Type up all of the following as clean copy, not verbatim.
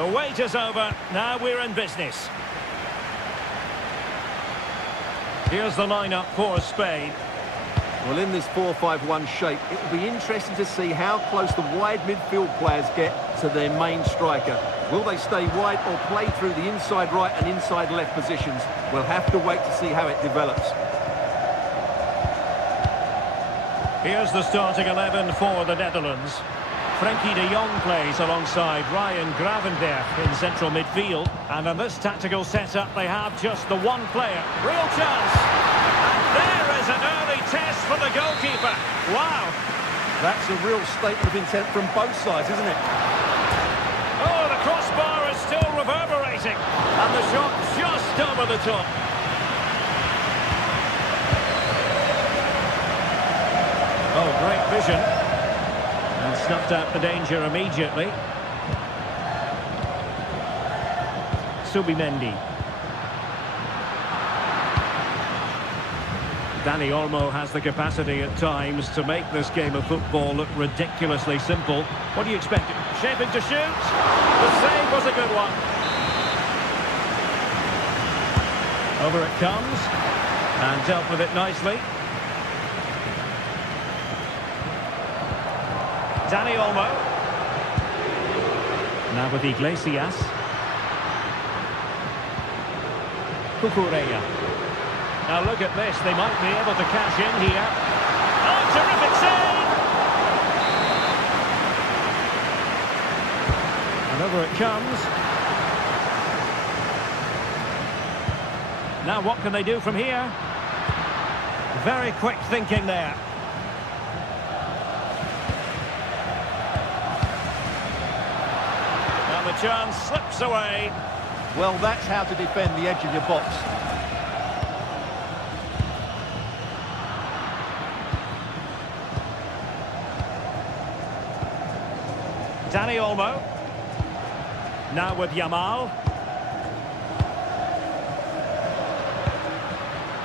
The wait is over. Now we're in business. Here's the lineup for Spain. Well, in this 4-5-1 shape, it will be interesting to see how close the wide midfield players get to their main striker. Will they stay wide or play through the inside right and inside left positions? We'll have to wait to see how it develops. Here's the starting 11 for the Netherlands. Frenkie de Jong plays alongside Ryan Gravenberch in central midfield. And in this tactical setup, they have just the one player. Real chance. And there is an early test for the goalkeeper. Wow. That's a real statement of intent from both sides, isn't it? Oh, the crossbar is still reverberating. And the shot just over the top. Oh, great vision. And snuffed out the danger immediately. Subimendi. Dani Olmo has the capacity at times to make this game of football look ridiculously simple. What do you expect? Shaping to shoot. The save was a good one. Over it comes. And dealt with it nicely. Dani Olmo. Now with Iglesias. Cucurella. Now look at this, they might be able to cash in here. Oh, terrific save! And over it comes. Now what can they do from here? Very quick thinking there. Now the chance slips away. Well, that's how to defend the edge of your box. Dani Olmo. Now with Yamal.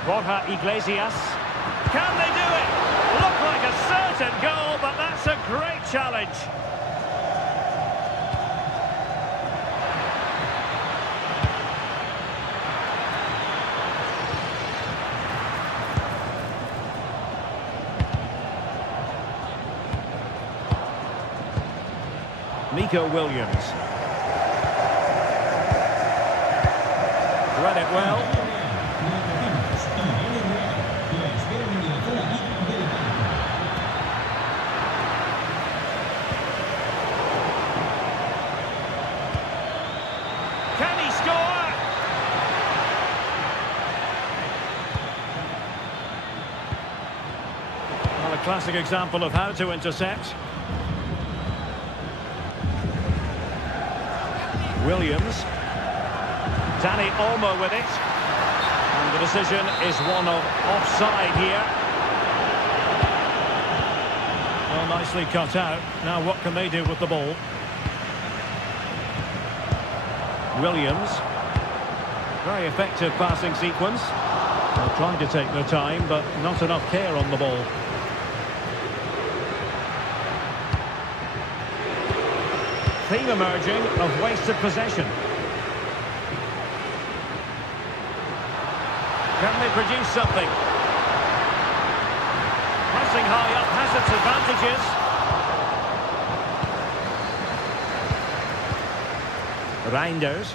Borja Iglesias. Can they do it? Look like a certain goal, but that's a great challenge. Nico Williams. Read it well. Can he score? Well, a classic example of how to intercept. Williams. Dani Olmo with it. And the decision is one of offside here. Well, nicely cut out. Now what can they do with the ball? Williams. Very effective passing sequence. They're trying to take their time, but not enough care on the ball. Theme emerging of wasted possession. Can they produce something? Pressing high up has its advantages. Reinders.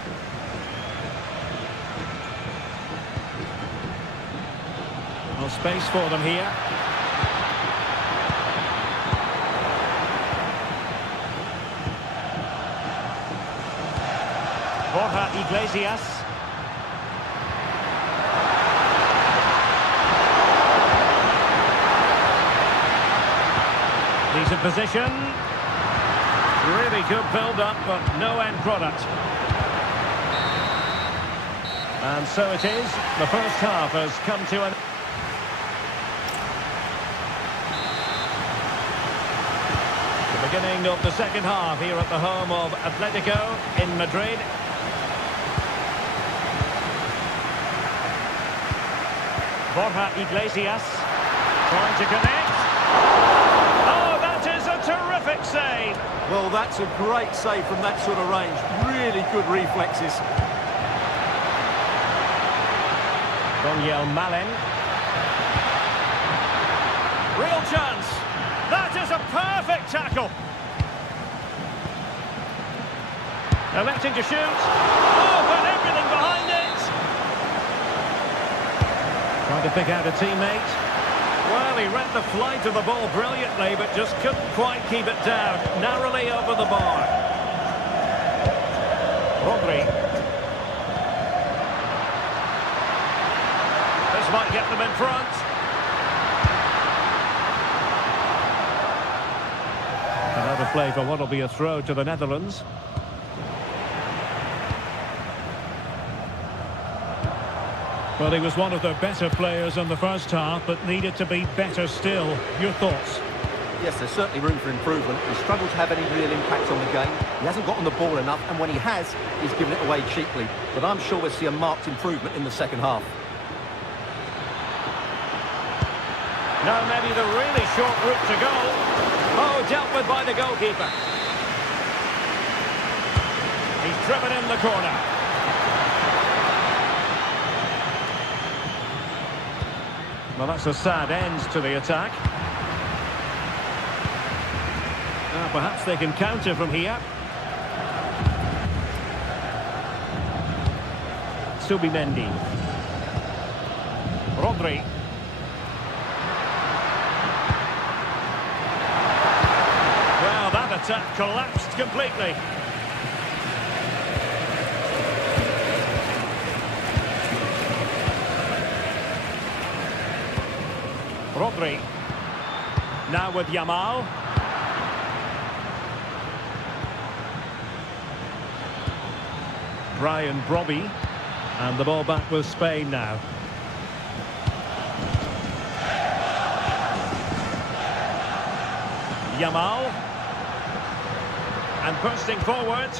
No space for them here. Borja Iglesias. Decent position. Really good build-up, but no end product. And so it is. The first half has come to an... The beginning of the second half here at the home of Atletico in Madrid. Borja Iglesias trying to connect. Oh, that is a terrific save. Well, that's a great save from that sort of range. Really good reflexes. Daniel Malen. Real chance. That is a perfect tackle. Electing to shoot. Oh, but everything behind it. Trying to pick out a teammate. Well, he read the flight of the ball brilliantly, but just couldn't quite keep it down. Narrowly over the bar. Rodri. This might get them in front. Another play for what will be a throw to the Netherlands. Well, he was one of the better players in the first half, but needed to be better still. Your thoughts? Yes, there's certainly room for improvement. He struggled to have any real impact on the game. He hasn't got on the ball enough, and when he has, he's given it away cheaply. But I'm sure we'll see a marked improvement in the second half. Now maybe the really short route to goal. Oh, dealt with by the goalkeeper. He's driven in the corner. Well, that's a sad end to the attack. Now, perhaps they can counter from here. Subimendi. Rodri. Well, that attack collapsed completely. Rodri. Now with Yamal. Brian Brobby. And the ball back with Spain now. Yamal. And bursting forward.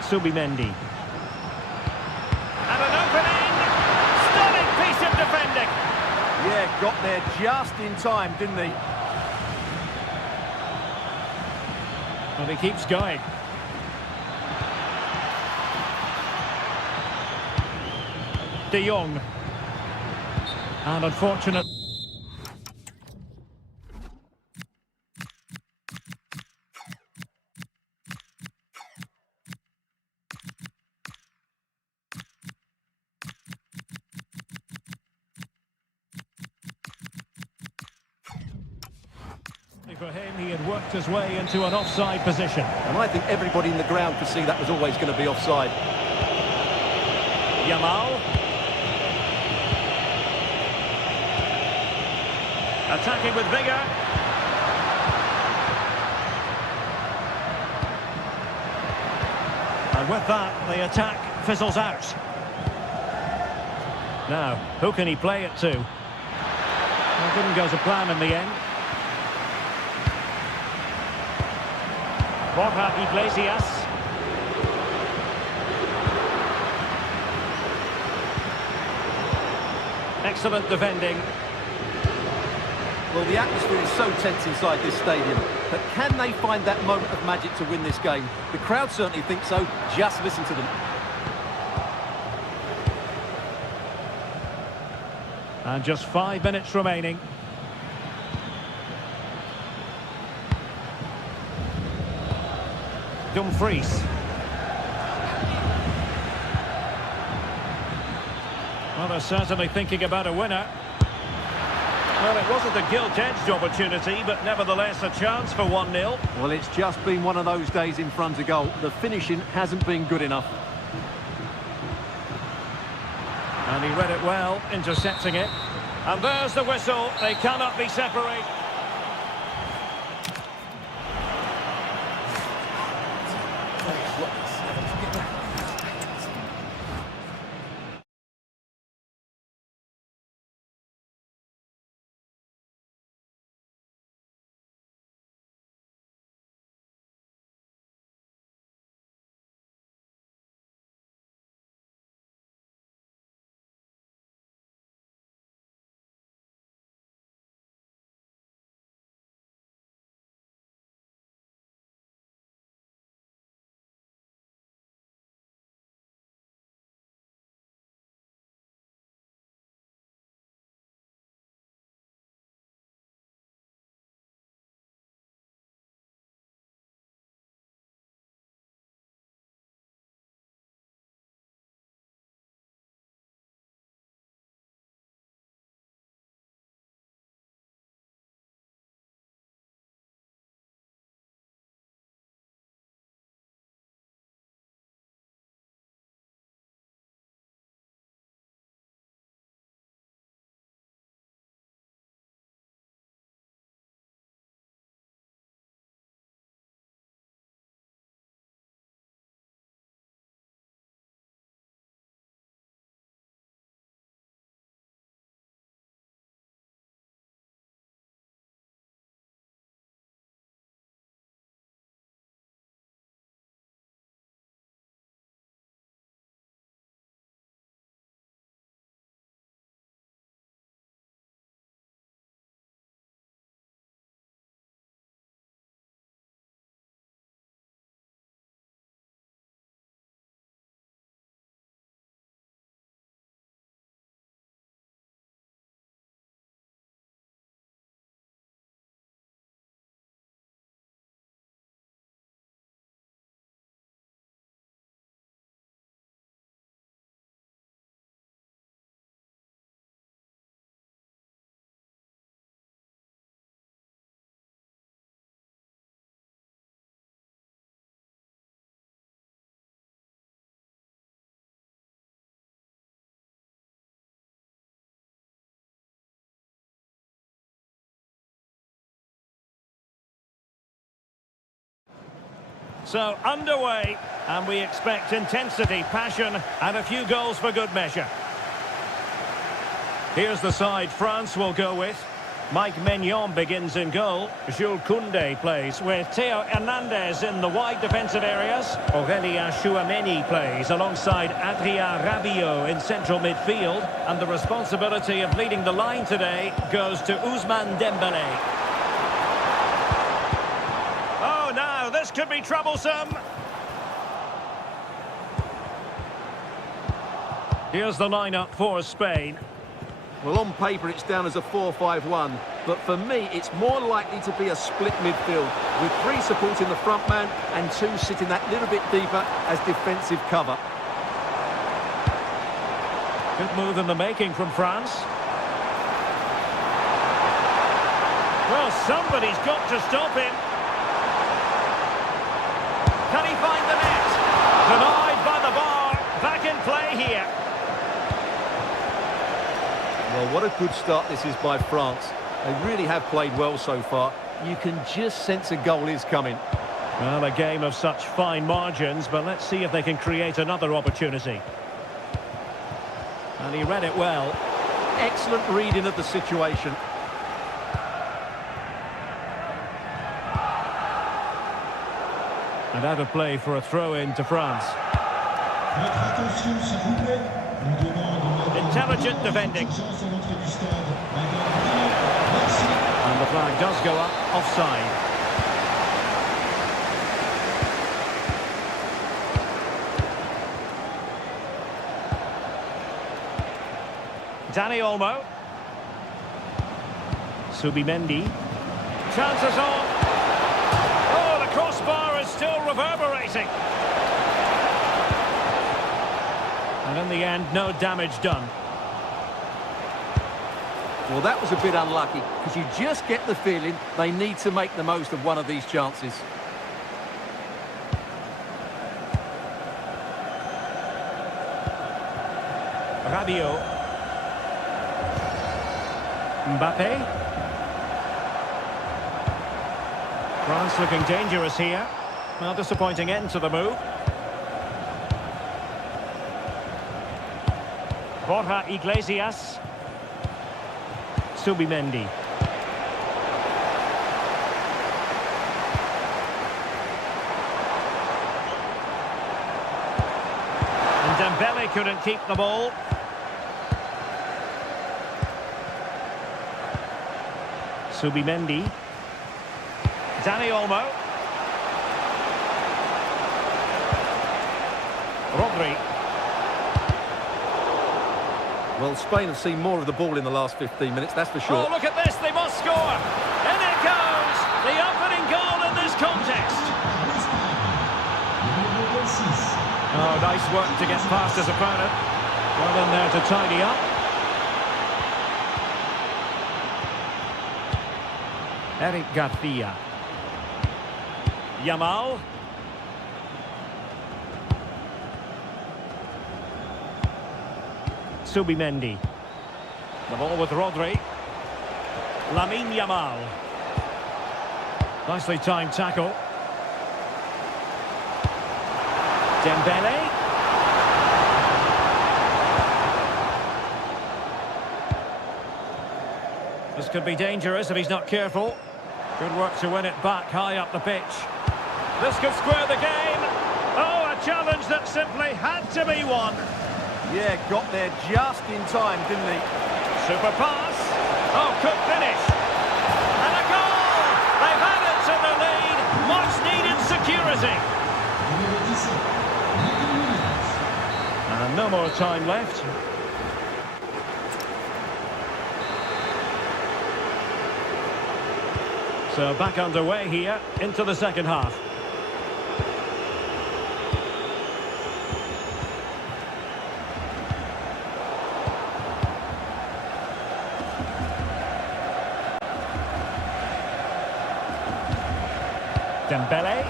Subimendi. And an opening. Stunning piece of defending. Yeah, got there just in time, didn't he? Well, he keeps going. De Jong. And unfortunate. For him, he had worked his way into an offside position. And I think everybody in the ground could see that was always going to be offside. Yamal. Attacking with vigour. And with that, the attack fizzles out. Now, who can he play it to? Well, it didn't go to plan in the end. Borja Iglesias. Excellent defending. Well, the atmosphere is so tense inside this stadium, but can they find that moment of magic to win this game? The crowd certainly think so. Just listen to them. And just 5 minutes remaining. Dumfries. Well, they're certainly thinking about a winner. Well, it wasn't a gilt-edged opportunity, but nevertheless a chance for 1-0. Well, it's just been one of those days in front of goal. The finishing hasn't been good enough. And he read it well, intercepting it. And there's the whistle. They cannot be separated. So underway, and we expect intensity, passion, and a few goals for good measure. Here's the side France will go with. Mike Maignan begins in goal. Jules Koundé plays with Theo Hernandez in the wide defensive areas. Aurélien Chouameni plays alongside Adrien Rabiot in central midfield. And the responsibility of leading the line today goes to Ousmane Dembélé. Oh, now this could be troublesome. Here's the lineup for Spain. Well, on paper, it's down as a 4-5-1, but for me, it's more likely to be a split midfield, with 3 supporting the front man and 2 sitting that little bit deeper as defensive cover. Good move in the making from France. Well, somebody's got to stop him. Can he find the net? Denied by the bar. Back in play here. Well, what a good start this is by France. They really have played well so far. You can just sense a goal is coming. Well, a game of such fine margins, but let's see if they can create another opportunity. And he read it well. Excellent reading of the situation. And out of play for a throw-in to France. Intelligent defending. And the flag does go up, offside. Dani Olmo. Subimendi. Chances on. Oh, the crossbar is still reverberating. And in the end, no damage done. Well, that was a bit unlucky, because you just get the feeling they need to make the most of one of these chances. Rabiot. Mbappe. France looking dangerous here. Well, disappointing end to the move. Borja Iglesias. Subimendi. And Dembele couldn't keep the ball. Subimendi. Dani Olmo. Rodri. Well, Spain have seen more of the ball in the last 15 minutes, that's for sure. Oh, look at this, they must score! And it goes! The opening goal in this contest! Oh, nice work to get past his opponent. Well in there to tidy up. Eric Garcia. Yamal. Subimendi. The ball with Rodri. Lamine Yamal. Nicely timed tackle. Dembele. This could be dangerous if he's not careful. Good work to win it back high up the pitch. This could square the game. Oh, a challenge that simply had to be won. Yeah, got there just in time, didn't he? Super pass. Oh, could finish. And a goal! They've added to the lead. Much needed security. And no more time left. So back underway here into the second half. Dembele.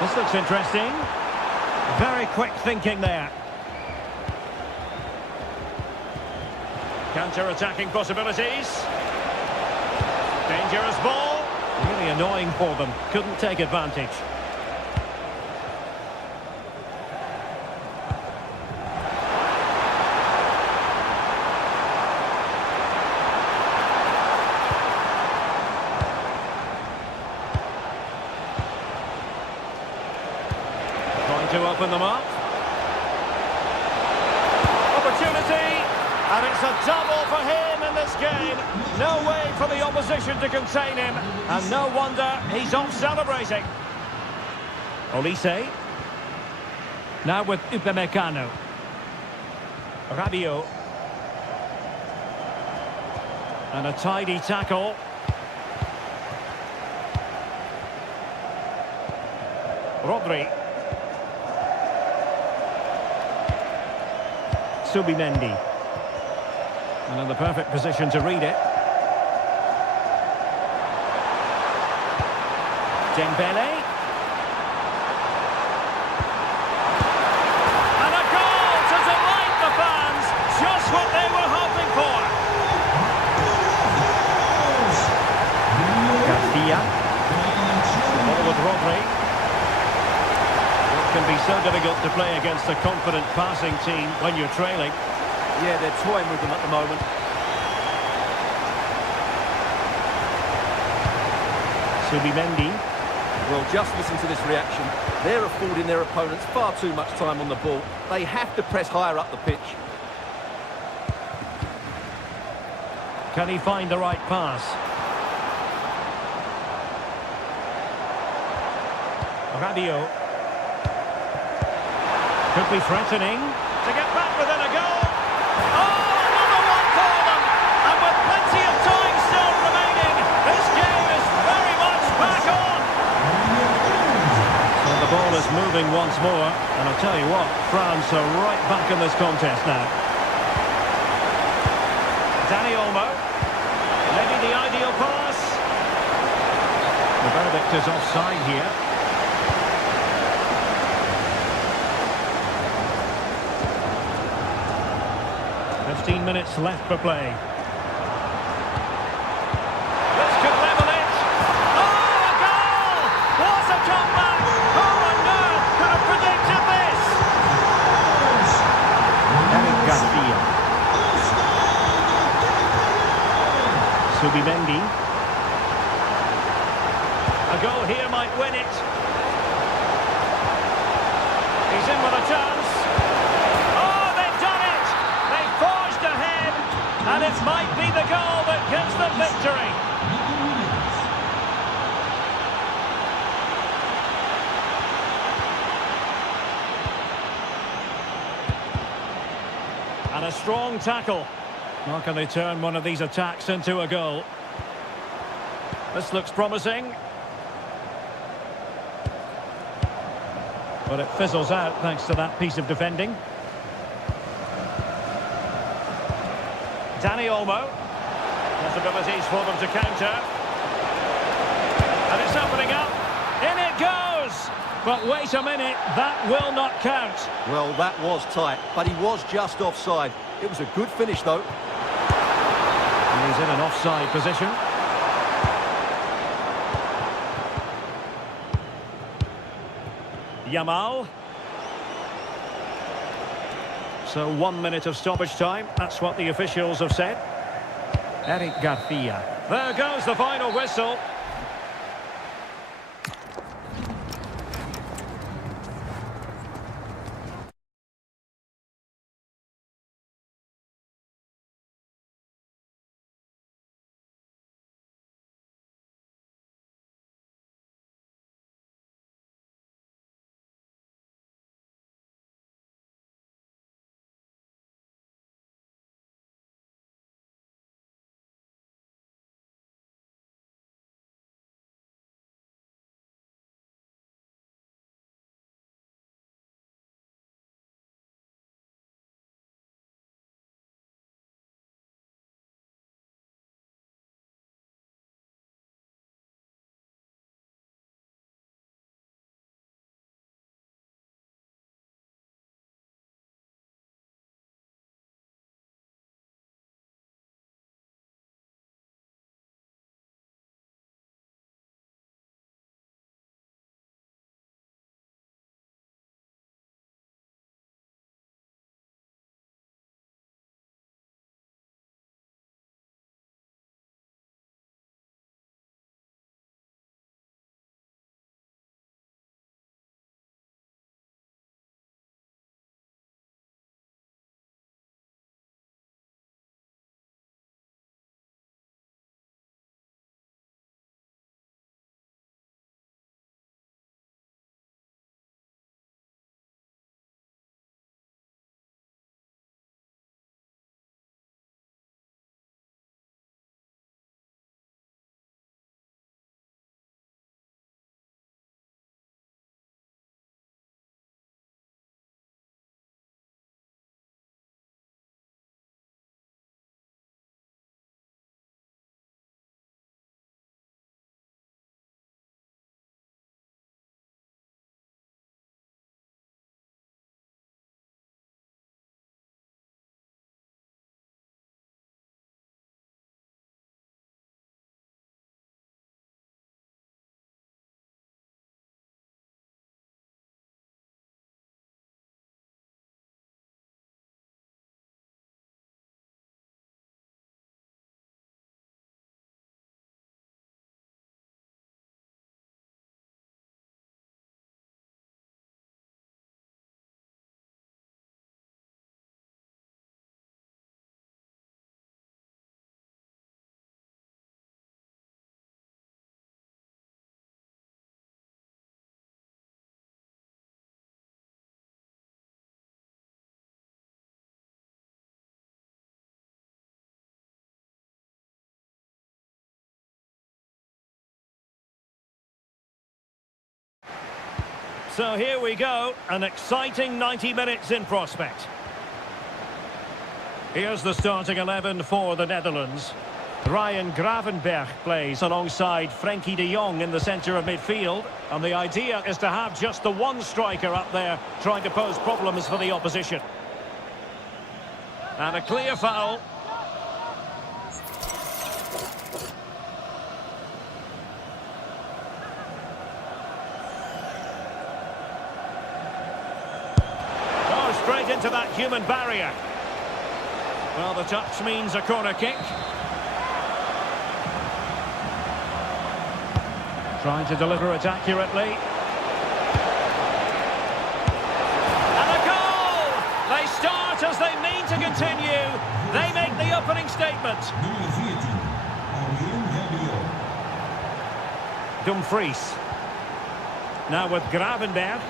This looks interesting. Very quick thinking there. Counter-attacking possibilities. Dangerous ball. Really annoying for them. Couldn't take advantage. Trying to open them up. Opportunity. And it's a double for him in this game. No way for the opposition to contain him. And no wonder he's off celebrating. Olise. Now with Upamecano. Rabiot. And a tidy tackle. Rodri. Subimendi. And in the perfect position to read it. Dembele. And a goal to delight the fans. Just what they were hoping for. Garcia. Ball with Rodri. It can be so difficult to play against a confident passing team when you're trailing. Yeah, they're toying with them at the moment. Subimendi. Well, just listen to this reaction. They're affording their opponents far too much time on the ball. They have to press higher up the pitch. Can he find the right pass? Rabiot. Could be threatening to get back within a goal. Oh, another one for them! And with plenty of time still remaining, this game is very much back on! So the ball is moving once more, and I'll tell you what, France are right back in this contest now. Dani Olmo. Maybe the ideal pass. The verdict is offside here. 15 minutes left for play. This could level it. Oh, a goal! What a comeback! Who on earth could have predicted this? Eric Garcia. Subimendi. A goal here might win it. He's in with a chance. And it might be the goal that gives them victory. And a strong tackle. How can they turn one of these attacks into a goal? This looks promising. But it fizzles out thanks to that piece of defending. Dani Olmo. Possibilities for them to counter. And it's opening up. In it goes! But wait a minute, that will not count. Well, that was tight, but he was just offside. It was a good finish, though. And he's in an offside position. Yamal. So 1 minute of stoppage time. That's what the officials have said. Eric Garcia. There goes the final whistle. So here we go, an exciting 90 minutes in prospect. Here's the starting 11 for the Netherlands. Ryan Gravenberch plays alongside Frenkie de Jong in the centre of midfield. And the idea is to have just the one striker up there trying to pose problems for the opposition. And a clear foul. Oh, straight into that human barrier. Well, the touch means a corner kick. Trying to deliver it accurately. And a goal! They start as they mean to continue. They make the opening statement. Dumfries. Now with Gravenberch.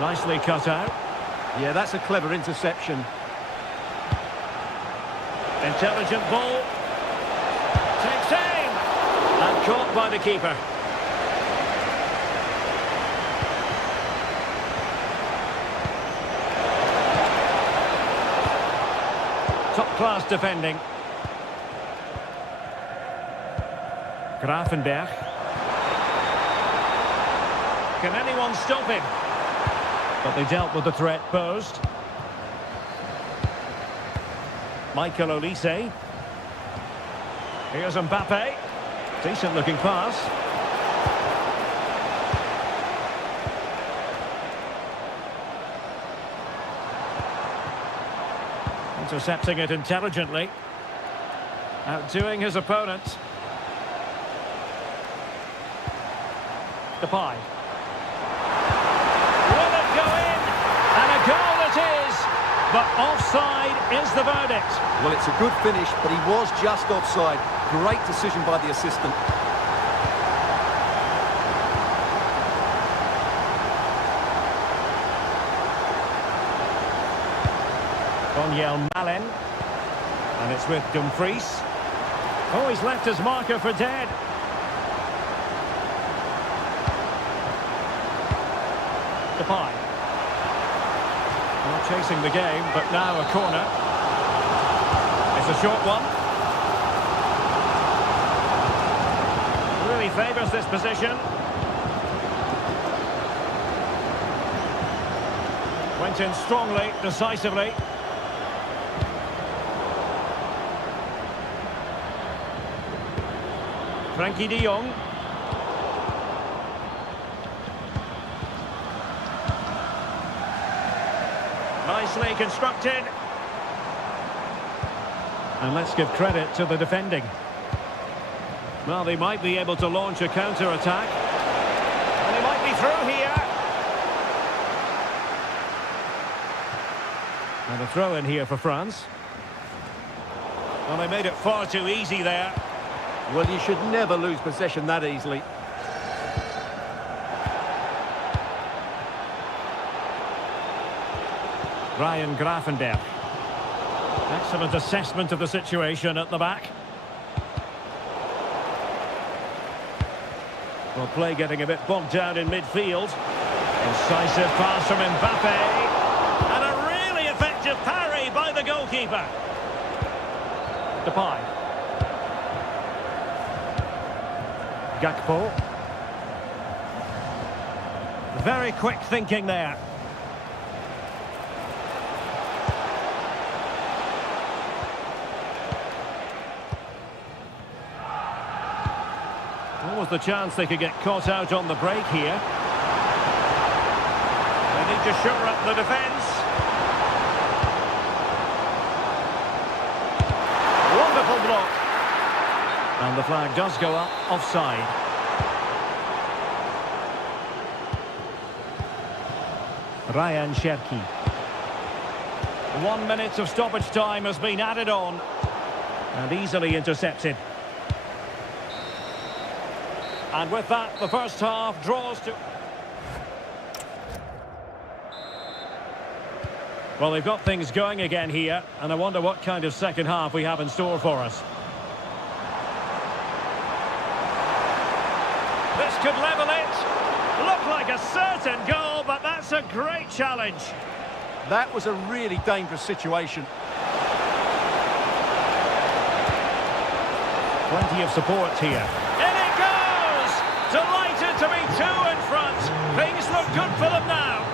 Nicely cut out. Yeah, that's a clever interception. Intelligent ball. Takes aim. And caught by the keeper. Top-class defending. Gravenberch. Can anyone stop him? But they dealt with the threat posed. Michael Olise. Here's Mbappe. Decent-looking pass. Intercepting it intelligently. Outdoing his opponent. Depay. Will it go in? And a goal it is! But offside is the verdict. Well, it's a good finish, but he was just offside. Great decision by the assistant. Malen. And it's with Dumfries. Oh, he's left his marker for dead. Depay. Not chasing the game, but now a corner. It's a short one. Really favours this position. Went in strongly, decisively. Frenkie de Jong. Nicely constructed. And let's give credit to the defending. Well, they might be able to launch a counter-attack. And they might be through here. And a throw-in here for France. Well, they made it far too easy there. Well, you should never lose possession that easily. Ryan Gravenberch. Excellent assessment of the situation at the back. Well, play getting a bit bogged down in midfield. Incisive pass from Mbappe. And a really effective parry by the goalkeeper. Depay. Gakpo. Very quick thinking there. What was the chance they could get caught out on the break here? They need to shore up the defence. Wonderful block. And the flag does go up, offside. Ryan Cherki. 1 minute of stoppage time has been added on. And easily intercepted. And with that, the first half draws to... Well, they've got things going again here, and I wonder what kind of second half we have in store for us. This could level it. Look like a certain goal, but that's a great challenge. That was a really dangerous situation. Plenty of support here. In it goes! Delighted to be two in front. Things look good for them now.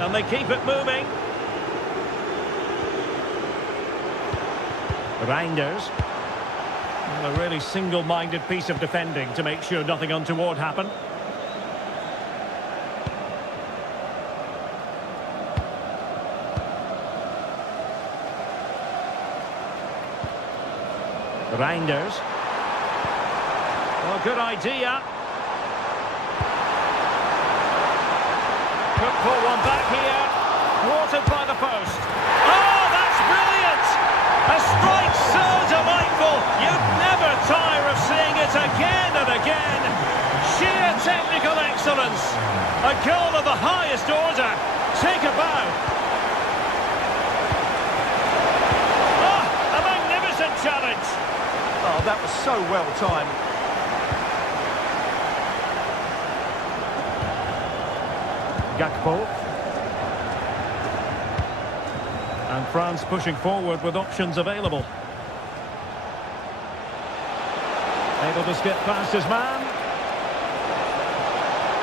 And they keep it moving. Reinders. Well, a really single-minded piece of defending to make sure nothing untoward happened. Reinders. Well, good idea. Could pull one back here. Thwarted by the post. Oh, that's brilliant! A strike so delightful. You'd never tire of seeing it again and again. Sheer technical excellence. A goal of the highest order. Take a bow. Oh, a magnificent challenge. Oh, that was so well timed. Gakpo. And France pushing forward with options available. Able to skip past his man.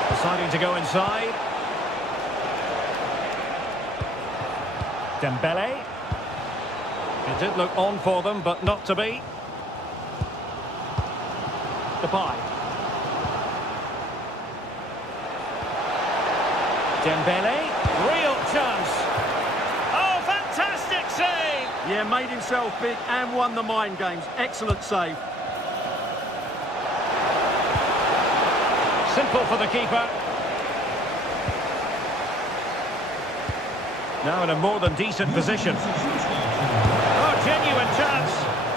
Deciding to go inside. Dembele. It did look on for them, but not to be. Depay. Dembele, real chance. Oh, fantastic save! Yeah, made himself big and won the mind games. Excellent save. Simple for the keeper. Now in a more than decent position. Oh, genuine chance.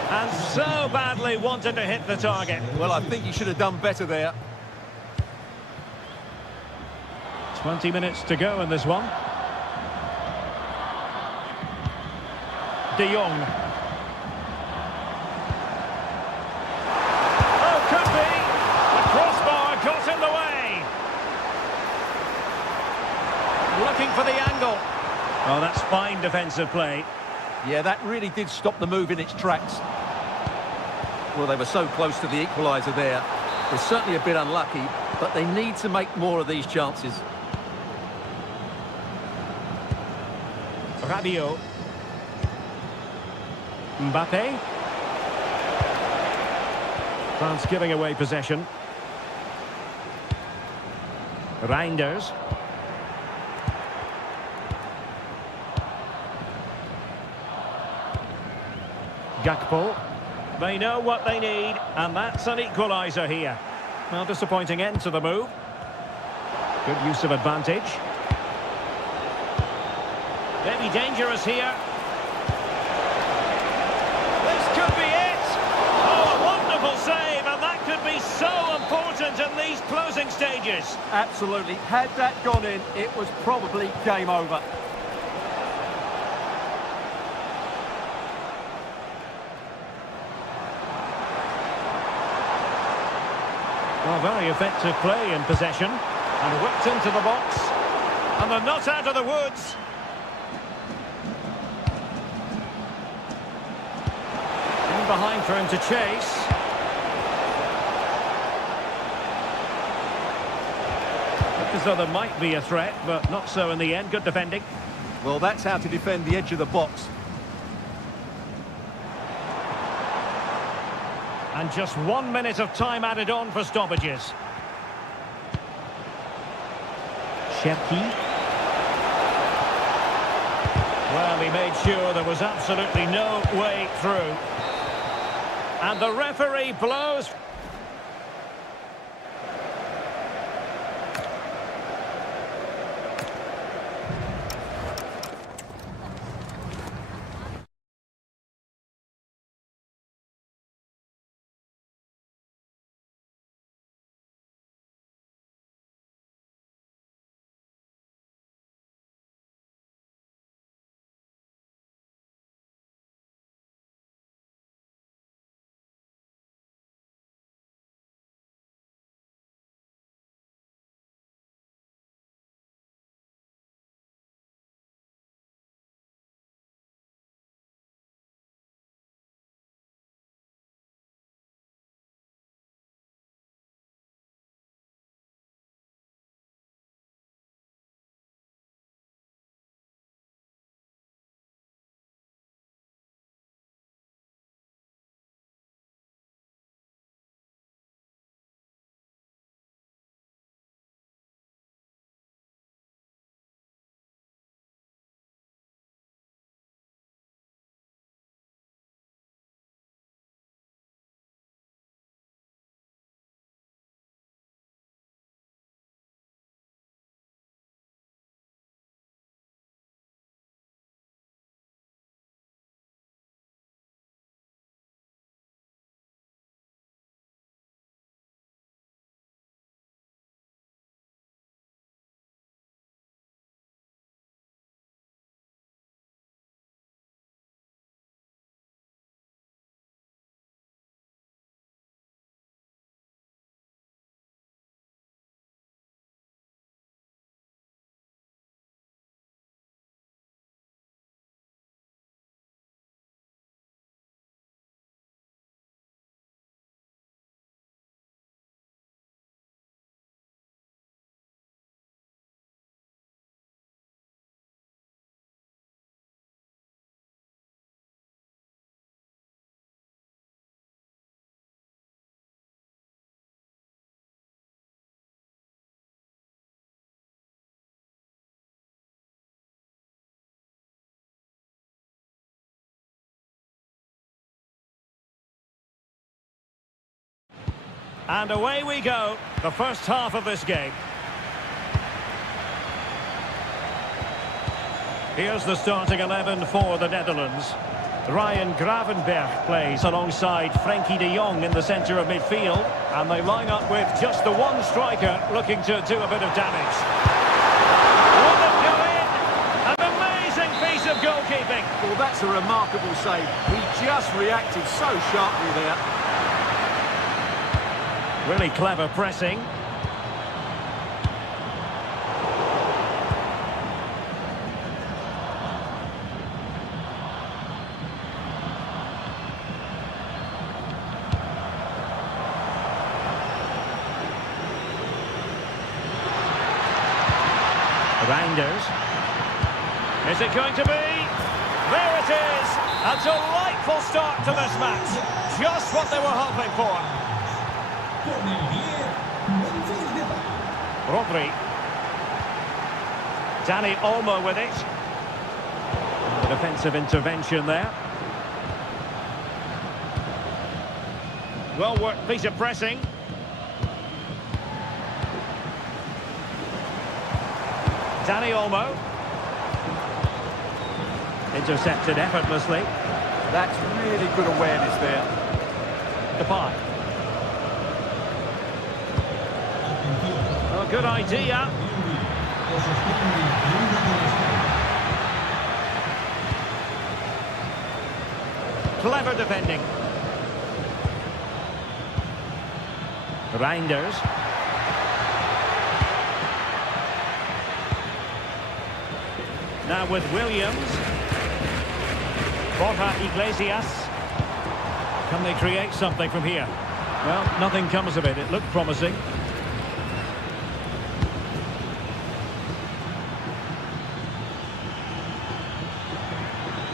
And so badly wanted to hit the target. Well, I think he should have done better there. 20 minutes to go in this one. De Jong. Oh, could be. The crossbar got in the way. Looking for the angle. Oh, that's fine defensive play. Yeah, that really did stop the move in its tracks. Well, they were so close to the equaliser there. They're certainly a bit unlucky, but they need to make more of these chances. Rabiot. Mbappe. France giving away possession. Reinders. Gakpo. They know what they need, and that's an equaliser here. Well, disappointing end to the move. Good use of advantage. Maybe dangerous here. This could be it. Oh, a wonderful save, and that could be so important in these closing stages. Absolutely. Had that gone in, it was probably game over. Well, very effective play in possession. And whipped into the box. And they're not out of the woods. In behind for him to chase. Look as though there might be a threat, but not so in the end. Good defending. Well, that's how to defend the edge of the box. And just 1 minute of time added on for stoppages. Cherki. Well, he made sure there was absolutely no way through. And the referee blows. And away we go, the first half of this game. Here's the starting 11 for the Netherlands. Ryan Gravenberch plays alongside Frenkie de Jong in the centre of midfield. And they line up with just the one striker looking to do a bit of damage. Will it go in? An amazing piece of goalkeeping. Well, that's a remarkable save. He just reacted so sharply there. Really clever pressing. Reinders. Is it going to be? There it is! A delightful start to this match. Just what they were hoping for. Rodri. Dani Olmo with it. The defensive intervention there. Well worked piece of pressing. Dani Olmo. Intercepted effortlessly. That's really good awareness there. Depay. Oh, good idea. Clever defending. Reinders. Now with Williams. Borja Iglesias. Can they create something from here? Well, nothing comes of it. It looked promising.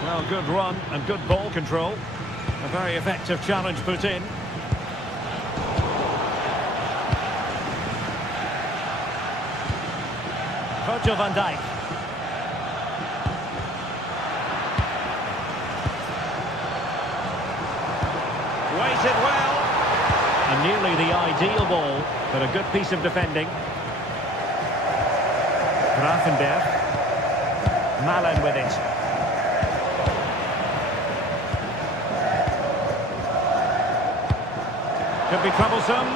Well, good run and good ball control. A very effective challenge put in. Virgil van Dijk. Waited well. And nearly the ideal ball, but a good piece of defending. Gravenberch. Malen with it. Could be troublesome.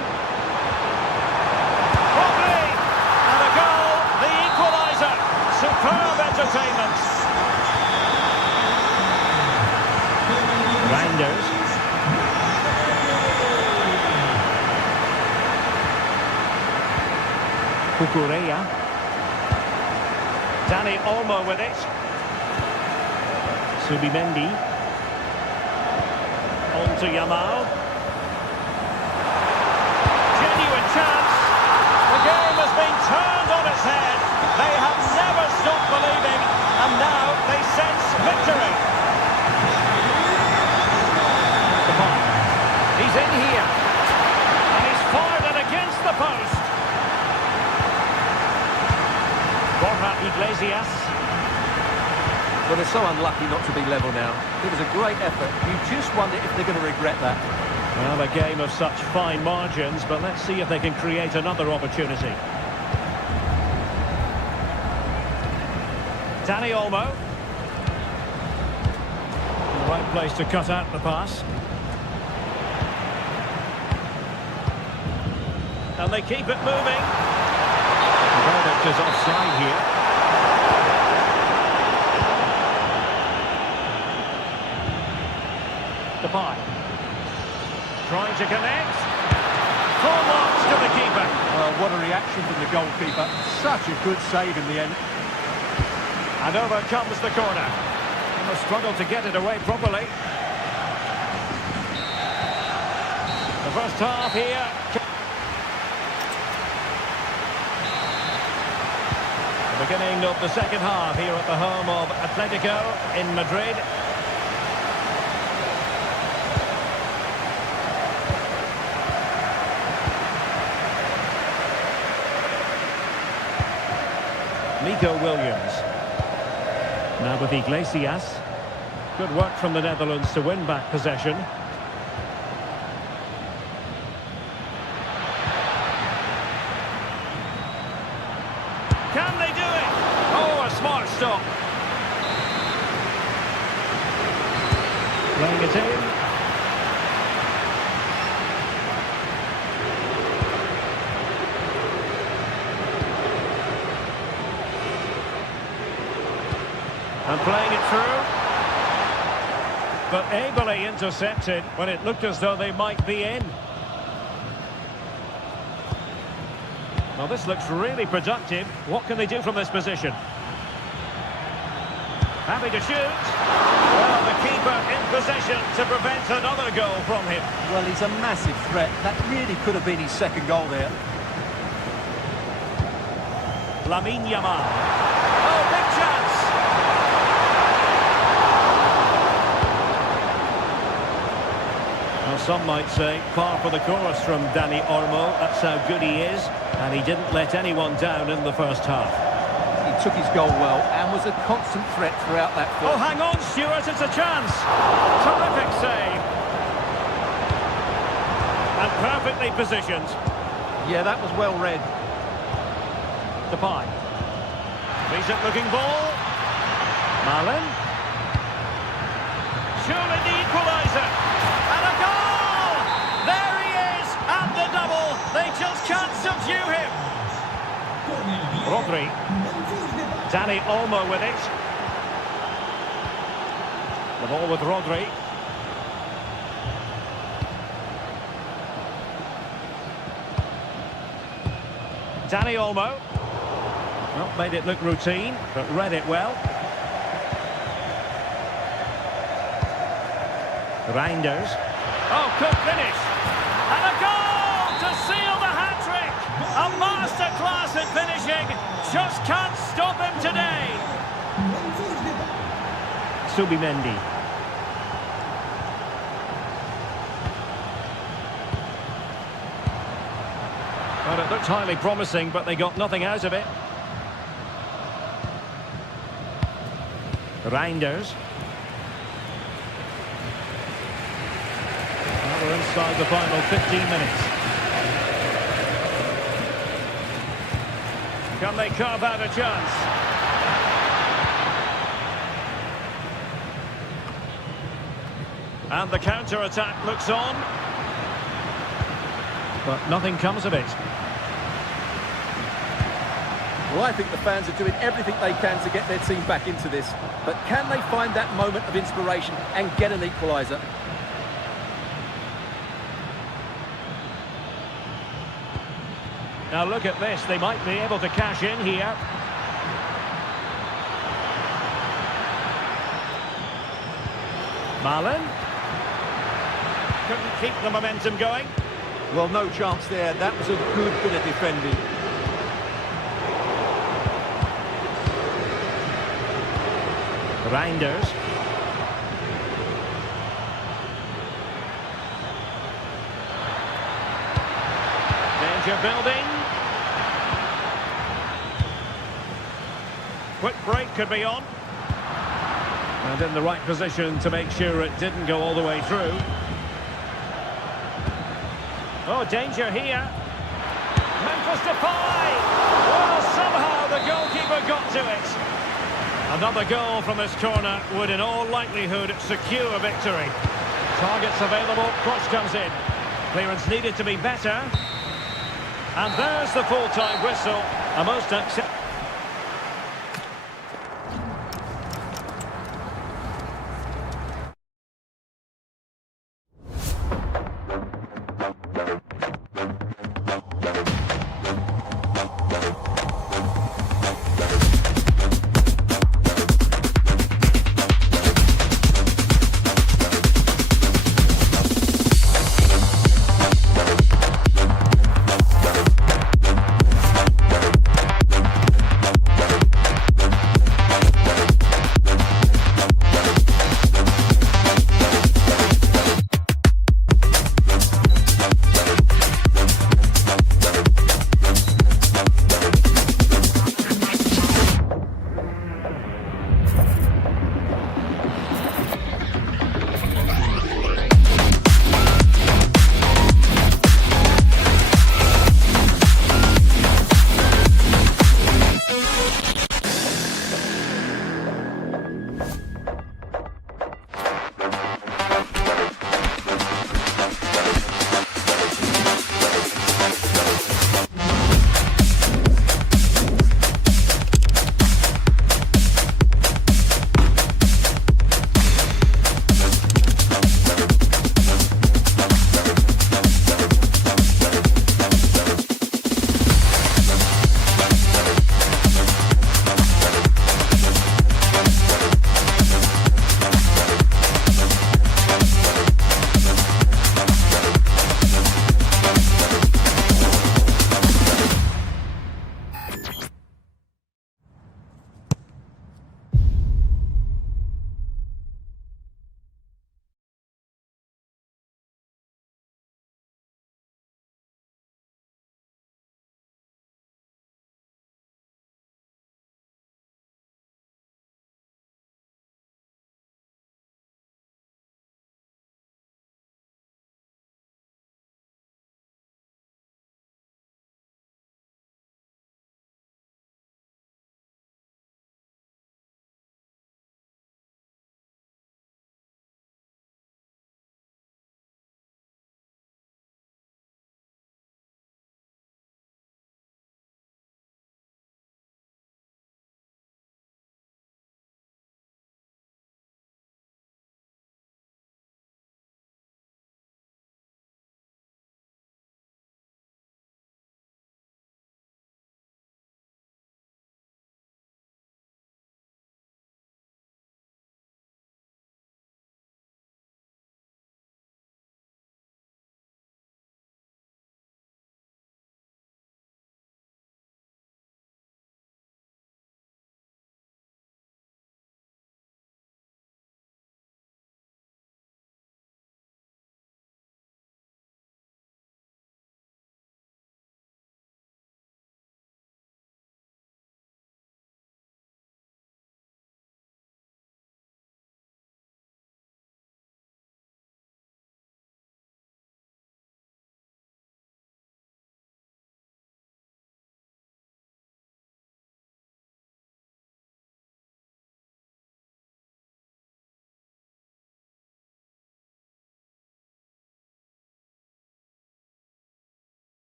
Rodri! And a goal, the equaliser. Superb entertainment. Reinders. Kukureya. Dani Olmo with it. Subimendi. On to Yamal. Genuine chance. The game has been turned on its head. They have never stopped believing, and now they sense victory. He's in here. And he's fired it against the post. Borja Iglesias. Well, they're so unlucky not to be level now. It was a great effort. You just wonder if they're going to regret that. Well, a game of such fine margins, but let's see if they can create another opportunity. Dani Olmo. The right place to cut out the pass. And they keep it moving. The verdict is offside here. Depay. Trying to connect. Full marks to the keeper. Well, what a reaction from the goalkeeper. Such a good save in the end. And over comes the corner. And the struggle to get it away properly. The first half here. The beginning of the second half here at the home of Atletico in Madrid. Nico Williams. Now with Iglesias. Good work from the Netherlands to win back possession. Playing it in. And playing it through. But ably intercepted when it looked as though they might be in. Well, this looks really productive. What can they do from this position? Happy to shoot. Well, the keeper in possession to prevent another goal from him. Well, he's a massive threat. That really could have been his second goal there. Lamine Yamal. Oh, big chance. Well, some might say par for the course from Dani Olmo. That's how good he is. And he didn't let anyone down in the first half. He took his goal well and was a constant threat throughout that first. Oh, hang on, Stuart, it's a chance. Terrific save. And perfectly positioned. Yeah, that was well read. Depay. Decent looking ball. Marlin. Surely the equaliser. And a goal! There he is, and the double. They just can't subdue him. Rodri. Dani Olmo with it. The ball with Rodri. Dani Olmo. Well, made it look routine, but read it well. Reinders. Oh, could finish. And a goal to seal the hat-trick. A masterclass in finishing. Just can't stop him today. Subimendi. Well, it looked highly promising, but they got nothing out of it. Reinders. Well, we're inside the final 15 minutes. Can they carve out a chance? And the counter-attack looks on. But nothing comes of it. Well, I think the fans are doing everything they can to get their team back into this. But can they find that moment of inspiration and get an equaliser? Now look at this, they might be able to cash in here. Marlin. Couldn't keep the momentum going. Well, no chance there. That was a good bit of defending. Reinders. Danger building. Quick break could be on. And in the right position to make sure it didn't go all the way through. Oh, danger here. Memphis Depay. Well, somehow the goalkeeper got to it. Another goal from this corner would in all likelihood secure victory. Targets available, cross comes in. Clearance needed to be better. And there's the full-time whistle. A most acceptable.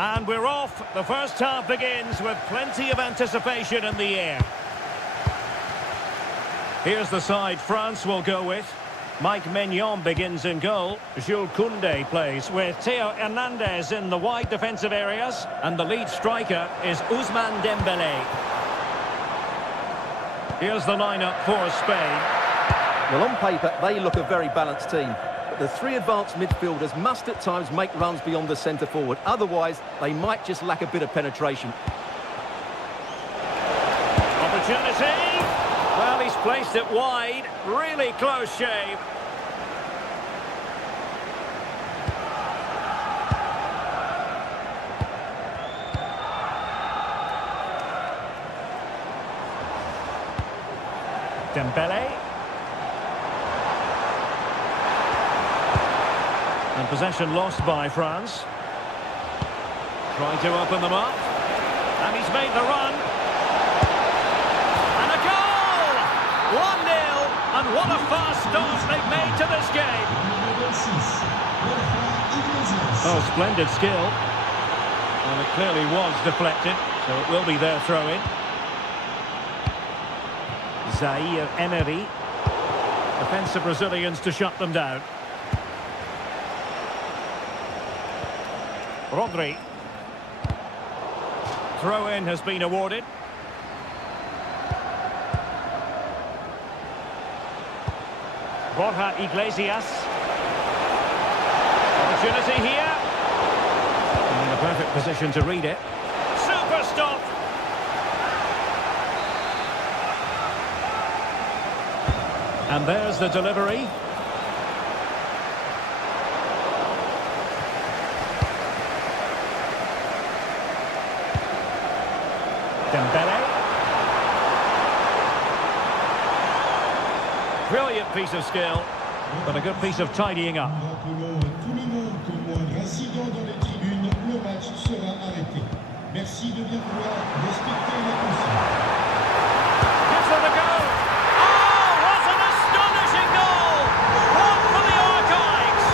And we're off. The first half begins with plenty of anticipation in the air. Here's the side France will go with. Mike Maignan begins in goal. Jules Koundé plays with Theo Hernandez in the wide defensive areas. And the lead striker is Ousmane Dembélé. Here's the lineup for Spain. Well, on paper, they look a very balanced team. But the three advanced midfielders must at times make runs beyond the centre forward. Otherwise, they might just lack a bit of penetration. Opportunity. Well, he's placed it wide. Really close shave. Dembélé. And possession lost by France. Trying to open them up. And he's made the run. And a goal! 1-0. And what a fast start they've made to this game. Oh, splendid skill. Well, it clearly was deflected, so it will be their throw-in. Zaire Emery. Defensive Brazilians to shut them down. Rodri. Throw-in has been awarded. Borja Iglesias. Opportunity here. In the perfect position to read it. Super stop. And there's the delivery. Dembélé. Brilliant piece of skill, but a good piece of tidying up. Gives them a go. Oh, what an astonishing goal! One for the archives.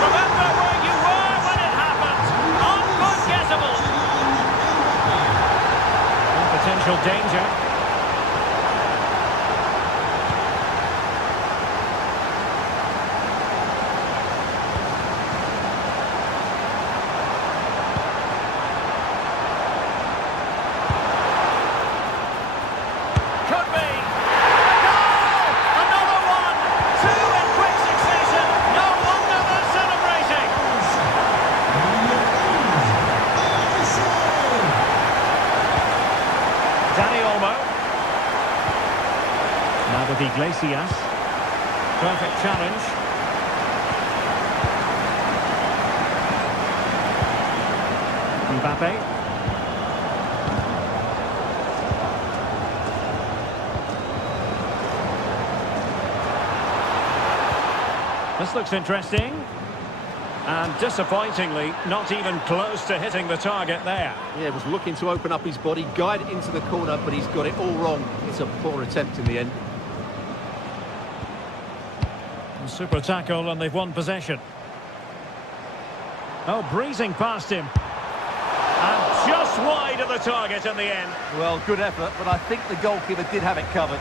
Remember where you were when it happened. Unforgettable. Potential danger. Could be. Goal! Another one! Two in quick succession. No wonder they're celebrating. Dani Olmo. Now with Iglesias. Perfect challenge. Mbappe. This looks interesting. And disappointingly, not even close to hitting the target there. Yeah, was looking to open up his body, guide it into the corner, but he's got it all wrong. It's a poor attempt in the end. Super tackle, and they've won possession. Oh, breezing past him. And just wide of the target in the end. Well, good effort, but I think the goalkeeper did have it covered.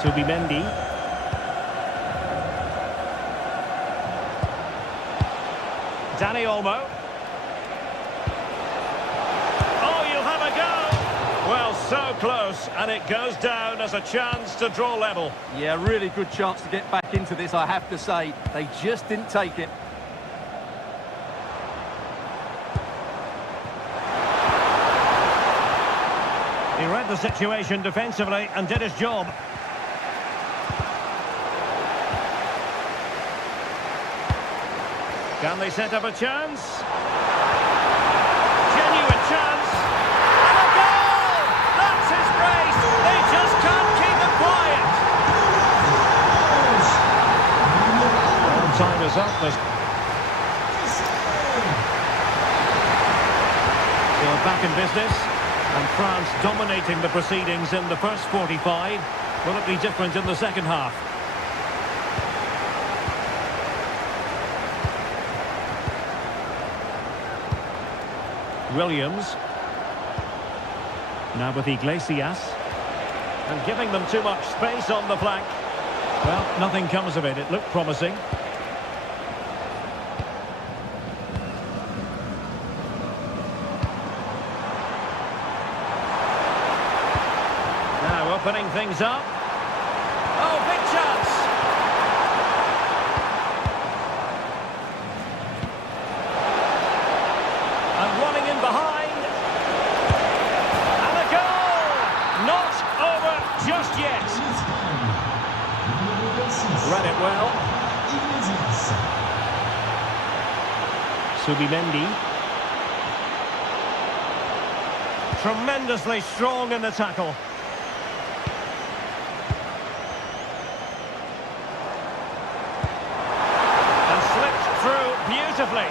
Subimendi. Dani Olmo. Oh, you'll have a go. Well, so close, and it goes down as a chance to draw level. Yeah, really good chance to get back into this, I have to say. They just didn't take it. He read the situation defensively and did his job. Can they set up a chance? Genuine chance. And a goal! That's his brace. They just can't keep it quiet. Well, time is up. So back in business. And France dominating the proceedings in the first 45. Will it be different in the second half? Williams. Now with Iglesias. And giving them too much space on the flank. Well, nothing comes of it. It looked promising. Now opening things up. Oh, big chance! And running in behind. And a goal! Not over just yet. Read it well. Subimendi. Tremendously strong in the tackle. And slipped through beautifully.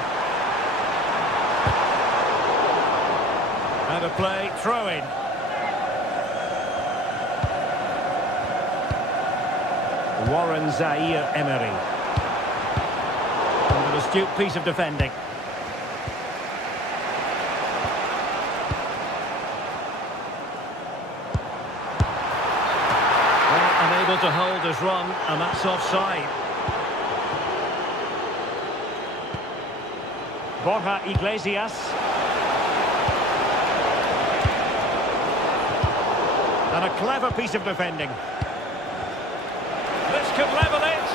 And a play throw-in. Warren Zaire-Emery. And an astute piece of defending. Well, unable to hold his run, and that's offside. Borja Iglesias. And a clever piece of defending. This could level it,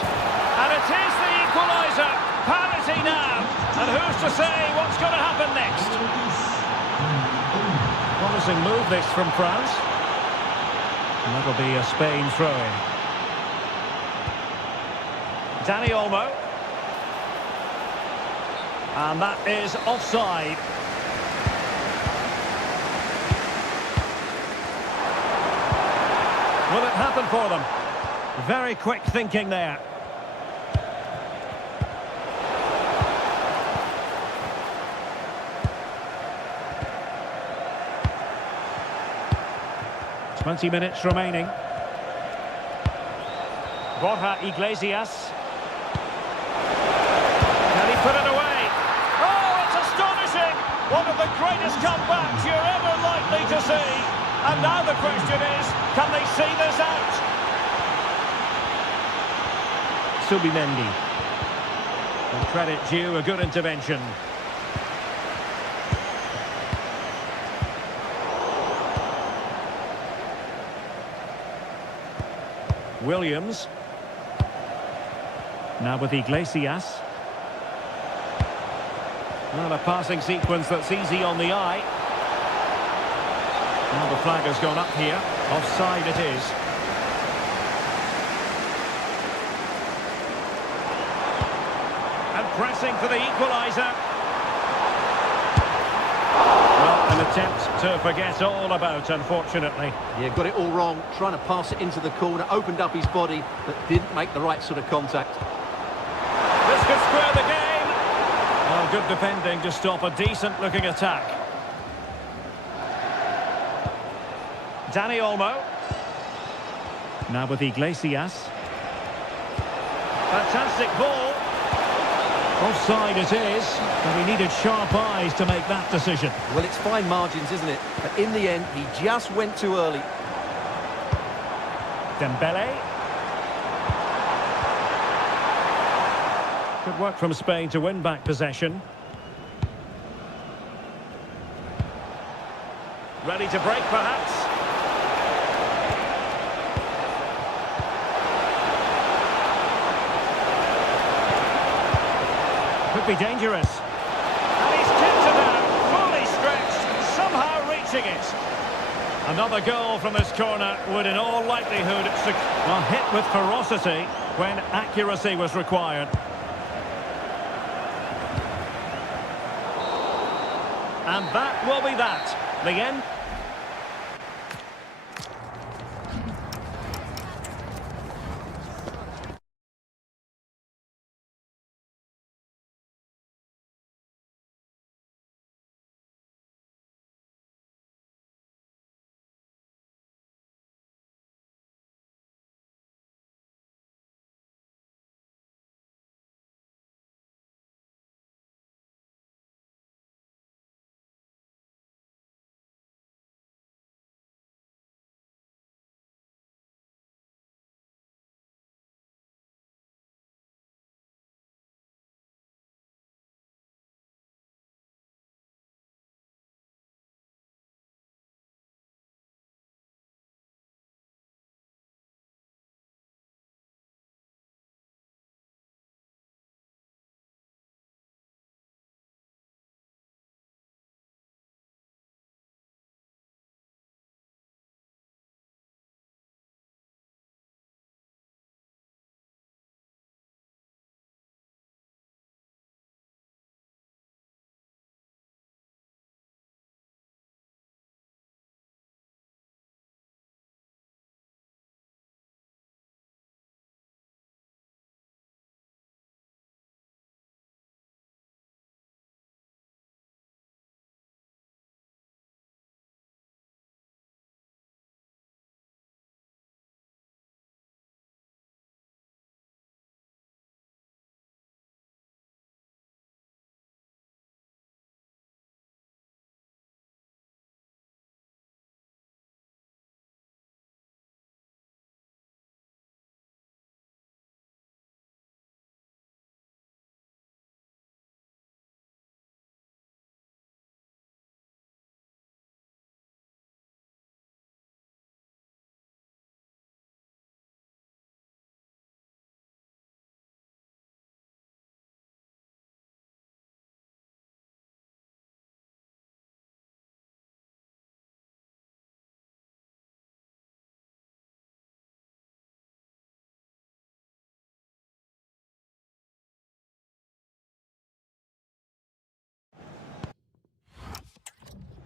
and it is the equaliser. Parity now, and who's to say what's going to happen next? Promising move this from France. And that'll be a Spain throw-in. Dani Olmo. And that is offside. Will it happen for them? Very quick thinking there. Twenty minutes remaining. Borja Iglesias. Can he put it away? Oh, it's astonishing! One of the greatest comebacks you're ever likely to see. And now the question is, can they see this out? Subimendi. And credit due, a good intervention. Williams. Now with Iglesias. Not a passing sequence that's easy on the eye. Now the flag has gone up here. Offside it is. And pressing for the equaliser. Well, an attempt to forget all about, unfortunately. Yeah, got it all wrong. Trying to pass it into the corner, opened up his body, but didn't make the right sort of contact. This could square the game. Well, good defending to stop a decent-looking attack. Dani Olmo. Now with Iglesias. Fantastic ball. Offside it is, but he needed sharp eyes to make that decision. Well, it's fine margins, isn't it? But in the end, he just went too early. Dembele. Good work from Spain to win back possession. Ready to break, perhaps. Could be dangerous. And he's kicked it out, fully stretched, somehow reaching it. Another goal from this corner would in all likelihood hit with ferocity when accuracy was required. And that will be that. The end.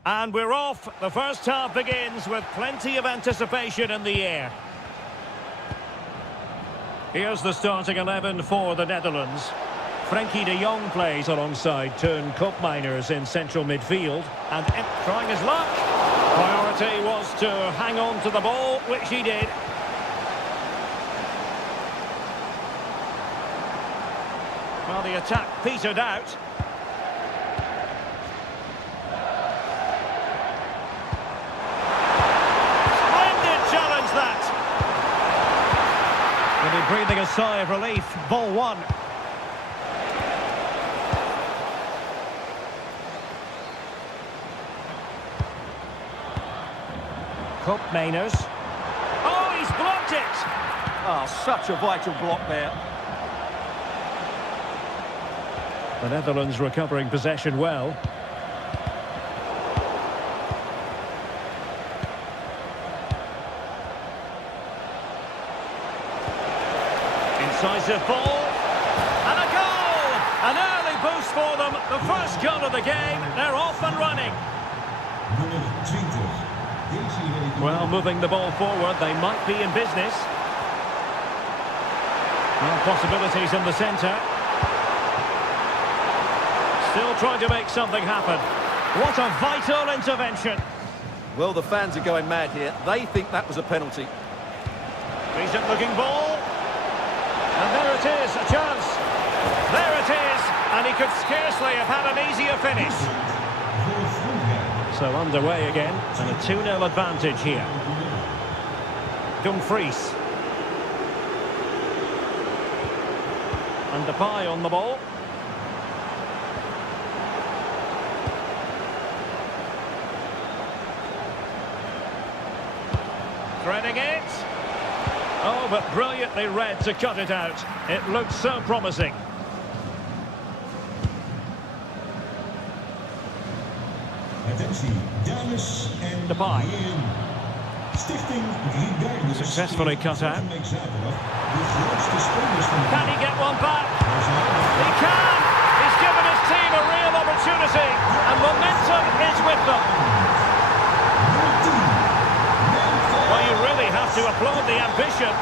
And we're off. The first half begins with plenty of anticipation in the air. Here's the starting 11 for the Netherlands. Frenkie de Jong plays alongside Teun Koopmeiners in central midfield. And trying his luck. Priority was to hang on to the ball, which he did. Well, the attack petered out. Splendid challenge, that. Really breathing a sigh of relief. Ball one. Koopmeiners. Oh, he's blocked it! Oh, such a vital block there. The Netherlands recovering possession well. Incisive ball. And a goal! An early boost for them. The first goal of the game. They're off and running. Well, moving the ball forward, they might be in business. Well, possibilities in the centre. Still trying to make something happen. What a vital intervention. Well, the fans are going mad here. They think that was a penalty. Decent looking ball. And there it is, a chance. There it is. And he could scarcely have had an easier finish. So underway again, and a 2-0 advantage here. Dumfries. And Depay on the ball. Threading it. Oh, but brilliantly read to cut it out. It looked so promising. Depay. Successfully cut out. Can he get one back? He can! He's given his team a real opportunity, and momentum is with them. Well, you really have to applaud the ambition.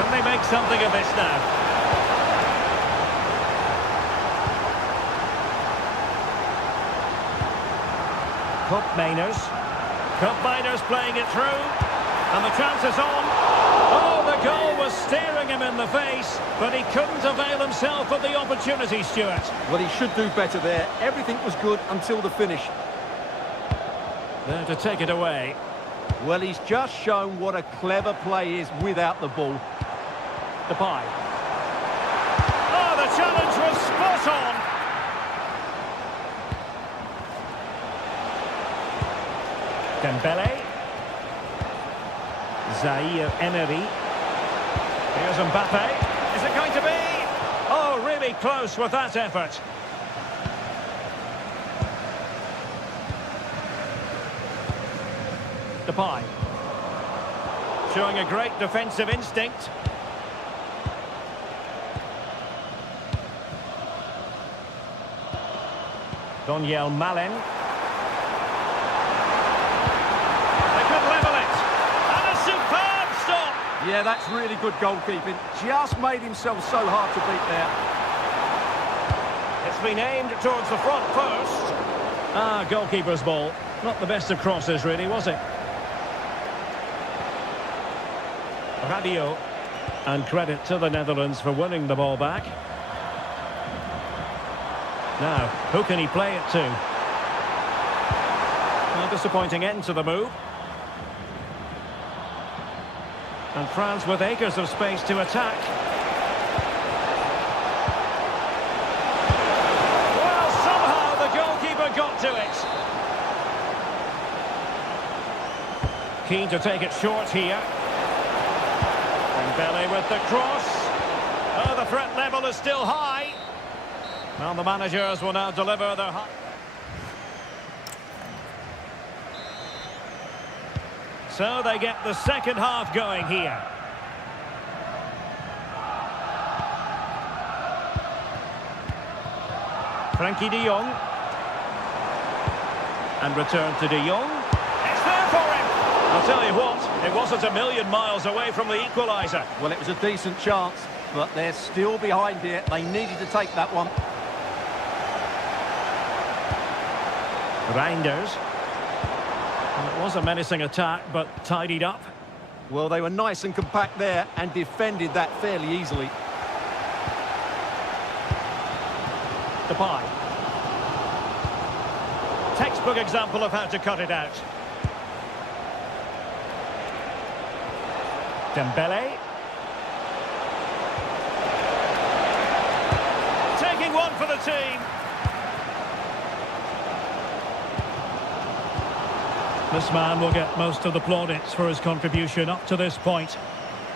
Can they make something of this now? Koopmeiners playing it through, and the chance is on. Oh, the goal was staring him in the face, but he couldn't avail himself of the opportunity, Stuart. Well, he should do better there. Everything was good until the finish. There to take it away. Well, he's just shown what a clever play is without the ball. Depay. Oh, the challenge was spot on. Dembele. Zaire Emery. Here's Mbappe. Is it going to be? Oh, really close with that effort. Depay. Showing a great defensive instinct. Donyell Malen. Yeah, that's really good goalkeeping. Just made himself so hard to beat there. It's been aimed towards the front post. Ah, goalkeeper's ball. Not the best of crosses, really, was it? Rabiot. And credit to the Netherlands for winning the ball back. Now, who can he play it to? A disappointing end to the move. And France with acres of space to attack. Well, somehow the goalkeeper got to it. Keen to take it short here. And Dembele with the cross. Oh, the threat level is still high. Well, the managers will now deliver their high. So they get the second half going here. Frenkie de Jong. And return to De Jong. It's there for him. I'll tell you what, it wasn't a million miles away from the equaliser. Well, it was a decent chance, but they're still behind here. They needed to take that one. Reinders. Well, it was a menacing attack, but tidied up. Well, they were nice and compact there and defended that fairly easily. Depay. Textbook example of how to cut it out. Dembele. Taking one for the team. This man will get most of the plaudits for his contribution up to this point.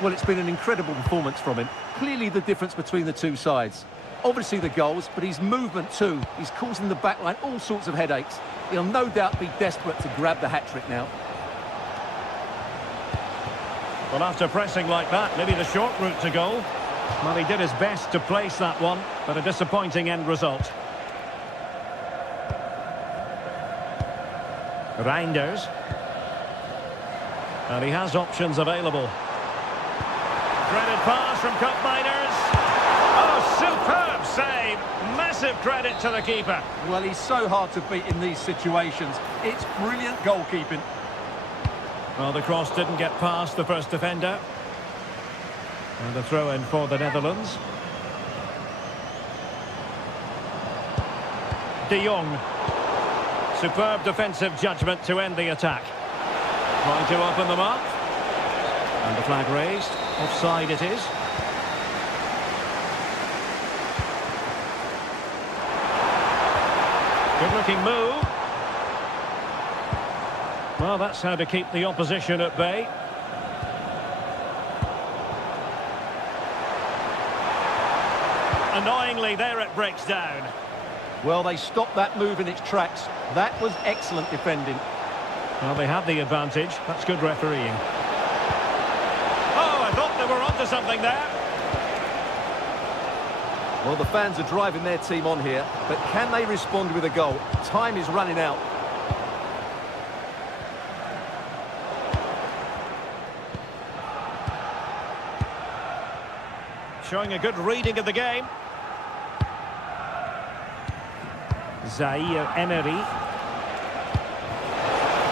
Well, it's been an incredible performance from him. Clearly the difference between the two sides. Obviously the goals, but his movement too. He's causing the backline all sorts of headaches. He'll no doubt be desperate to grab the hat-trick now. Well, after pressing like that, maybe the short route to goal. Well, he did his best to place that one, but a disappointing end result. Reinders. And he has options available. Threaded pass from Cup Miners. Oh, superb save. Massive credit to the keeper. Well, he's so hard to beat in these situations. It's brilliant goalkeeping. Well, the cross didn't get past the first defender. And the throw-in for the Netherlands. De Jong. Superb defensive judgment to end the attack. Trying to open them up. And the flag raised. Offside it is. Good-looking move. Well, that's how to keep the opposition at bay. Annoyingly, there it breaks down. Well, they stopped that move in its tracks. That was excellent defending. Well, they had the advantage. That's good refereeing. Oh, I thought they were onto something there. Well, the fans are driving their team on here, but can they respond with a goal? Time is running out. Showing a good reading of the game. Zaire Emery.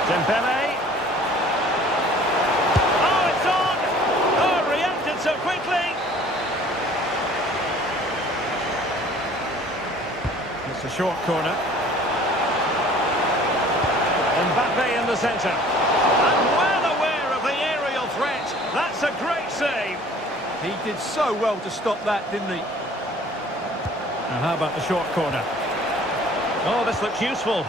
Dembele. Oh, it's on! Oh, reacted so quickly! It's a short corner. Mbappe in the centre. And well aware of the aerial threat. That's a great save. He did so well to stop that, didn't he? Now, how about the short corner? Oh, this looks useful.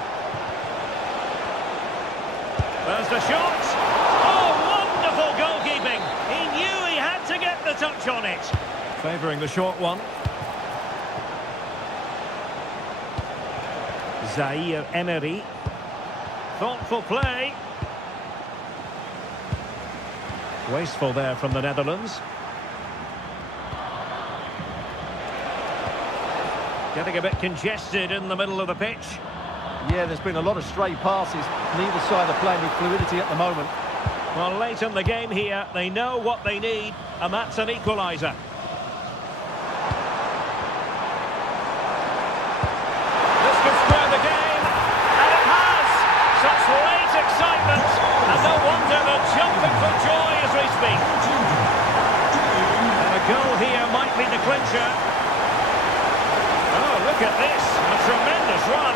There's the shot. Oh, wonderful goalkeeping. He knew he had to get the touch on it. Favouring the short one. Zaire Emery. Thoughtful play. Wasteful there from the Netherlands. Getting a bit congested in the middle of the pitch. Yeah, there's been a lot of stray passes. Neither side are playing with fluidity at the moment. Well, late in the game here, they know what they need, and that's an equaliser. This could square the game, and it has! Such late excitement, and no wonder they're jumping for joy as we speak. And a goal here might be the clincher. Oh, look at this, a tremendous run.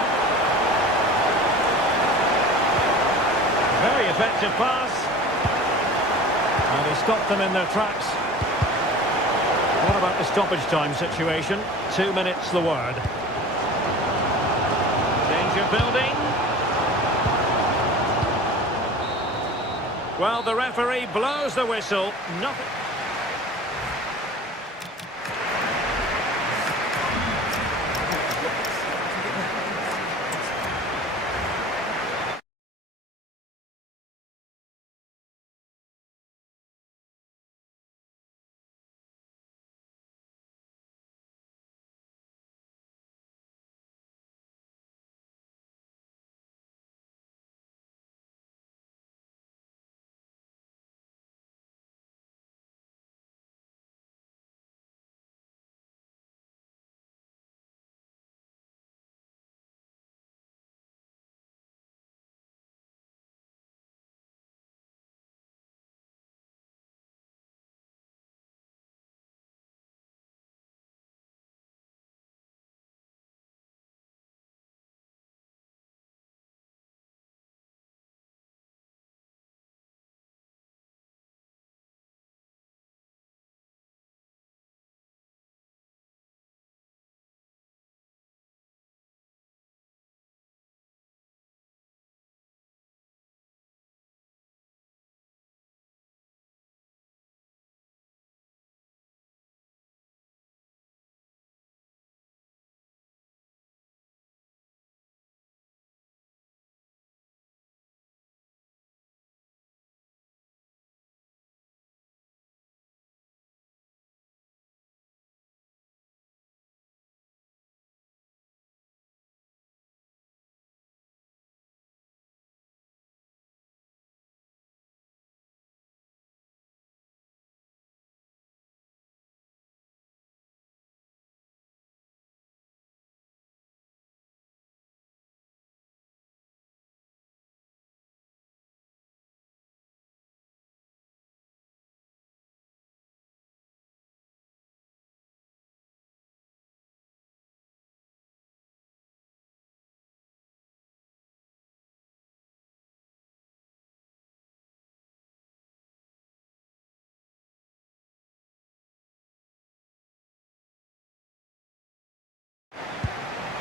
Very effective pass. And he stopped them in their tracks. What about the stoppage time situation? 2 minutes the word. Danger building. Well, the referee blows the whistle. Nothing.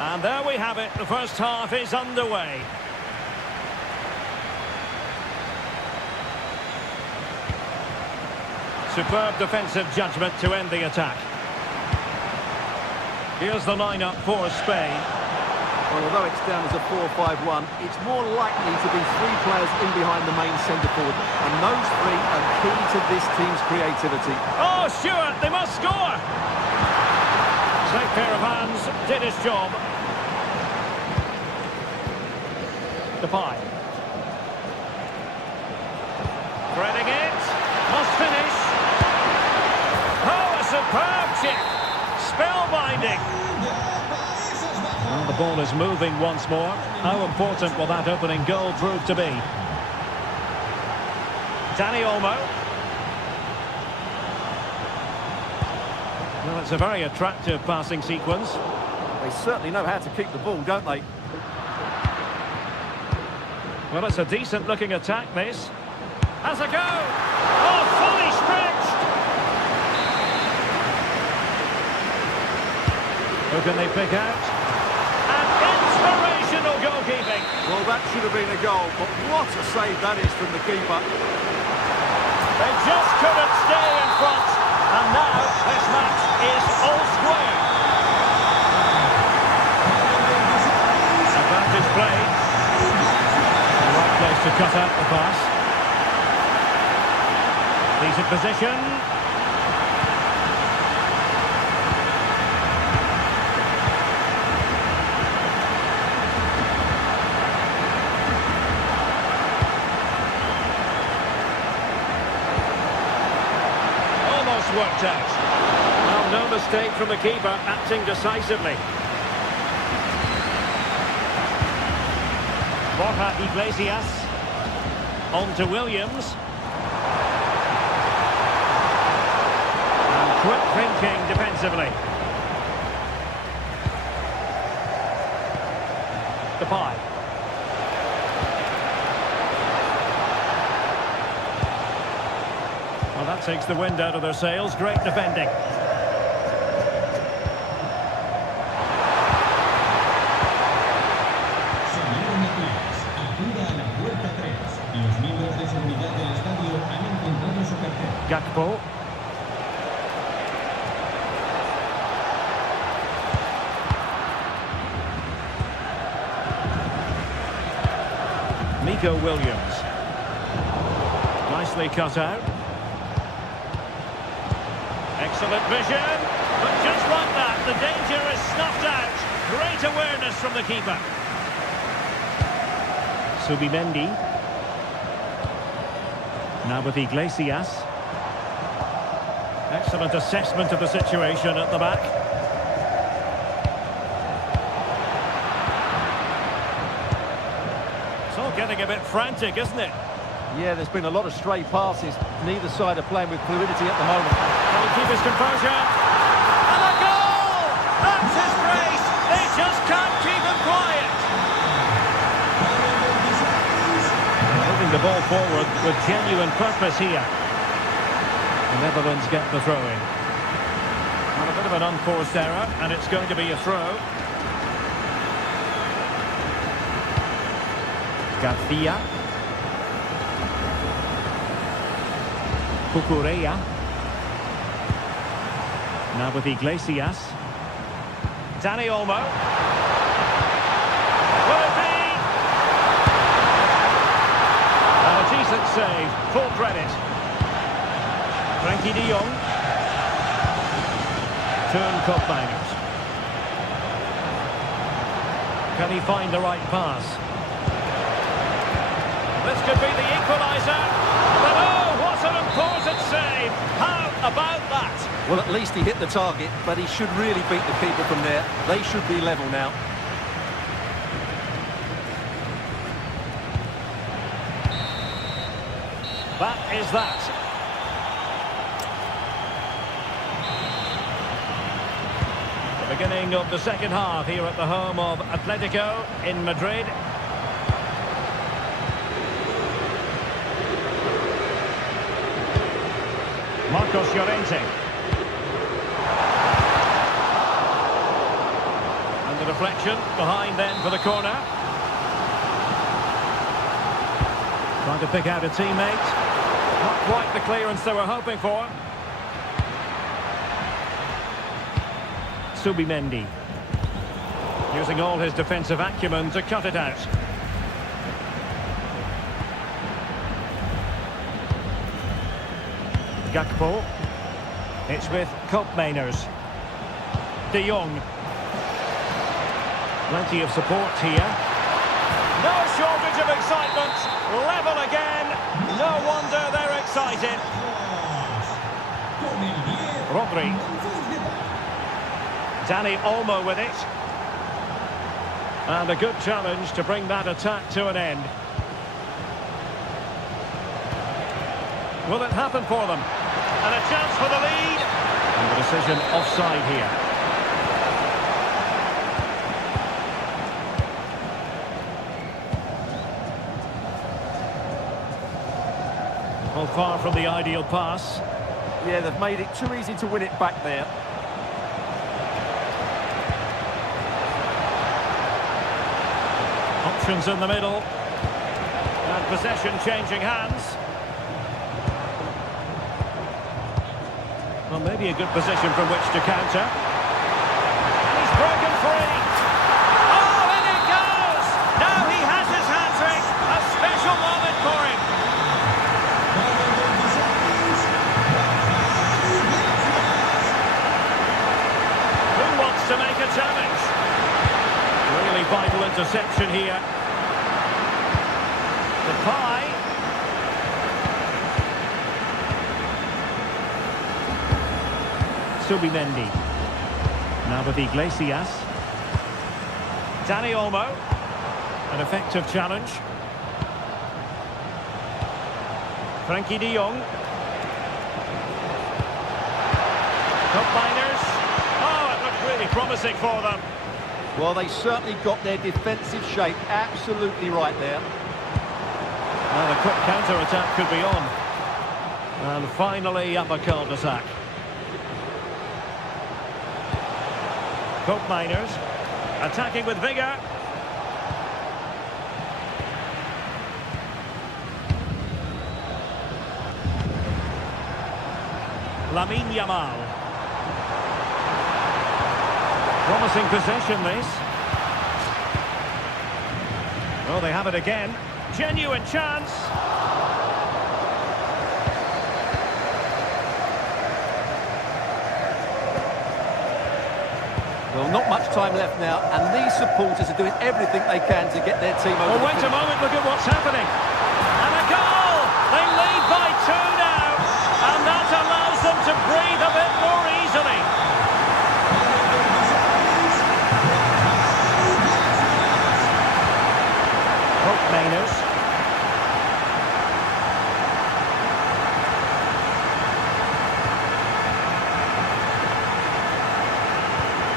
And there we have it. The first half is underway. Superb defensive judgment to end the attack. Here's the lineup for Spain. Well, although it's down as a 4-5-1, it's more likely to be three players in behind the main centre forward. And those three are key to this team's creativity. Oh, Stewart, they must score! Safe pair of hands, did his job. Depay. Threading it, must finish. Oh, a superb chip! Spellbinding! Well, the ball is moving once more. How important will that opening goal prove to be? Dani Olmo. Well, it's a very attractive passing sequence. They certainly know how to keep the ball, don't they? Well, it's a decent-looking attack, this. Has a go! Oh, fully stretched! Who can they pick out? And inspirational goalkeeping! Well, that should have been a goal, but what a save that is from the keeper. They just couldn't stay in front. And now, this match is all square. Advantage played. The right place to cut out the pass. Decent position. Almost worked out. Well, no mistake from the keeper, acting decisively. Borja Iglesias. On to Williams. Quick thinking defensively. Depay. Well, that takes the wind out of their sails. Great defending. Gakpo. Nico Williams. Nicely cut out. Excellent vision. But just like that, the danger is snuffed out. Great awareness from the keeper. Subimendi. Now with Iglesias. Excellent assessment of the situation at the back. It's all getting a bit frantic, isn't it? Yeah, there's been a lot of stray passes. Neither side are playing with fluidity at the moment. Can he keep his composure? And a goal! That's his brace! They just can't keep him quiet! Moving the ball forward with genuine purpose here. The Netherlands get the throw-in. Well, a bit of an unforced error, and it's going to be a throw. Garcia. Cucurella. Now with Iglesias. Dani Olmo. Will it be? And a decent save. Full credit. Frankie de Jong. Turn Kopbangers. Can he find the right pass? This could be the equaliser. But oh, what an important save. How about that? Well, at least he hit the target, but he should really beat the keeper from there. They should be level now. That is that. The beginning of the second half here at the home of Atletico in Madrid. Marcos Llorente. And the deflection. Behind then for the corner. Trying to pick out a teammate. Not quite the clearance they were hoping for. Subimendi. Using all his defensive acumen to cut it out. Gakpo. It's with Koopmeiners. De Jong. Plenty of support here. No shortage of excitement. Level again. No wonder they're excited. Rodri. Dani Olmo with it. And a good challenge to bring that attack to an end. Will it happen for them? And a chance for the lead. And the decision offside here. Well, far from the ideal pass. Yeah, they've made it too easy to win it back there. Options in the middle. And possession changing hands. Well, maybe a good position from which to counter. And he's broken free. Oh, in it goes! Now he has his hat-trick. A special moment for him. Who wants to make a challenge? Really vital interception here. The pie. Subimendi. Now with Iglesias. Dani Olmo. An effective challenge. Frankie de Jong. Koopmeiners. Oh, it looked really promising for them. Well, they certainly got their defensive shape absolutely right there. Well, a quick counter-attack could be on. And finally, up a cul-de-sac. Koopmeiners attacking with vigour. Lamine Yamal. Promising possession, this. Well, they have it again. Genuine chance. Well, not much time left now, and these supporters are doing everything they can to get their team over. Oh, wait a moment, look at what's happening. And a goal! They lead by 2 now, and that allows them to breathe a bit more easily. Koopmeiners.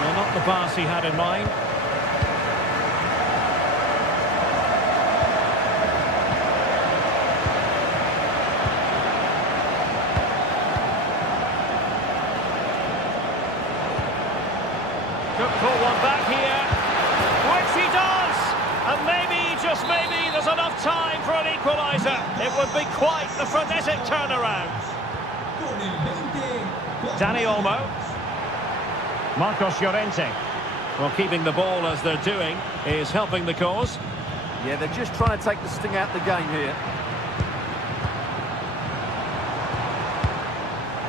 Well, not the pass he had in mind. Could pull one back here, which he does, and maybe, just maybe, there's enough time for an equaliser. It would be quite a frenetic turnaround. Dani Olmo. Marcos Llorente. Well, keeping the ball as they're doing is helping the cause. Yeah, they're just trying to take the sting out of the game here.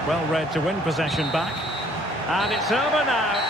Well read to win possession back. And it's over now.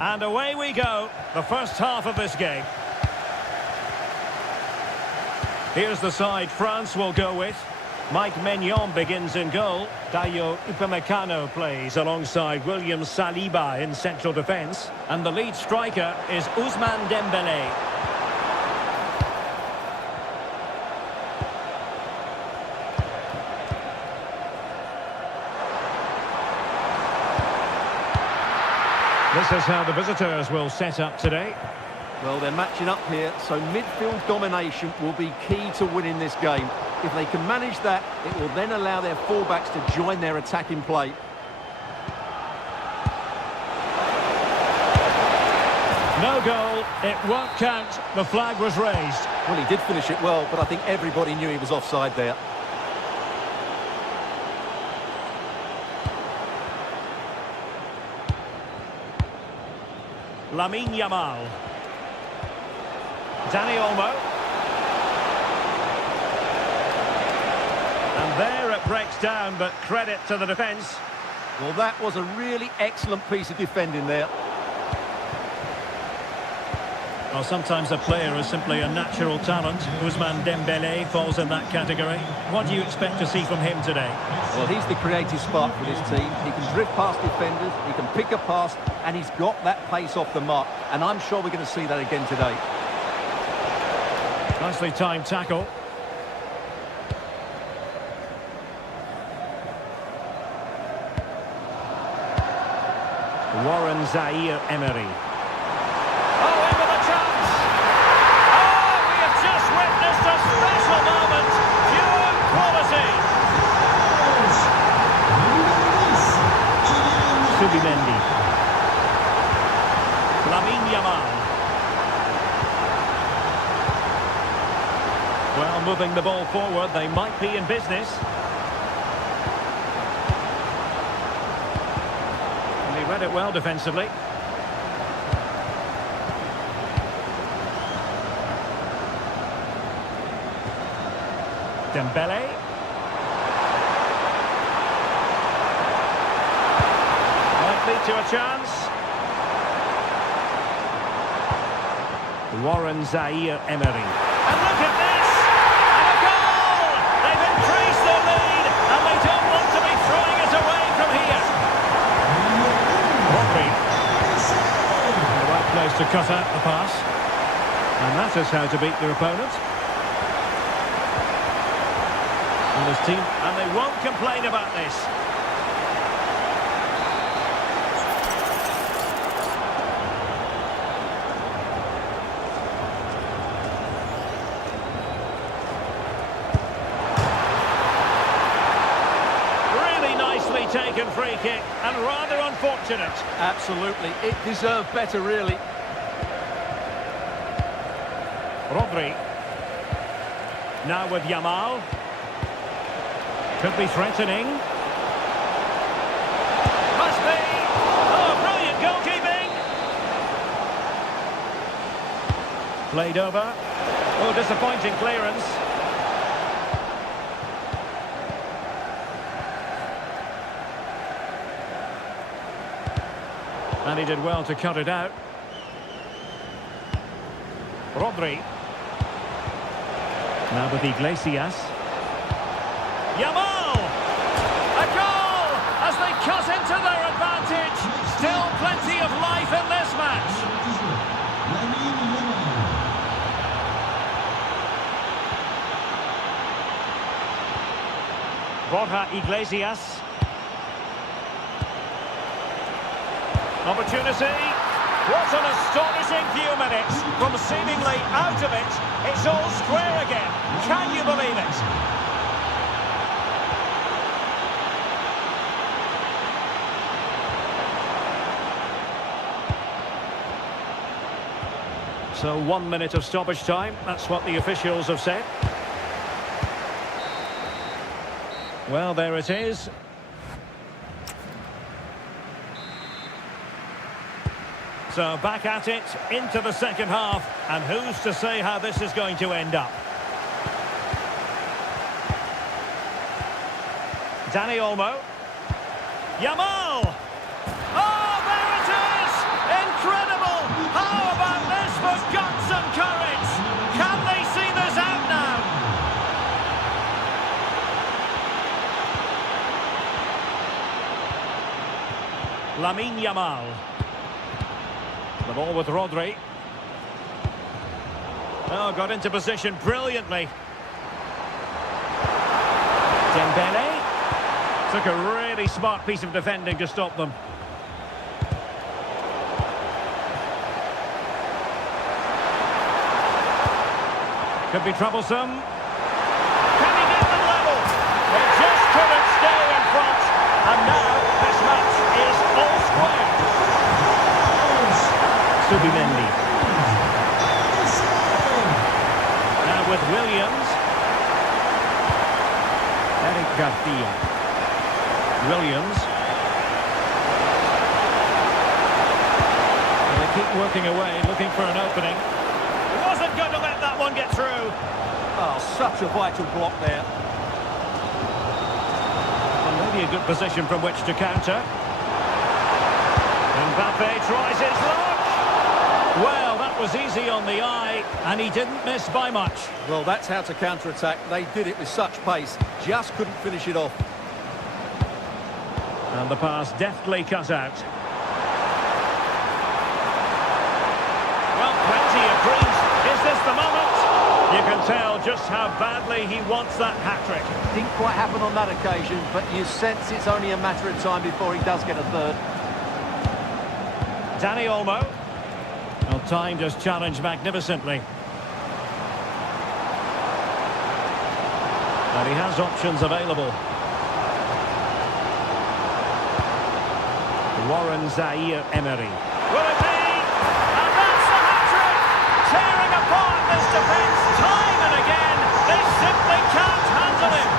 And away we go, the first half of this game. Here's the side France will go with. Mike Maignan begins in goal. Dayo Upamecano plays alongside William Saliba in central defence. And the lead striker is Ousmane Dembélé. This is how the visitors will set up today. Well, they're matching up here, so midfield domination will be key to winning this game. If they can manage that, it will then allow their fullbacks to join their attacking play. No goal, it won't count. The flag was raised. Well, he did finish it well, but I think everybody knew he was offside there. Lamine Yamal. Dani Olmo. And there it breaks down, but credit to the defence. Well, that was a really excellent piece of defending there. Well, sometimes a player is simply a natural talent. Ousmane Dembélé falls in that category. What do you expect to see from him today? Well, he's the creative spark for this team. He can drift past defenders, he can pick a pass, and he's got that pace off the mark. And I'm sure we're going to see that again today. Nicely timed tackle. Warren Zaire-Emery. Oh, into the chance! Oh, we have just witnessed a special moment. Pure quality. Subimendi. Lamine Yamal. Well, moving the ball forward, they might be in business. And he read it well defensively. Dembélé. Might lead to a chance. Warren Zaire-Emery. And look at this! And a goal! They've increased their lead, and they don't want to be throwing it away from here. Rodri. The right place to cut out the pass. And that is how to beat their opponent. And his team, and they won't complain about this. Taken free kick, and rather unfortunate. Absolutely, it deserved better, really. Rodri. Now with Yamal. Could be threatening. Must be. Oh, brilliant goalkeeping. Played over. Oh, disappointing clearance. And he did well to cut it out. Rodri. Now with Iglesias. Yamal! A goal! As they cut into their advantage. Still plenty of life in this match. Borja Iglesias. Opportunity. What an astonishing few minutes. From seemingly out of it, it's all square again. Can you believe it? So 1 minute of stoppage time. That's what the officials have said. Well, there it is. So back at it, into the second half, and who's to say how this is going to end up? Dani Olmo. Yamal! Oh, there it is! Incredible! Lamine Yamal. The ball with Rodri. Oh, got into position brilliantly. Dembele. Took a really smart piece of defending to stop them. Could be troublesome. Can he get them level? They just couldn't stay in front. And now this match is all square. Subimendi. Now with Williams. Eric Garcia. Williams. And they keep working away, looking for an opening. Wasn't going to let that one get through. Oh, such a vital block there. And maybe a good position from which to counter. Mbappe tries his luck. Well, that was easy on the eye, and he didn't miss by much. Well, that's how to counter-attack. They did it with such pace. Just couldn't finish it off. And the pass deftly cut out. Well, plenty of dreams. Is this the moment? You can tell just how badly he wants that hat-trick. Didn't quite happen on that occasion, but you sense it's only a matter of time before he does get a third. Danny Olmo. Well, timed his challenge magnificently. And he has options available. Warren Zaire-Emery. Will it be? And that's the hat-trick! Tearing apart this defence time and again. They simply can't handle him.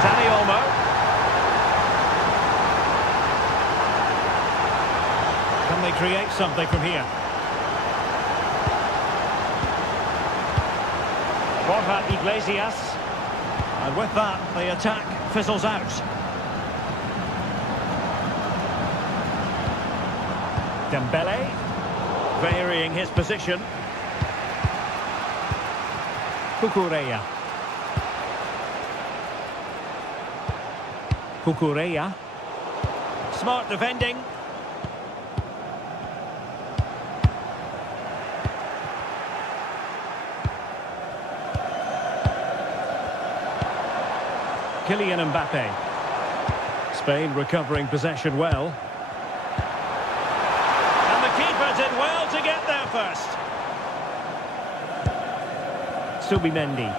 Danny Olmo. Can they create something from here? Borja Iglesias. And with that, the attack fizzles out. Dembele, varying his position. Cucurella. Cucurella. Smart defending. Kylian Mbappe. Spain recovering possession well. And the keeper did well to get there first. Subimendi.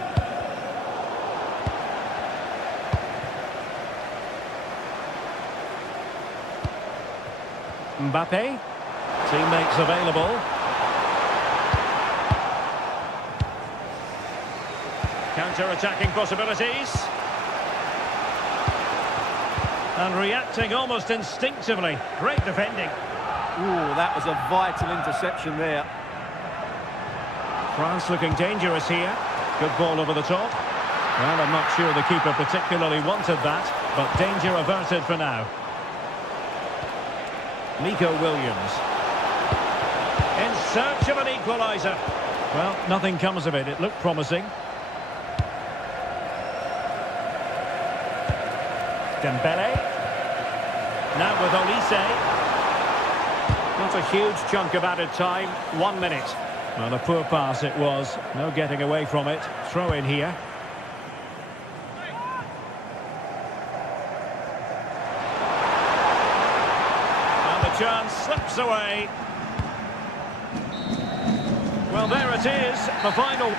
Mbappe. Teammates available. Counter-attacking possibilities. And reacting almost instinctively. Great defending. Ooh, that was a vital interception there. France looking dangerous here. Good ball over the top. Well, I'm not sure the keeper particularly wanted that, but danger averted for now. Nico Williams. In search of an equaliser. Well, nothing comes of it. It looked promising. Dembele. Now with Olise. Not a huge chunk of added time. 1 minute. Well, a poor pass it was. No getting away from it. Throw in here. And the chance slips away. Well, there it is. The final.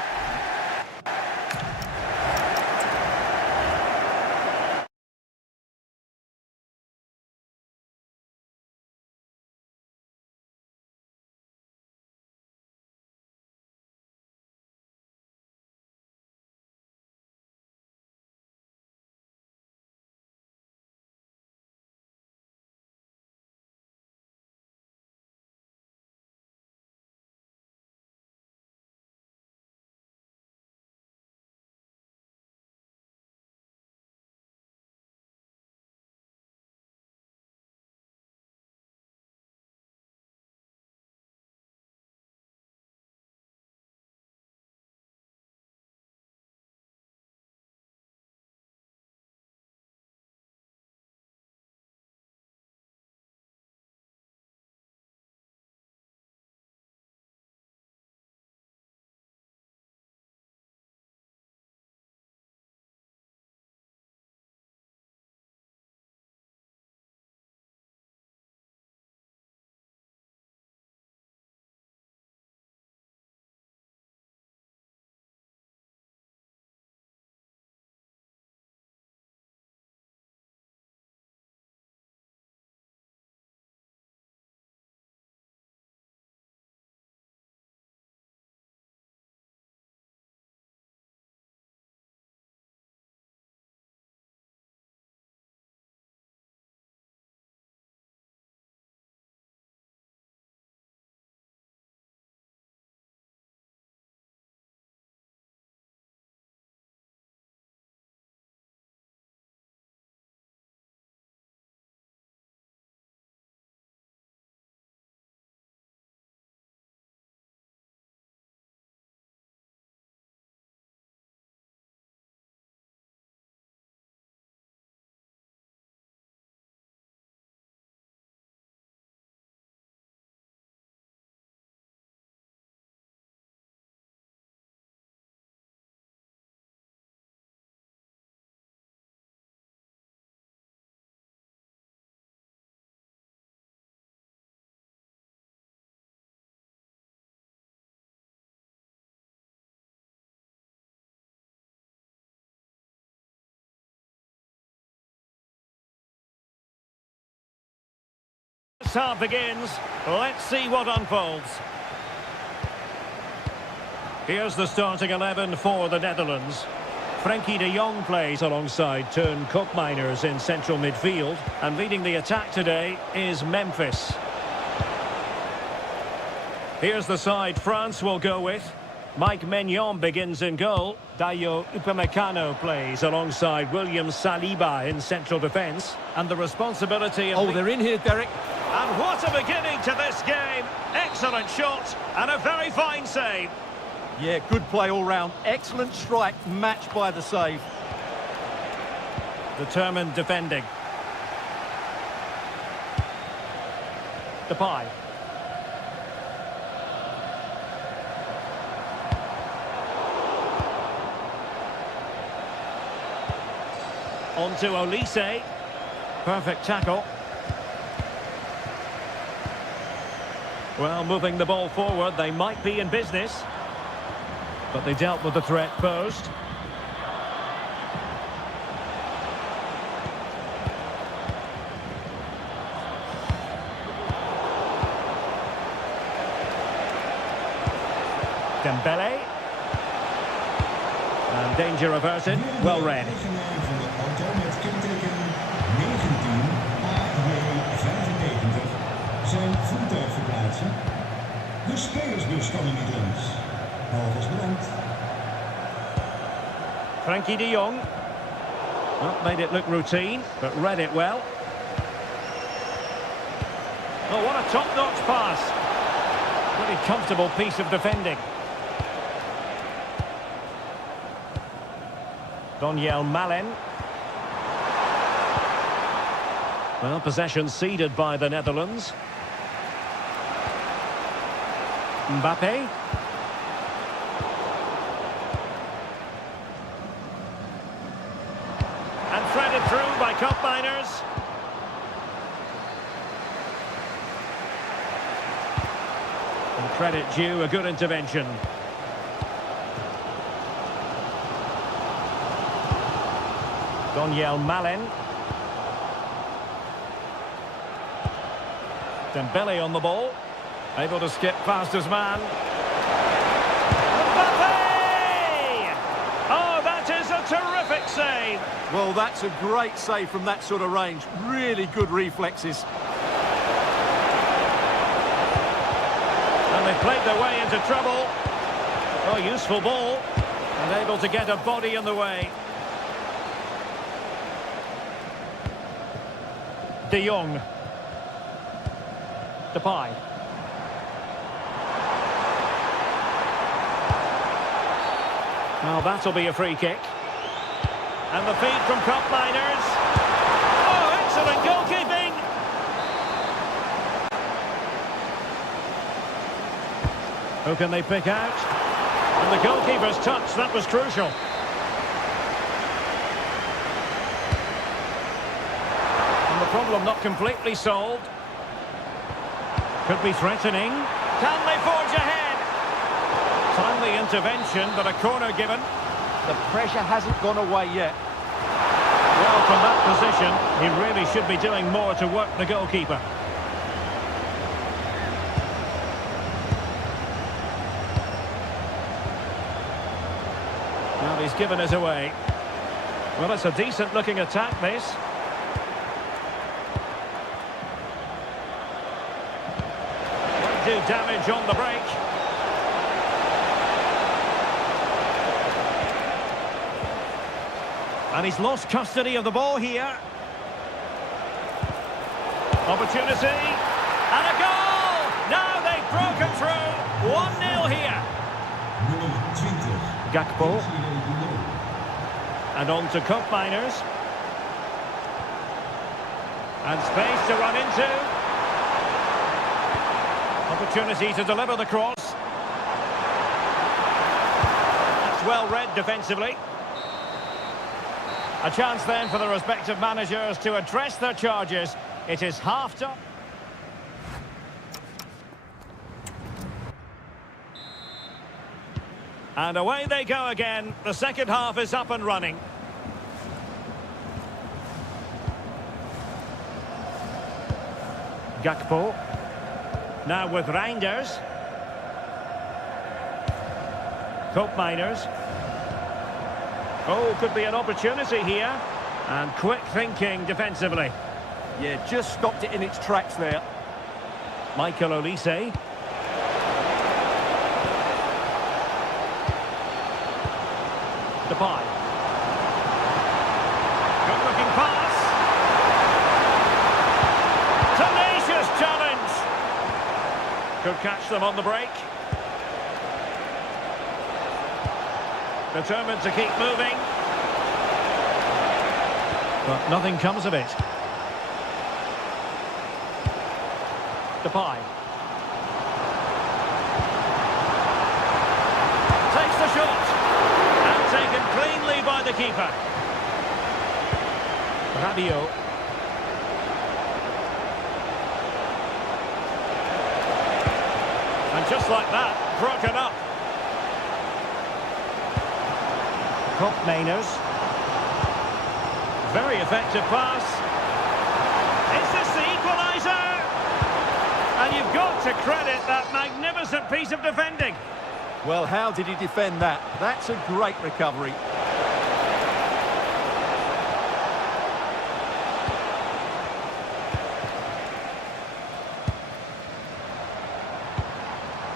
next half begins. Let's see what unfolds. Here's the starting 11 for the Netherlands. Frenkie de Jong plays alongside Teun Koopmeiners in central midfield. And leading the attack today is Memphis. Here's the side France will go with. Mike Maignan begins in goal. Dayo Upamecano plays alongside William Saliba in central defence. And the responsibility of... Oh, they're in here, Derek. And what a beginning to this game. Excellent shot and a very fine save. Yeah, good play all round. Excellent strike, matched by the save. Determined defending. Depay. On to Olise. Perfect tackle. Well, moving the ball forward, they might be in business. But they dealt with the threat posed. Dembele. And danger averted. Well read. Zijn voertuig verplaatsen. De spelersbus kan er niet langs. Behalve bedankt. Frenkie de Jong. Well, made it look routine, but read it well. Oh, what a top-notch pass. Pretty comfortable piece of defending. Donyell Malen. Well, possession ceded by the Netherlands. Mbappe. And threaded through by Koopmeiners. And credit due, a good intervention. Donyell Malen. Dembele on the ball. Able to skip past his man. Mbappe! Oh, that is a terrific save. Well, that's a great save from that sort of range. Really good reflexes. And they played their way into trouble. Oh, useful ball. And able to get a body in the way. De Jong. Depay. Well, that'll be a free kick. And the feed from Koopmeiners. Oh, excellent goalkeeping! Who can they pick out? And the goalkeeper's touch, that was crucial. And the problem not completely solved. Could be threatening. Can they forge ahead? Timely intervention, but a corner given. The pressure hasn't gone away yet. Well, from that position, he really should be doing more to work the goalkeeper. Well, he's given it away. Well, it's a decent-looking attack, this. Do damage on the break. And he's lost custody of the ball here. Opportunity. And a goal! Now they've broken through. 1-0 here. Gakpo. And on to Koopmeiners. And space to run into. Opportunity to deliver the cross. That's well read defensively. A chance then for the respective managers to address their charges. It is half-time. And away they go again. The second half is up and running. Gakpo. Now with Reinders. Miners. Oh, could be an opportunity here. And quick thinking defensively. Yeah, just stopped it in its tracks there. Michael Olise. Depay. Good looking pass. Tenacious challenge. Could catch them on the break. Determined to keep moving. But nothing comes of it. Depay. Takes the shot. And taken cleanly by the keeper. Rabiot. And just like that, broken up. Mainers. Very effective pass. Is this the equaliser? And you've got to credit that magnificent piece of defending. Well, how did he defend that? That's a great recovery.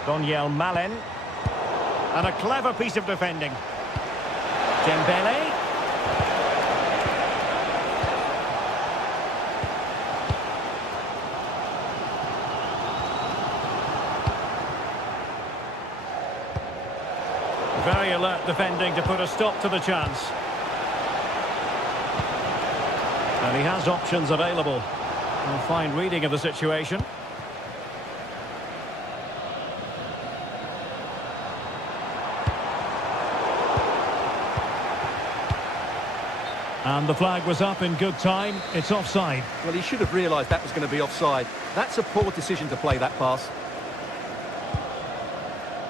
Donyell Malen. And a clever piece of defending. Dembele. Very alert defending to put a stop to the chance. And he has options available. A fine reading of the situation. And the flag was up in good time. It's offside. Well, he should have realised that was going to be offside. That's a poor decision to play that pass.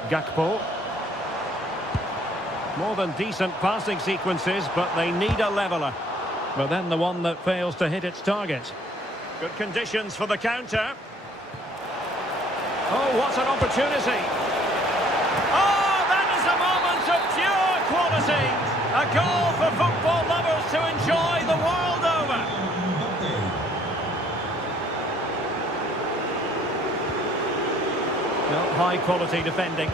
Gakpo. More than decent passing sequences, but they need a leveller. But then the one that fails to hit its target. Good conditions for the counter. Oh, what an opportunity. Oh, that is a moment of pure quality. A goal for football lovers to enjoy the world over. No, high quality defending.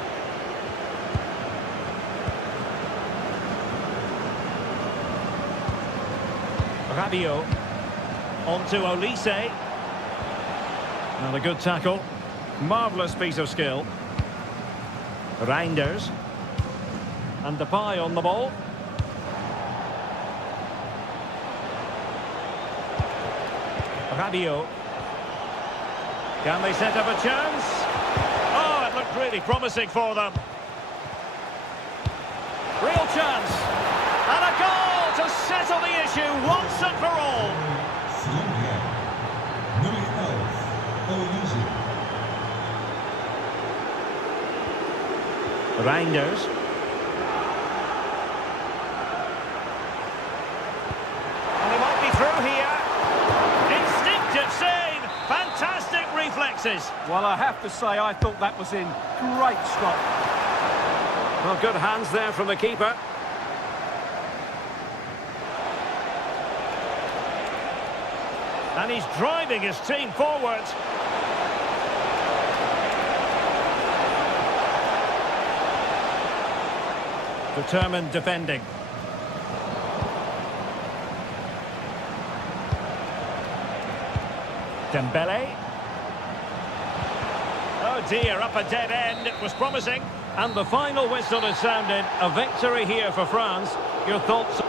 Rabiot. On to Olise. And a good tackle. Marvellous piece of skill. Reinders. And Depay on the ball. Rabiot. Can they set up a chance? Oh, it looked really promising for them. Real chance. And a goal to settle the issue once and for all. Reinders. And he might be through here. Instinctive save. Fantastic reflexes. Well, I have to say, I thought that was in. Great stop. Well, good hands there from the keeper. And he's driving his team forward. Determined defending. Dembele. Oh dear, up a dead end. It was promising. And the final whistle has sounded. A victory here for France. Your thoughts?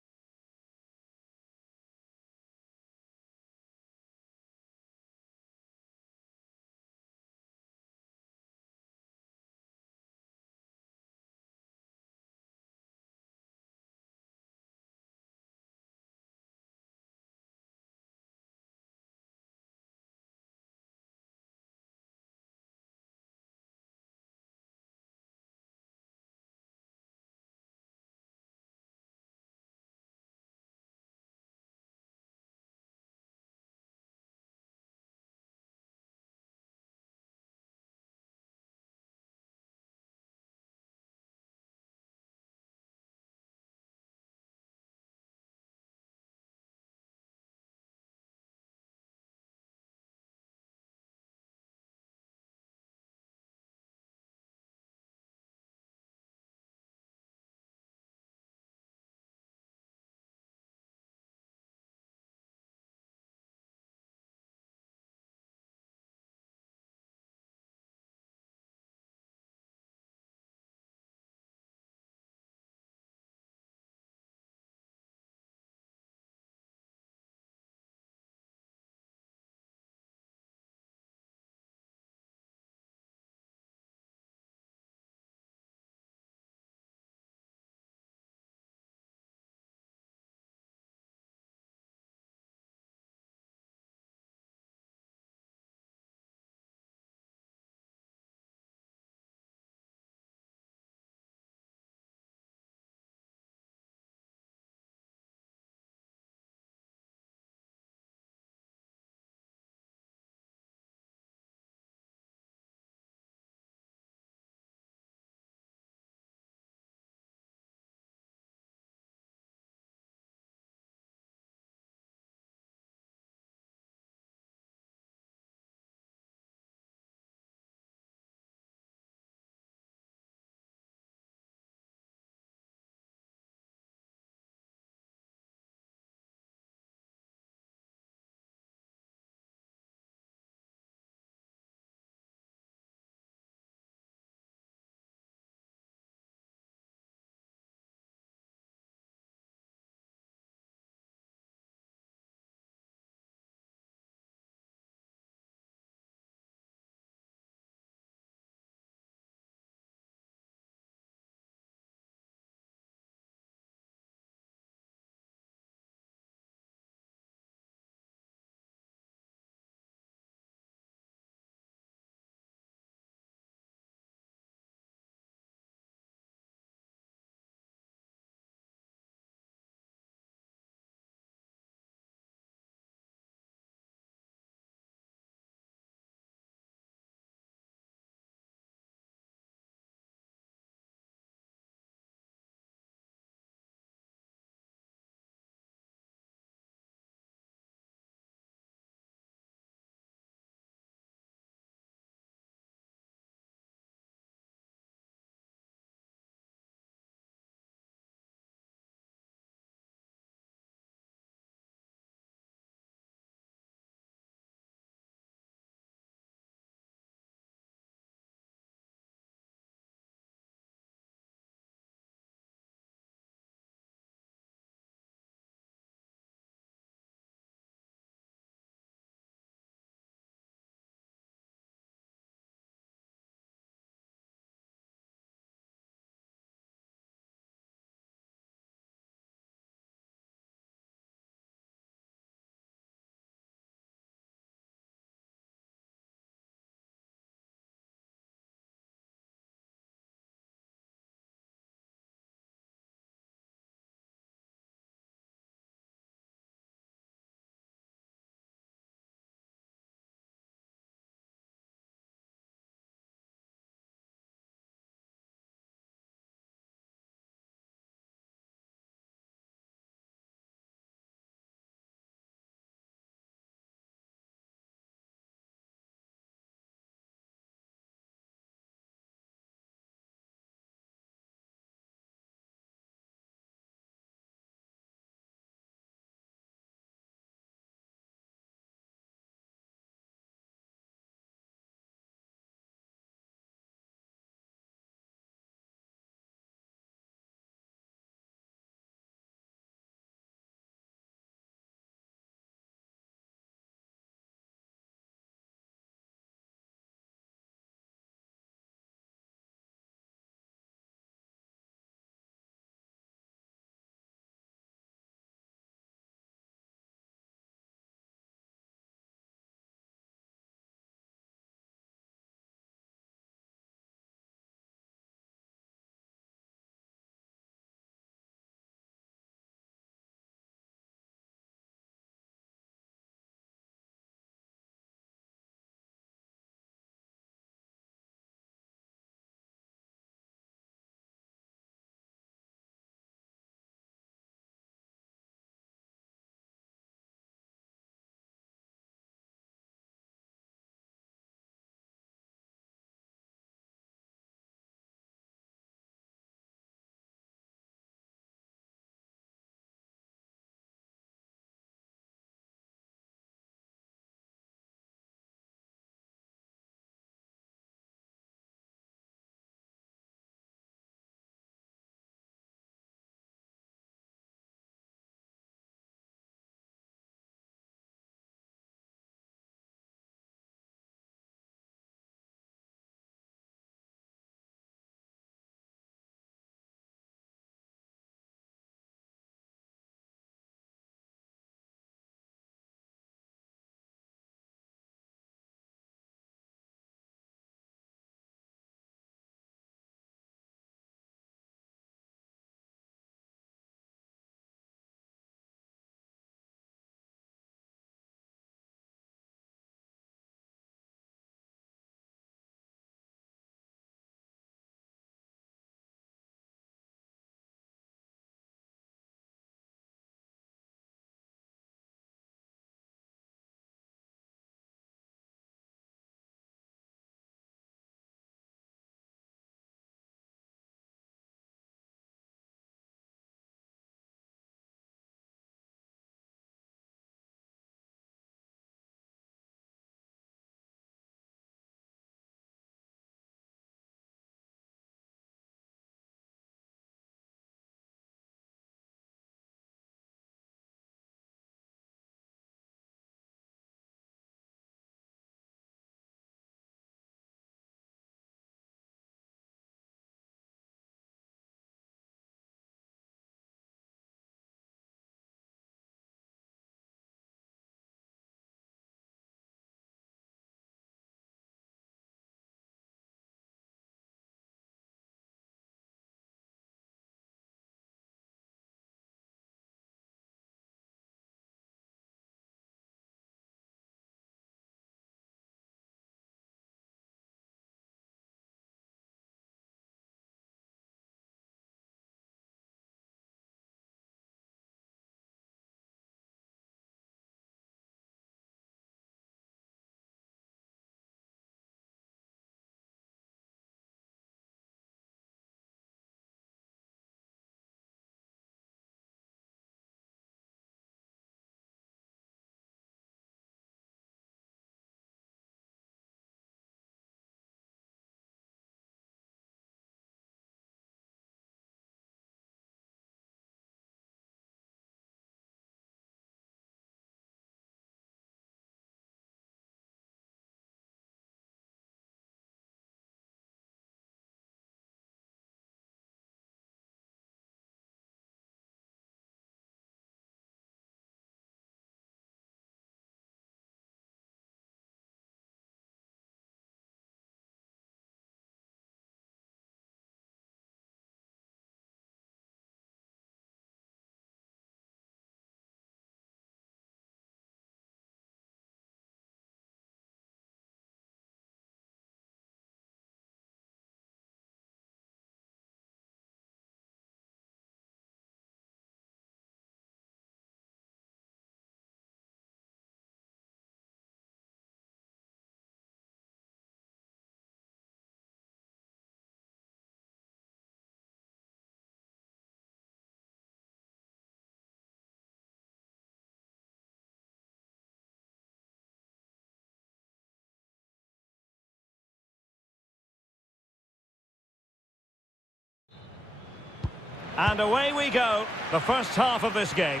And away we go, the first half of this game.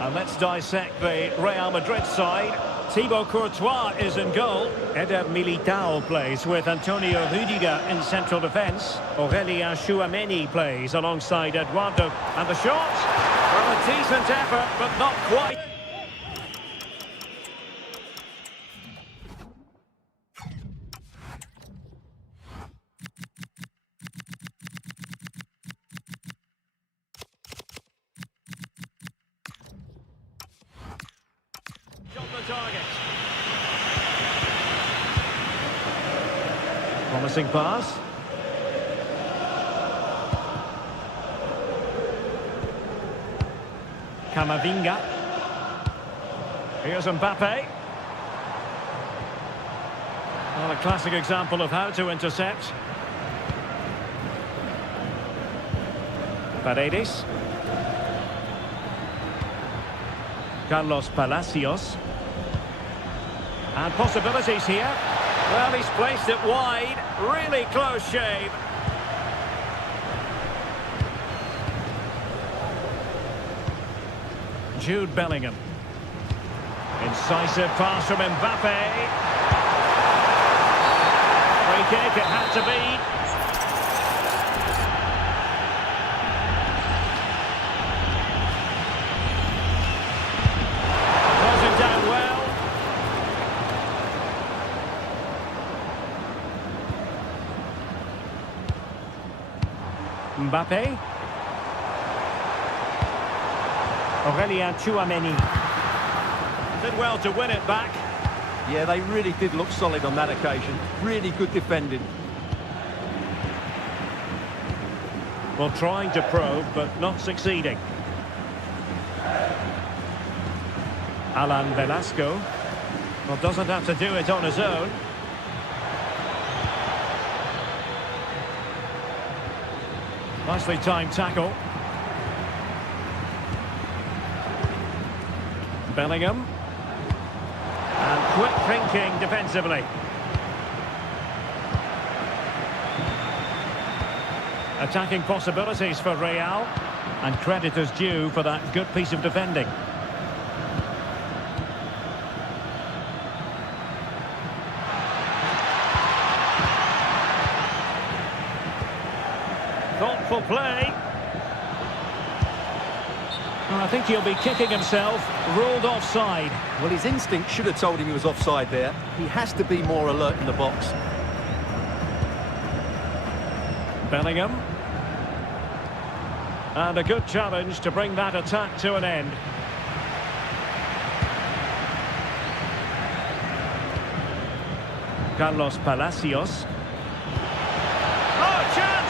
And let's dissect the Real Madrid side. Thibaut Courtois is in goal. Eder Militao plays with Antonio Rudiger in central defence. Aurelien Tchouameni plays alongside Eduardo. And the shot? Well, a decent effort, but not quite. Target. Promising pass. Camavinga. Here's Mbappe. Well, a classic example of how to intercept. Paredes. Carlos Palacios. And possibilities here. Well, he's placed it wide. Really close shave. Jude Bellingham. Incisive pass from Mbappe. Free kick, it had to be. Closing down well. Mbappe. Aurelien Tchouameni. Did well to win it back. Yeah, they really did look solid on that occasion. Really good defending. Well, trying to probe, but not succeeding. Alan Velasco. Well, doesn't have to do it on his own. Nicely timed tackle. Bellingham. And quick thinking defensively. Attacking possibilities for Real. And credit is due for that good piece of defending. Thoughtful play. Well, I think he'll be kicking himself. Ruled offside. Well, his instinct should have told him he was offside there. He has to be more alert in the box. Bellingham. And a good challenge to bring that attack to an end. Carlos Palacios. Oh, chance!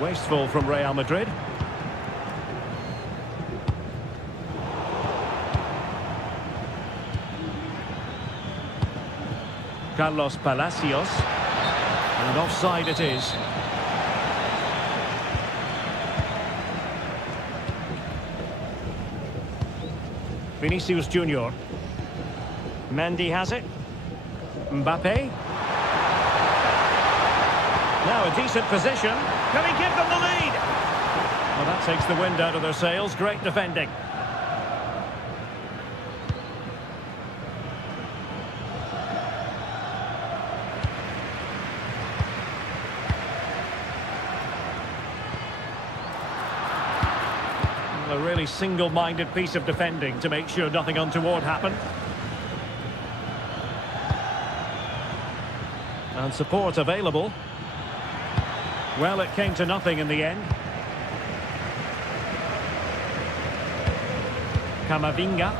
Wasteful from Real Madrid. Carlos Palacios. And offside it is. Vinicius Junior. Mendy has it. Mbappe. Now a decent position. Can he give them the lead? Well, that takes the wind out of their sails. Great defending. A really single-minded piece of defending to make sure nothing untoward happened. And support available. Well, it came to nothing in the end. Camavinga.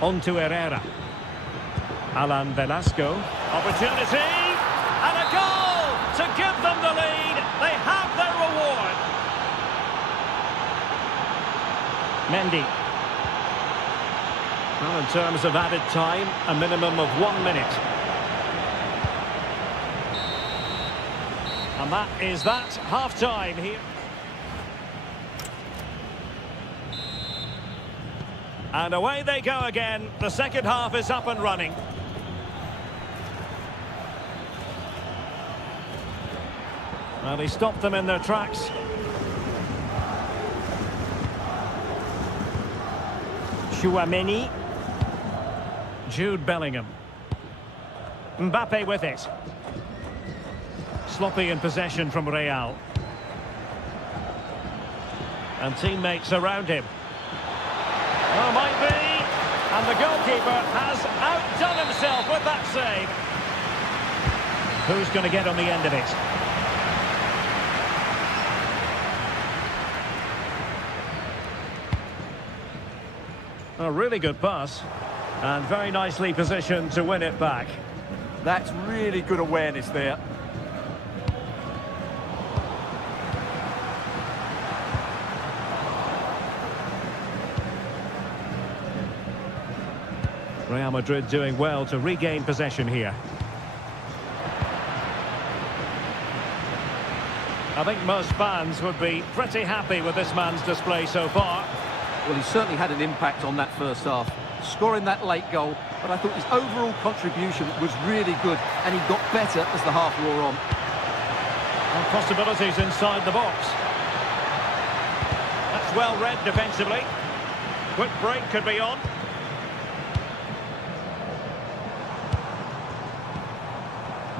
On to Herrera. Alan Velasco. Opportunity. And a goal to give them the lead. They have their reward. Mendy. Well, in terms of added time, a minimum of 1 minute. And that is that. Half-time here. And away they go again. The second half is up and running. Well, he stopped them in their tracks. Chouameni. Jude Bellingham. Mbappe with it. Sloppy in possession from Real. And teammates around him. Oh, might be. And the goalkeeper has outdone himself with that save. Who's going to get on the end of it? A really good pass. And very nicely positioned to win it back. That's really good awareness there. Real Madrid doing well to regain possession here. I think most fans would be pretty happy with this man's display so far. Well, he certainly had an impact on that first half, scoring that late goal, but I thought his overall contribution was really good, and he got better as the half wore on. And possibilities inside the box. That's well read defensively. Quick break could be on.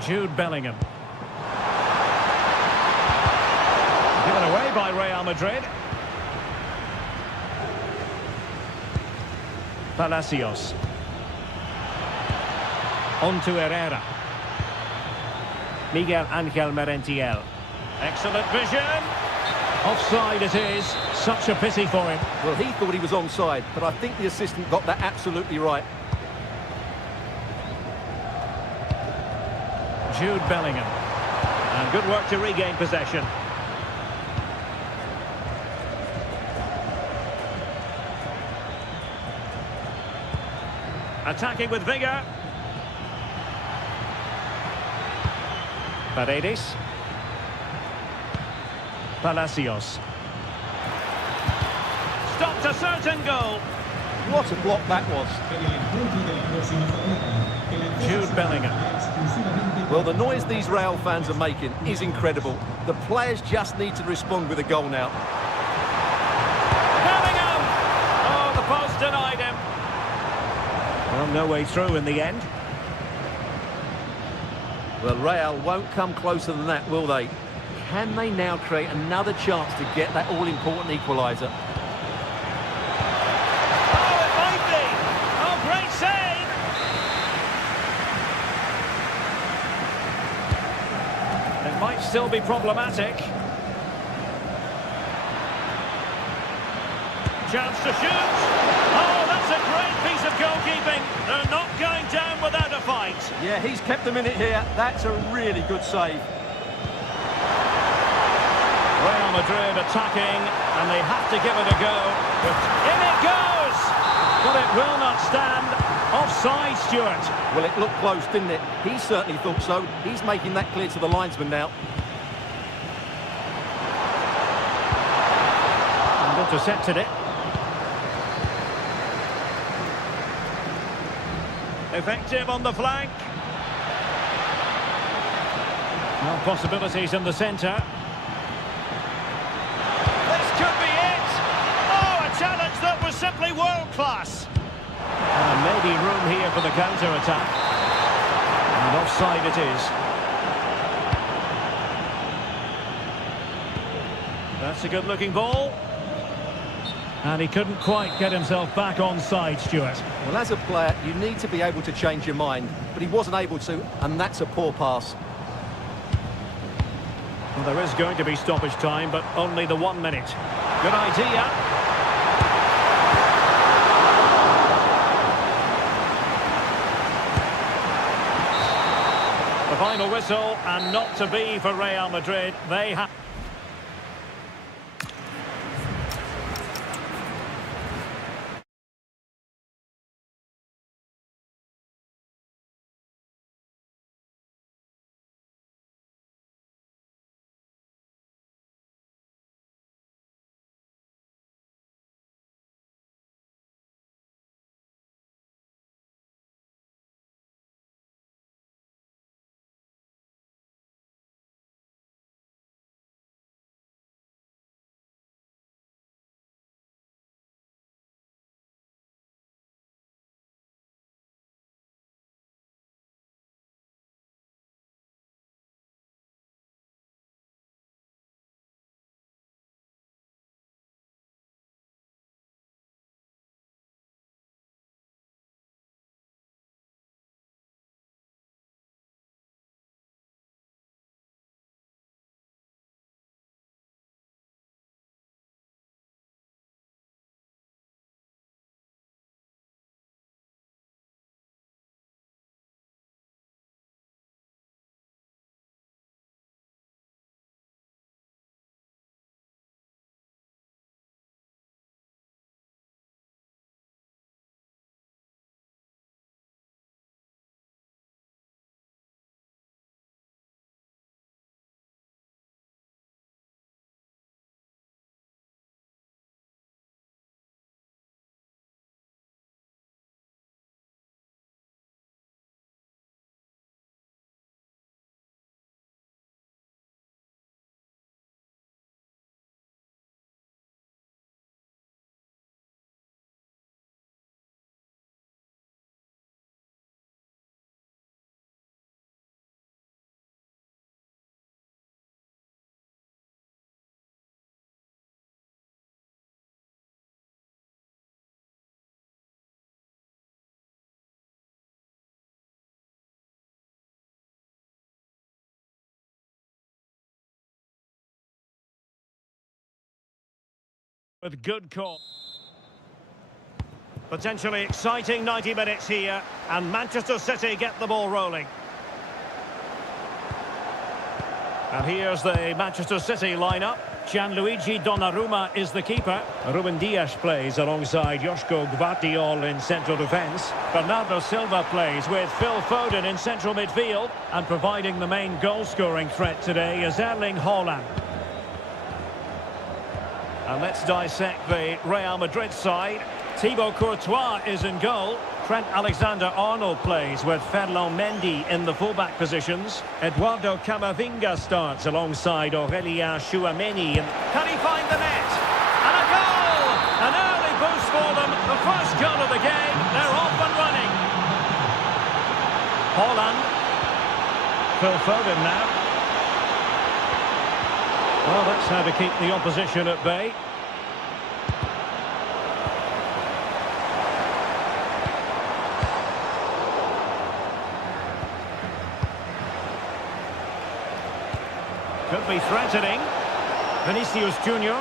Jude Bellingham. Given away by Real Madrid. Palacios. On to Herrera. Miguel Ángel Merentiel. Excellent vision. Offside it is. Such a pity for him. Well, he thought he was onside, but I think the assistant got that absolutely right. Jude Bellingham. And good work to regain possession. Attacking with vigour. Paredes. Palacios. Stopped a certain goal. What a block that was. Jude Bellingham. Well, the noise these Real fans are making is incredible. The players just need to respond with a goal now. Bellingham! Oh, the post denied him. Well, no way through in the end. Well, Real won't come closer than that, will they? Can they now create another chance to get that all-important equaliser? Oh, it might be! Oh, great save! It might still be problematic. Chance to shoot! Oh, that's a great piece of goalkeeping! They're not going down without a fight! Yeah, he's kept them in it here. That's a really good save. Real Madrid attacking, and they have to give it a go. In it goes! But it will not stand. Offside, Stuart. Well, it looked close, didn't it? He certainly thought so. He's making that clear to the linesman now. And intercepted it. Effective on the flank. Well, possibilities in the centre. This could be it! Oh, a challenge that was simply world-class. And maybe room here for the counter-attack. And offside it is. That's a good-looking ball. And he couldn't quite get himself back onside, Stuart. Well, as a player, you need to be able to change your mind, but he wasn't able to, and that's a poor pass. Well, there is going to be stoppage time, but only the 1 minute. Good idea. The final whistle, and not to be for Real Madrid. They have... With good call. Potentially exciting 90 minutes here, and Manchester City get the ball rolling. And here's the Manchester City lineup. Gianluigi Donnarumma is the keeper. Ruben Dias plays alongside Joško Gvardiol in central defence. Bernardo Silva plays with Phil Foden in central midfield. And providing the main goal-scoring threat today is Erling Haaland. And let's dissect the Real Madrid side. Thibaut Courtois is in goal. Trent Alexander-Arnold plays with Ferland Mendy in the fullback positions. Eduardo Camavinga starts alongside Aurélien Tchouameni. Can he find the net? And a goal! An early boost for them. The first goal of the game. They're off and running. Haaland. Phil Foden now. Well, that's how to keep the opposition at bay. Could be threatening. Vinicius Junior.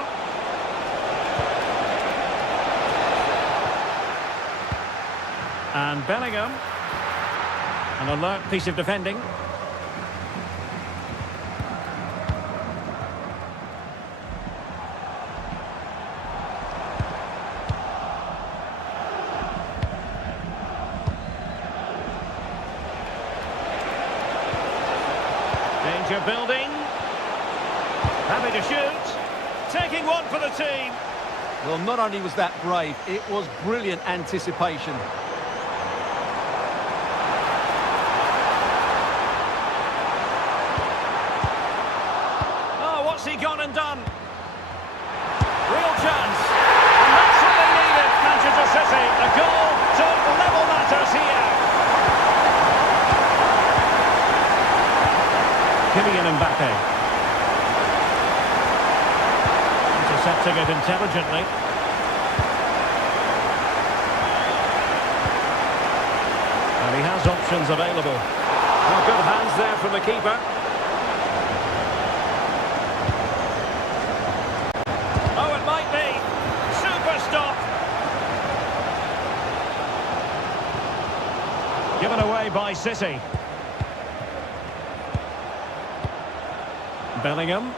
And Bellingham. An alert piece of defending. Danger building. Happy to shoot. Taking one for the team. Well, not only was that brave, it was brilliant anticipation. Oh, what's he gone and done? Real chance. And that's what they needed, Manchester City. A goal to level matters here. Kylian Mbappe. Intercepting it intelligently. And he has options available. Well, good hands there from the keeper. Oh, it might be. Super stop. Given away by City. Bellingham.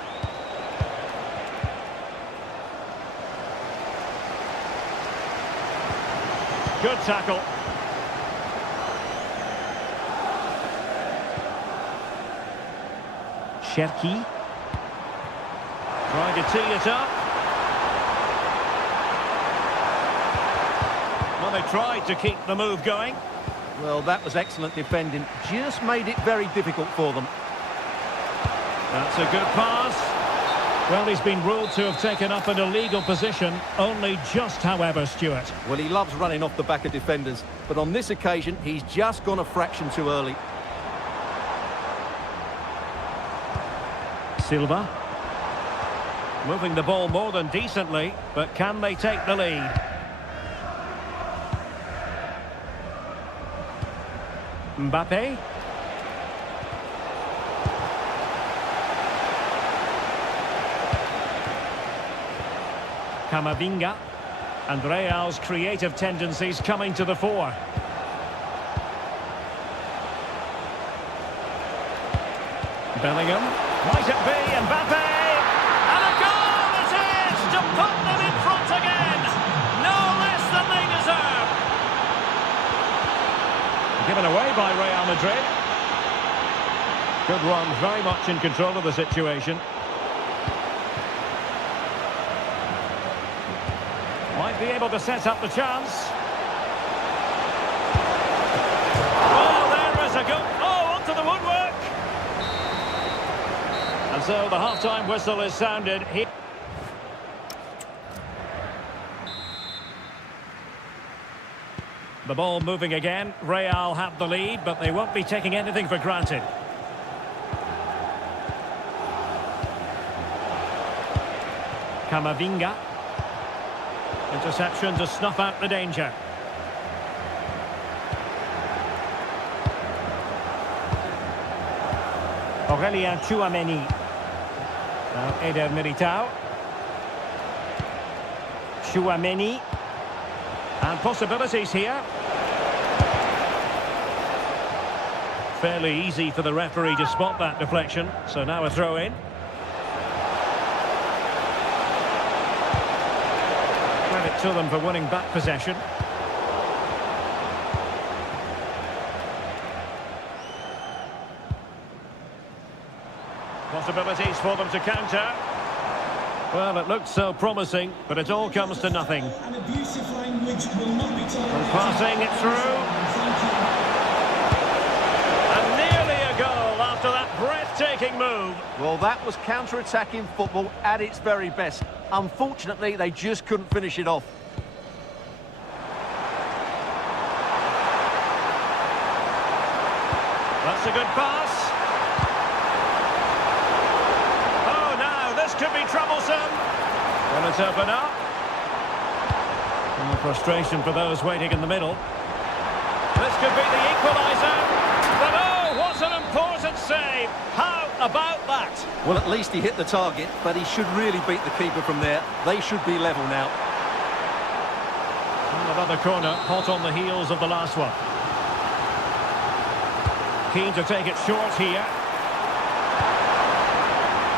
Good tackle. Cherki. Trying to tee it up. Well, they tried to keep the move going. Well, that was excellent defending. Just made it very difficult for them. That's a good pass. Well, he's been ruled to have taken up an illegal position. Only just, however, Stuart. Well, he loves running off the back of defenders, but on this occasion, he's just gone a fraction too early. Silva. Moving the ball more than decently, but can they take the lead? Mbappe. Camavinga. And Real's creative tendencies coming to the fore. Bellingham. Might it be Mbappe? And a goal it is to put them in front again. No less than they deserve. Given away by Real Madrid. Good run, very much in control of the situation. Might be able to set up the chance. Oh, there is a goal. Oh, onto the woodwork. And so the half-time whistle is sounded here. The ball moving again. Real have the lead, but they won't be taking anything for granted. Camavinga. Interception to snuff out the danger. Aurélien Tchouameni. Now Eder Militao. Chouameni. And possibilities here. Fairly easy for the referee to spot that deflection. So now a throw in. Credit to them for winning back possession. Possibilities for them to counter. Well, it looked so promising, but it all comes to nothing. And abusive language will not be tolerated. Passing it through. And nearly a goal after that breathtaking move. Well, that was counter-attacking football at its very best. Unfortunately, they just couldn't finish it off. That's a good pass. Oh, now this could be troublesome. Will it open up? And the frustration for those waiting in the middle. This could be the equaliser. But oh, what an important save. How about that? Well, at least he hit the target, but he should really beat the keeper from there. They should be level now. Another corner, hot on the heels of the last one. Keen to take it short here.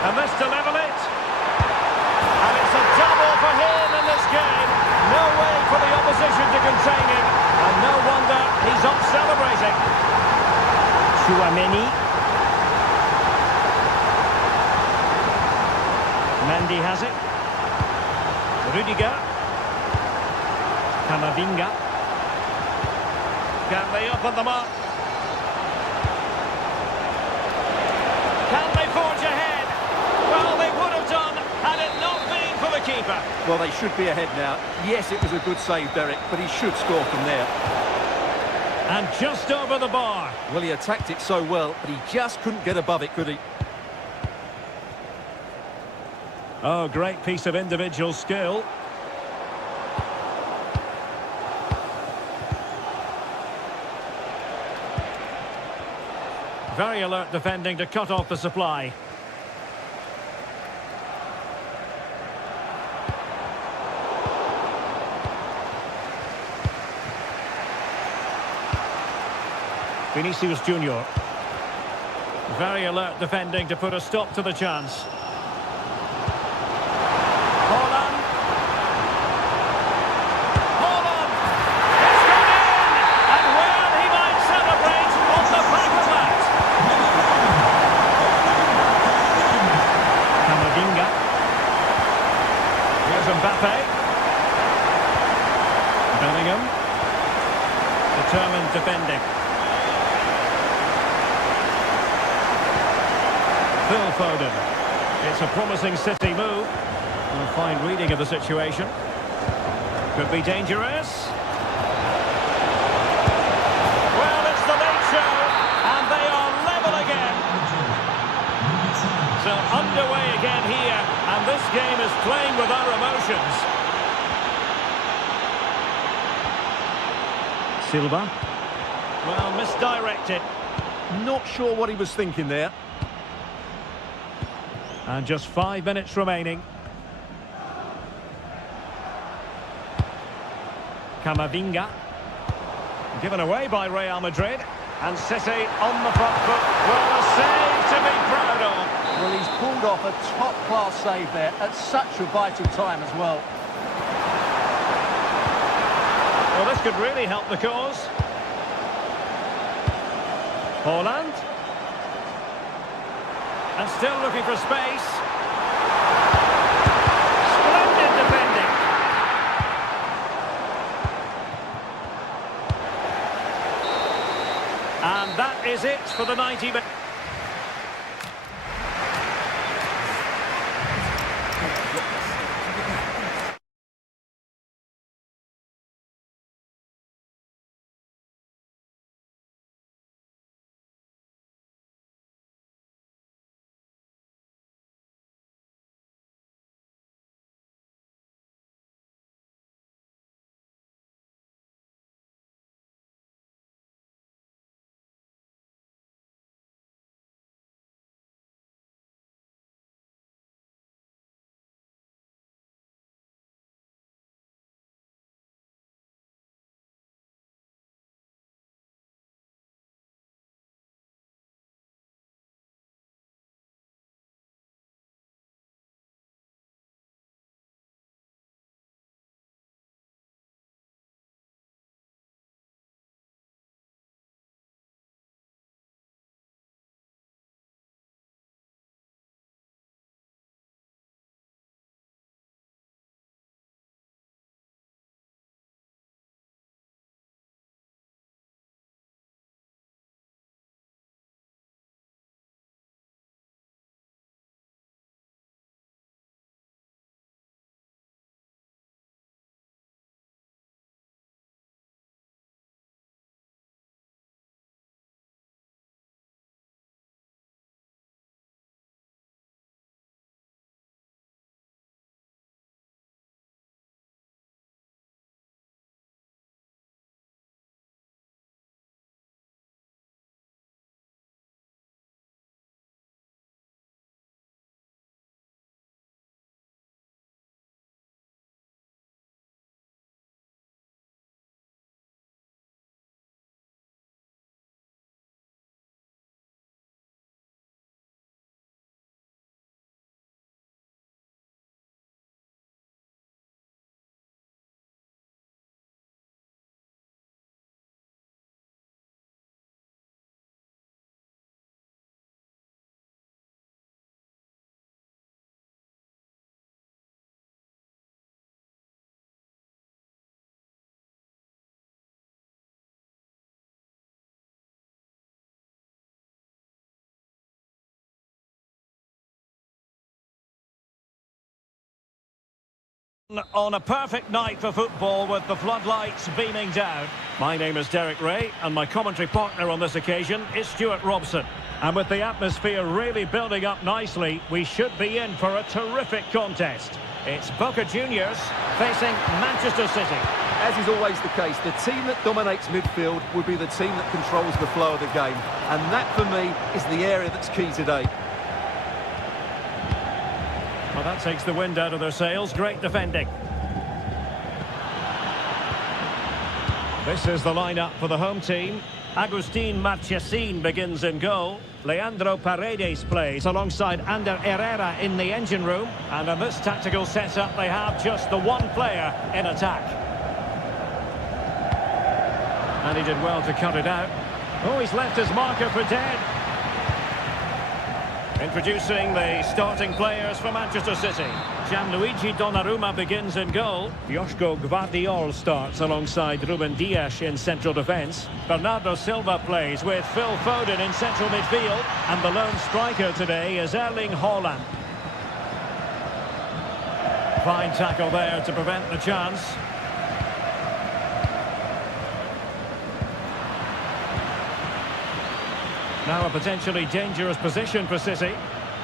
And this to level it. And it's a double for him in this game. No way for the opposition to contain him. And no wonder he's up celebrating. Chouameni. Mendy has it. Rudiger. Camavinga. Can they open them up? Can they forge ahead? Well, they would have done had it not been for the keeper. Well, they should be ahead now. Yes, it was a good save, Derek, but he should score from there. And just over the bar. Well, he attacked it so well, but he just couldn't get above it, could he? Oh, great piece of individual skill. Very alert defending to cut off the supply. Vinicius Junior. Very alert defending to put a stop to the chance. Holland. Holland! It's gone in! And well, he might celebrate on the back of that. Camavinga. Here's Mbappe. Bellingham. Determined defending. Phil Foden. It's a promising City move. A fine reading of the situation. Could be dangerous. Well, it's the late show, and they are level again. So underway again here, and this game is playing with our emotions. Silva. Well, misdirected. Not sure what he was thinking there. And just 5 minutes remaining. Camavinga. Given away by Real Madrid. And City on the front foot. Well, a save to be proud of. Well, he's pulled off a top-class save there at such a vital time as well. Well, this could really help the cause. Holland. And still looking for space. Splendid defending. And that is it for the 90 minutes. On a perfect night for football with the floodlights beaming down. My name is Derek Ray and my commentary partner on this occasion is Stuart Robson. And with the atmosphere really building up nicely, we should be in for a terrific contest. It's Boca Juniors facing Manchester City. As is always the case, the team that dominates midfield will be the team that controls the flow of the game. And that, for me, is the area that's key today. Well, that takes the wind out of their sails. Great defending. This is the lineup for the home team. Agustin Marchesín begins in goal. Leandro Paredes plays alongside Ander Herrera in the engine room. And in this tactical setup, they have just the one player in attack. And he did well to cut it out. Oh, he's left his marker for dead. Introducing the starting players for Manchester City. Gianluigi Donnarumma begins in goal. Joško Gvardiol starts alongside Ruben Dias in central defence. Bernardo Silva plays with Phil Foden in central midfield. And the lone striker today is Erling Haaland. Fine tackle there to prevent the chance. Now a potentially dangerous position for City,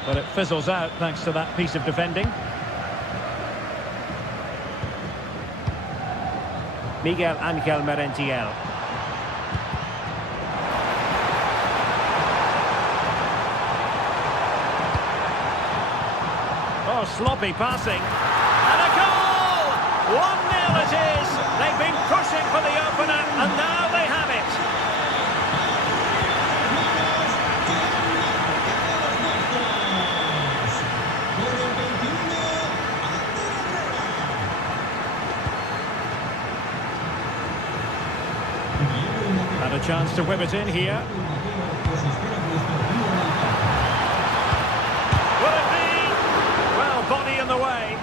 but it fizzles out thanks to that piece of defending. Miguel Ángel Merentiel. Oh, sloppy passing. And a goal! 1-0 it is! They've been pushing for the opener, and now they have it. And a chance to whip it in here. Will it be? Well, body in the way.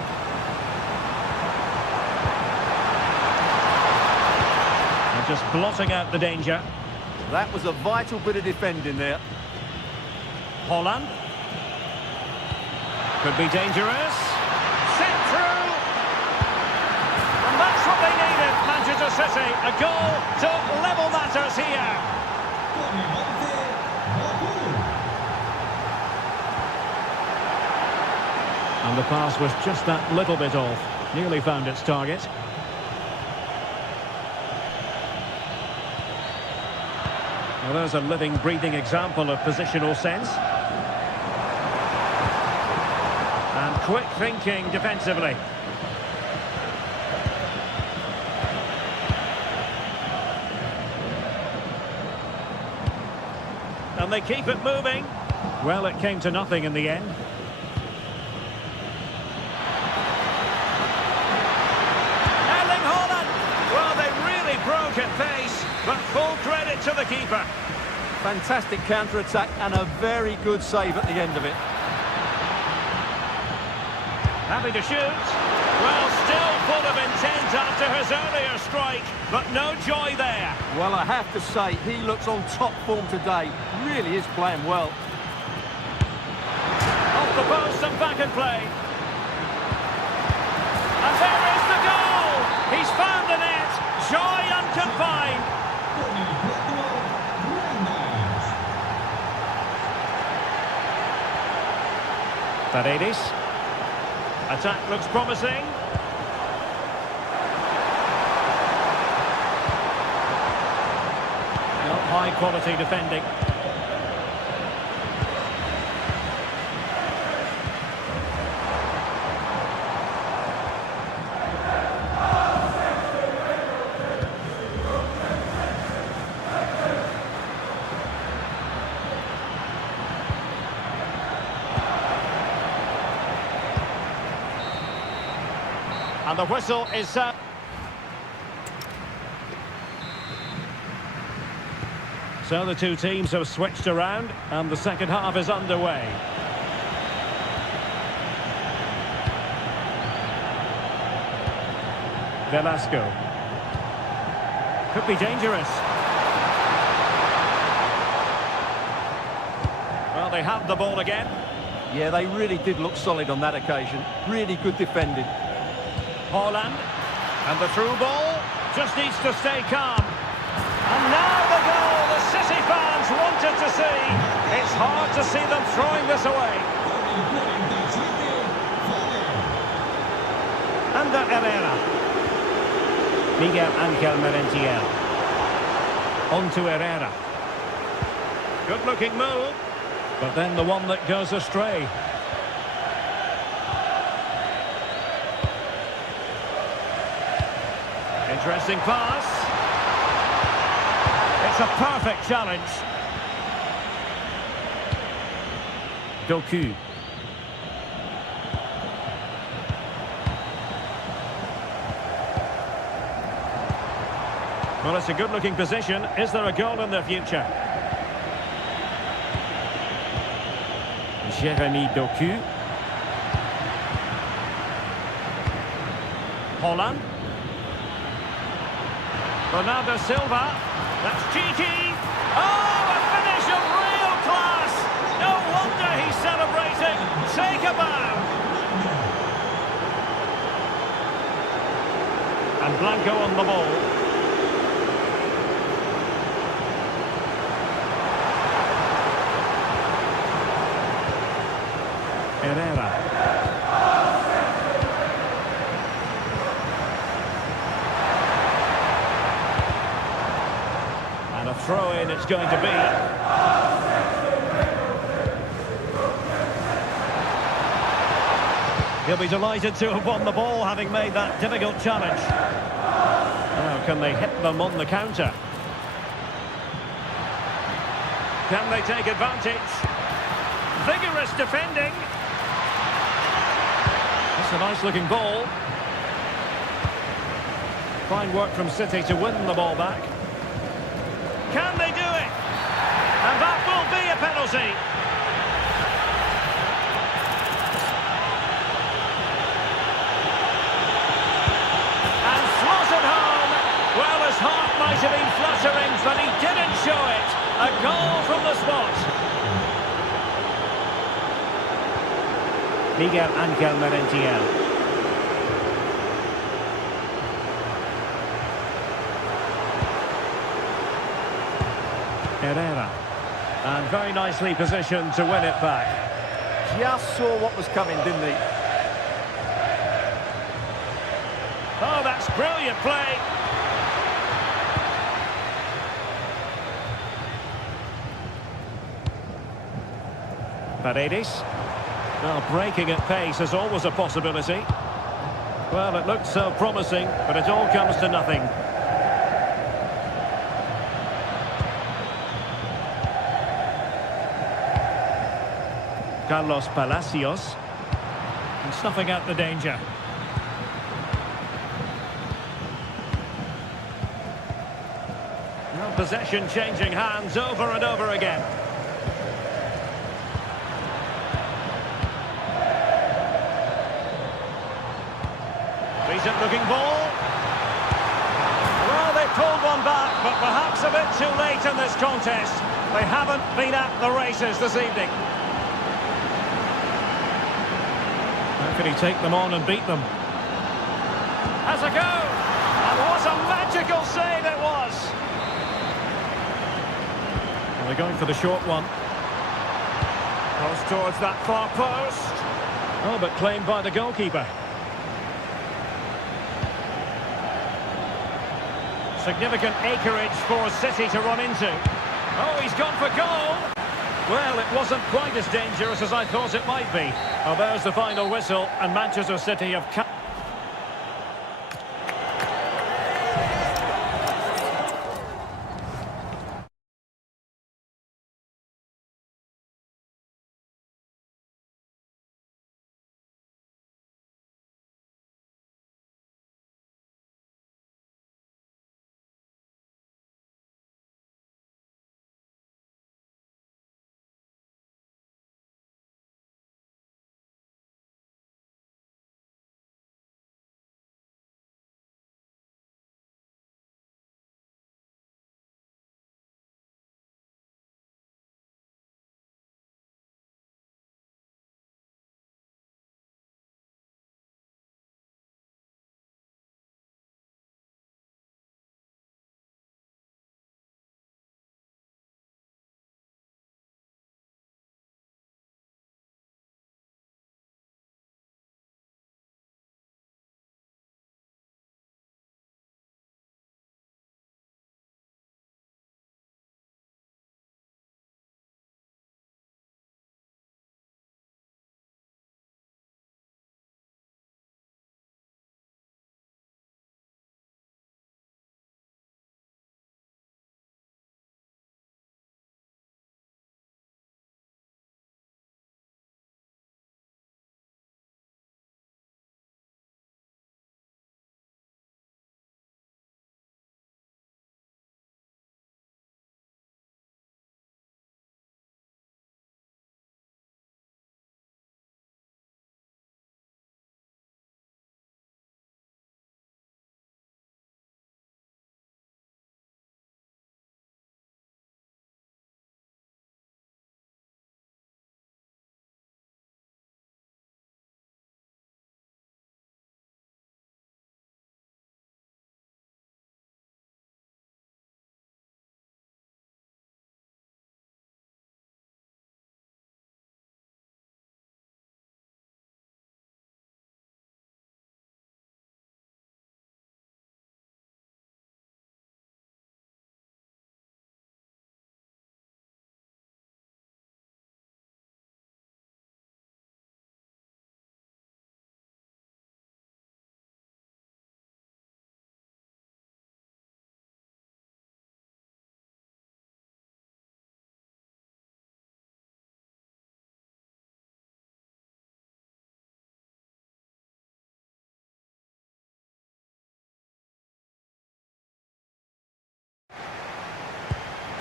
And just blotting out the danger. That was a vital bit of defending there. Haaland. Could be dangerous. Set through. And that's what they needed, Manchester City. A goal to level matters here. And the pass was just that little bit off. Nearly found its target. Well, there's a living, breathing example of positional sense. And quick thinking defensively. And they keep it moving. Well, it came to nothing in the end. Erling Haaland! Well, they really broke at pace, but full credit to the keeper. Fantastic counter-attack and a very good save at the end of it. Happy to shoot. Well, still full of intent after his earlier strike, but no joy there. Well, I have to say, he looks on top form today. Really is playing well. Off the post and back in play. And there is the goal! He's found the net. Joy unconfined. Paredes. Attack looks promising. High quality defending. And the whistle is so the two teams have switched around and the second half is underway. Velasco. Could be dangerous. Well, they have the ball again. Yeah, they really did look solid on that occasion. Really good defending. Holland. And the through ball just needs to stay calm. And now the goal the City fans wanted to see. It's hard to see them throwing this away. Under Herrera. Miguel Ángel Merentiel. On to Herrera. Good-looking move. But then the one that goes astray. Interesting pass. It's a perfect challenge. Doku. Well, it's a good-looking position. Is there a goal in the future? Jeremy Doku. Holland. Bernardo Silva. That's cheeky. Oh, a finish of real class. No wonder he's celebrating. Take a bow. And Blanco on the ball. Herrera. And a throw-in it's going to be. He'll be delighted to have won the ball, having made that difficult challenge. Now, can they hit them on the counter? Can they take advantage? Vigorous defending. That's a nice-looking ball. Fine work from City to win the ball back. Can they do it? And that will be a penalty. And slotted home. Well, his heart might have been fluttering, but he didn't show it. A goal from the spot. Miguel Ángel Merentiel. Herrera. And very nicely positioned to win it back. Just saw what was coming, didn't he? Oh, that's brilliant play. Paredes. Well, breaking at pace is always a possibility. Well, it looked so promising, but it all comes to nothing. Carlos Palacios. And snuffing out the danger. Well, possession changing hands over and over again. Decent-looking ball. Well, they pulled one back, but perhaps a bit too late in this contest. They haven't been at the races this evening. How can he take them on and beat them? Has a go! And what a magical save it was! Well, they're going for the short one. Goes towards that far post. Oh, but claimed by the goalkeeper. Significant acreage for City to run into. Oh, he's gone for goal. Well, it wasn't quite as dangerous as I thought it might be. Well, there's the final whistle, and Manchester City have...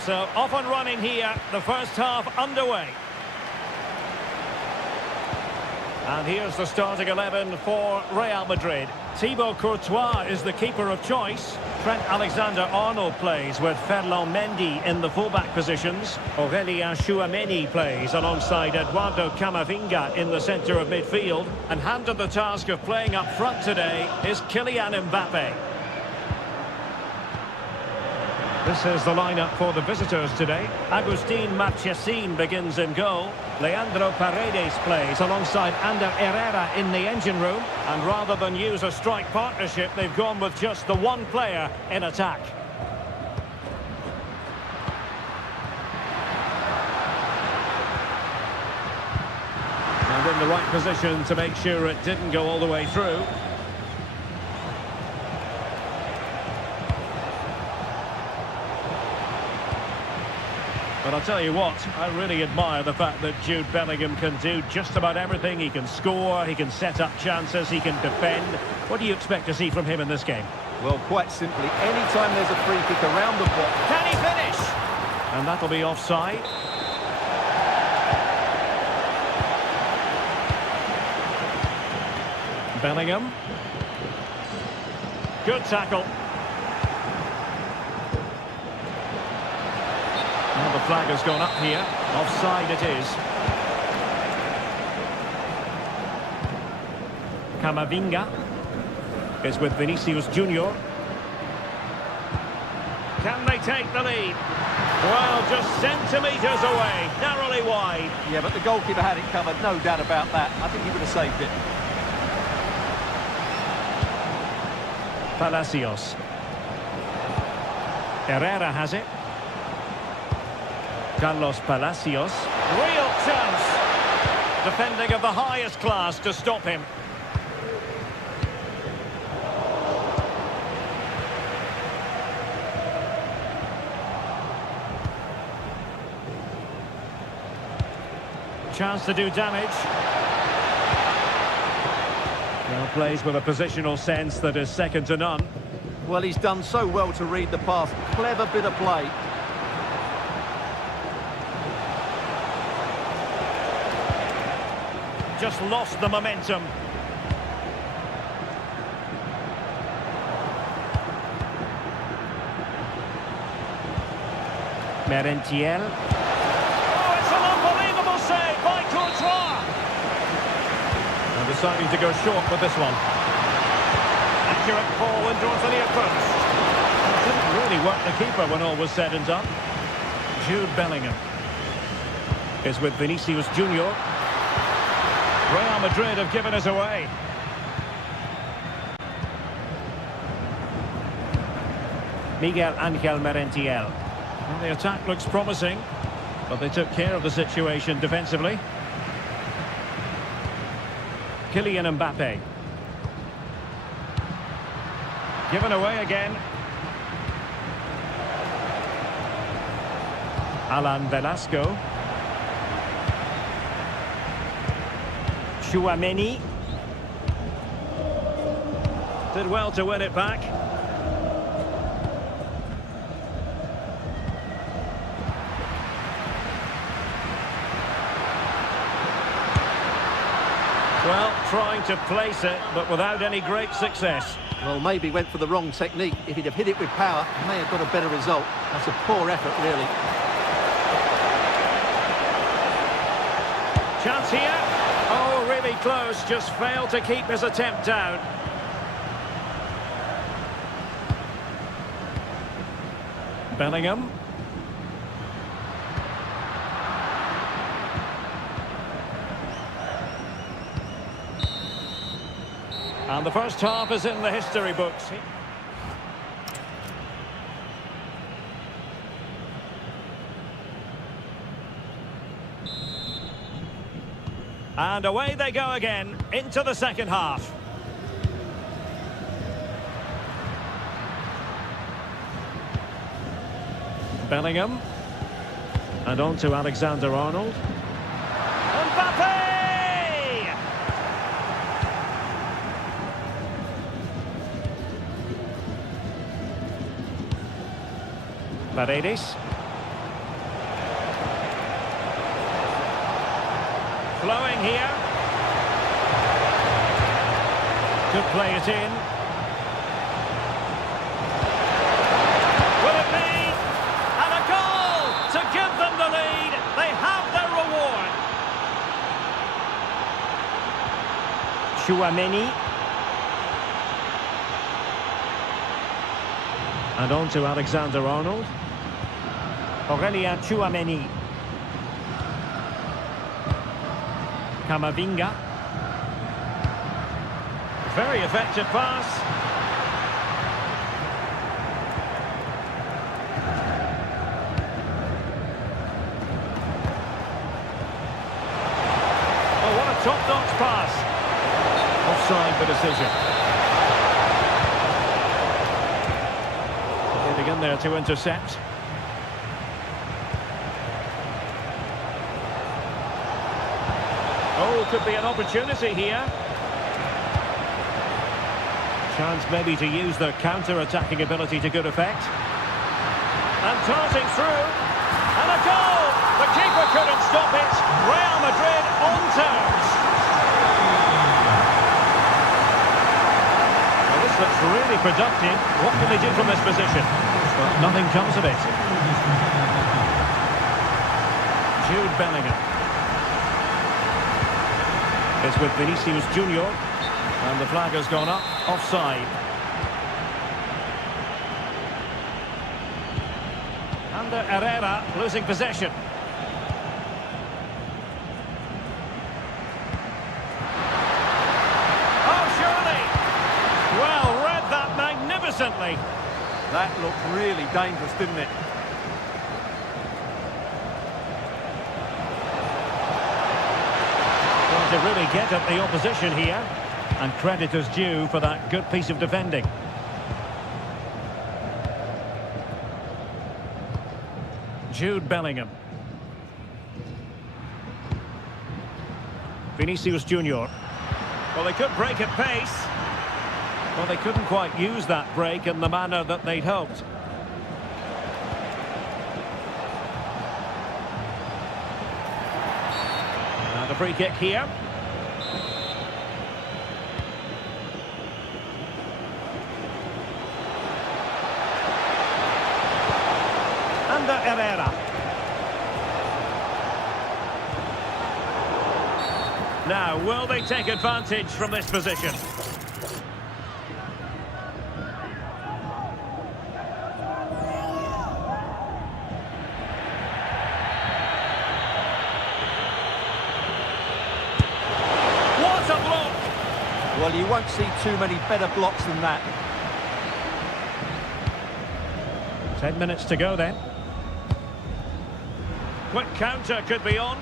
So off and running here, the first half underway. And here's the starting 11 for Real Madrid. Thibaut Courtois is the keeper of choice. Trent Alexander-Arnold plays with Ferland Mendy in the fullback positions. Aurélien Tchouameni plays alongside Eduardo Camavinga in the centre of midfield. And handed the task of playing up front today is Kylian Mbappe. This is the lineup for the visitors today. Agustín Marchesín begins in goal. Leandro Paredes plays alongside Ander Herrera in the engine room. And rather than use a strike partnership, they've gone with just the one player in attack. And in the right position to make sure it didn't go all the way through. But I'll tell you what, I really admire the fact that Jude Bellingham can do just about everything. He can score, he can set up chances, he can defend. What do you expect to see from him in this game? Well, quite simply, anytime there's a free kick around the box. Can he finish? And that'll be offside. Bellingham. Good tackle. Well, the flag has gone up here. Offside it is. Camavinga is with Vinicius Junior. Can they take the lead? Well, just centimetres away, narrowly wide. Yeah, but the goalkeeper had it covered, no doubt about that. I think he would have saved it. Palacios. Herrera has it. Carlos Palacios. Real chance. Defending of the highest class to stop him. Chance to do damage. Well, plays with a positional sense that is second to none. Well, he's done so well to read the pass. Clever bit of play. Just lost the momentum. Merentiel. Oh, it's an unbelievable save by Courtois. And deciding to go short with this one. Accurate ball and draws the near post. Didn't really work the keeper when all was said and done. Jude Bellingham is with Vinicius Junior. Real Madrid have given us away. Miguel Angel Merentiel. Well, the attack looks promising, but they took care of the situation defensively. Kylian Mbappe. Given away again. Alan Velasco. Tchouameni. Did well to win it back. Well, trying to place it, but without any great success. Well, maybe went for the wrong technique. If he'd have hit it with power, he may have got a better result. That's a poor effort, really. Chance here. Oh, really close. Just failed to keep his attempt down. Bellingham. And the first half is in the history books. And away they go again, into the second half. Bellingham. And on to Alexander-Arnold. Mbappe! Paredes. flowing here. Could play it in. Will it be? And a goal to give them the lead. They have their reward. Chouameni. And on to Alexander-Arnold. Aurélien Chouameni. Camavinga. Very effective pass. Oh, what a top-notch pass. Offside for decision. Getting in there to intercept. Oh, could be an opportunity here. Chance maybe to use their counter-attacking ability to good effect. And darting through. And a goal! The keeper couldn't stop it. Real Madrid on terms. Well, this looks really productive. What can they do from this position? But nothing comes of it. Jude Bellingham. It's with Vinicius Junior. And the flag has gone up. Offside. Under Herrera losing possession. Oh, surely! Well, read that magnificently. That looked really dangerous, didn't it? Trying to really get at the opposition here. And credit is due for that good piece of defending. Jude Bellingham. Vinicius Junior. Well, they could break at pace. Well, they couldn't quite use that break in the manner that they'd hoped. And a free kick here. Under Herrera. Now, will they take advantage from this position? What a block! Well, you won't see too many better blocks than that. 10 minutes to go then. Quick counter could be on.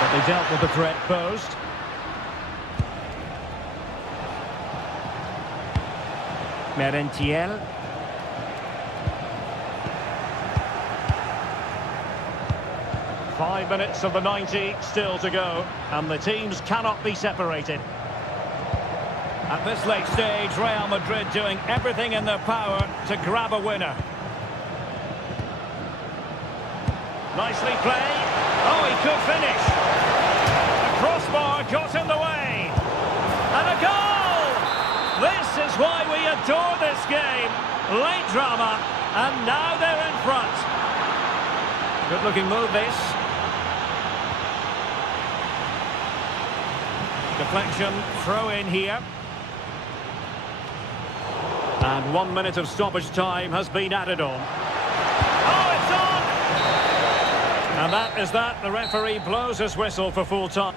But they dealt with the threat posed. Merentiel. Five minutes of the 90 still to go, and the teams cannot be separated. At this late stage, Real Madrid doing everything in their power to grab a winner. Nicely played. Oh, he could finish. The crossbar got in the way. And a goal! This is why we adore this game. Late drama, and now they're in front. Good-looking move, this. Deflection, throw in here. And 1 minute of stoppage time has been added on. Oh, it's on! And that is that. The referee blows his whistle for full time.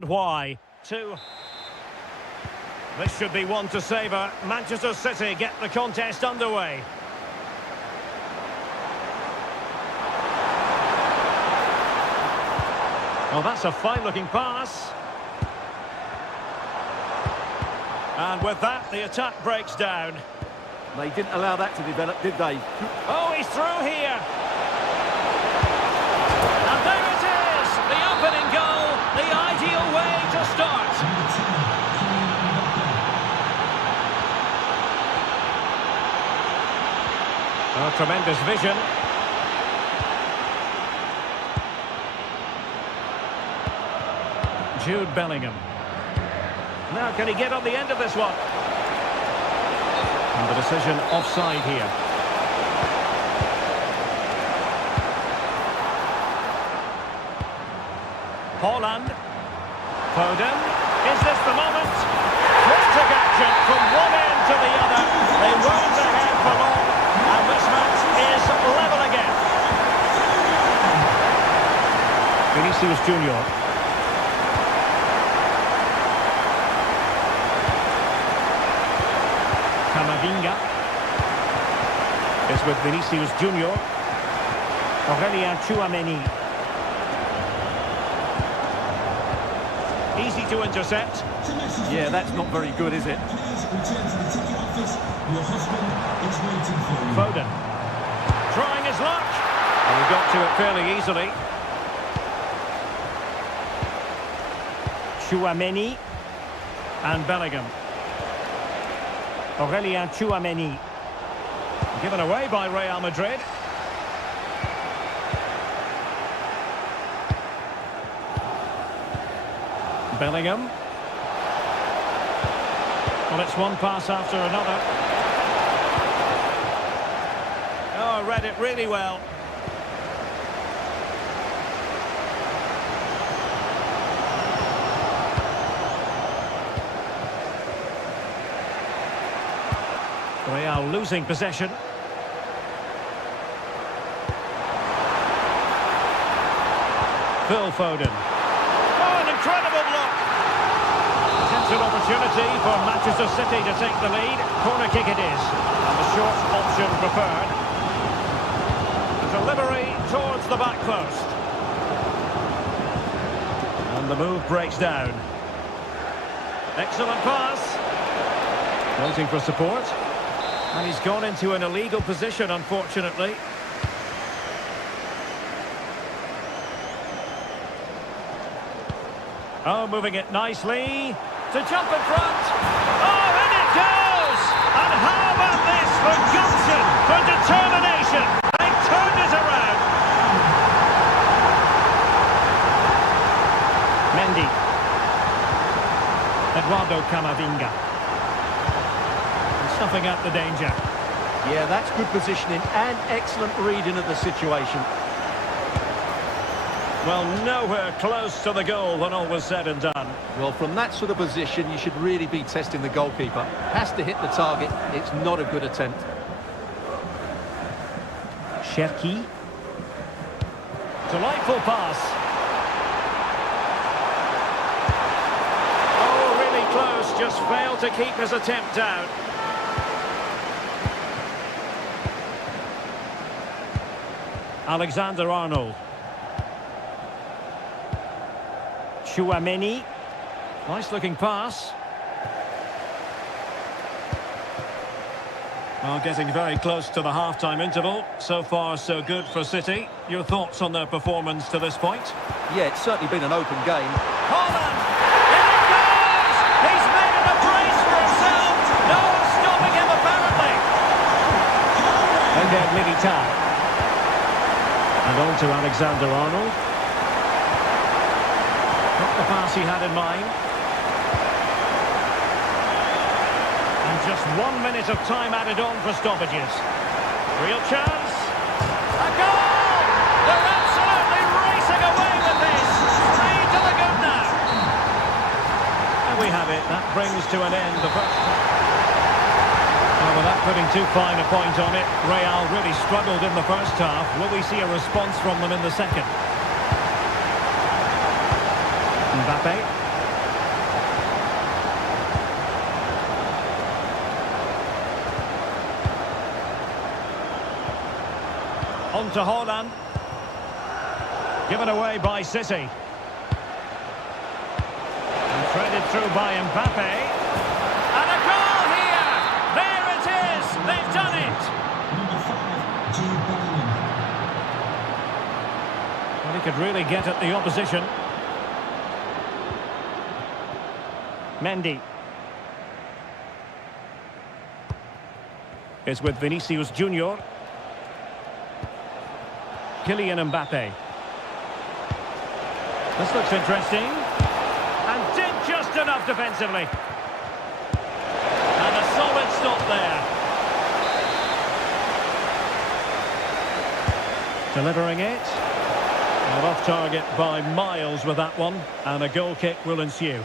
Why? Two. This should be one to savour. Manchester City get the contest underway. Well, that's a fine-looking pass. And with that, the attack breaks down. They didn't allow that to develop, did they? Oh, he's through here. And there it is, the opening goal, the ideal way to start. Oh, tremendous vision. Jude Bellingham. Now, can he get on the end of this one? And the decision offside here. Holland. Foden. Is this the moment? Frantic action from one end to the other. They weren't ahead for long. And this match is level again. Vinicius Junior. Camavinga is with Vinicius Junior. Aurelien Tchouameni. Easy to intercept. Yeah, that's not very good, is it? Foden. Trying his luck. And he got to it fairly easily. Tchouameni and Bellingham. Aurelien Tchouameni. Given away by Real Madrid. Bellingham. Well, it's one pass after another. Oh, read it really well. Real losing possession. Phil Foden. Oh, an incredible block. It's an opportunity for Manchester City to take the lead. Corner kick it is. And the short option preferred. The delivery towards the back post. And the move breaks down. Excellent pass. Waiting for support. And he's gone into an illegal position, unfortunately. Oh, moving it nicely. To jump in front. Oh, in it goes! And how about this for Johnson? For determination. They turned it around. Mendy. Eduardo Camavinga. Snuffing out the danger. Yeah, that's good positioning and excellent reading of the situation. Well, nowhere close to the goal when all was said and done. Well, from that sort of position, you should really be testing the goalkeeper. Has to hit the target. It's not a good attempt. Cherki. Delightful pass. Oh, really close. Just failed to keep his attempt down. Alexander-Arnold. Tchouameni. Nice looking pass. Well, getting very close to the half-time interval. So far, so good for City. Your thoughts on their performance to this point? Yeah, it's certainly been an open game. Holland! In it goes! He's made it a brace for himself! No one stopping him, apparently! And then Militao. And on to Alexander-Arnold. Not the pass he had in mind. And just 1 minute of time added on for stoppages. Real chance. A goal! They're absolutely racing away with this. 3 to the good now. And we have it. That brings to an end the first. Well, without putting too fine a point on it, Real really struggled in the first half. Will we see a response from them in the second? Mbappe. to Haaland. Given away by City. And threaded through by Mbappe. And a goal here! There it is! They've done it! Number 5, Jude Bellingham. Well, he could really get at the opposition. Mendy. Is with Vinicius Junior. Kylian Mbappe. This looks interesting. And did just enough defensively. And a solid stop there. Delivering it. And off target by miles with that one. And a goal kick will ensue.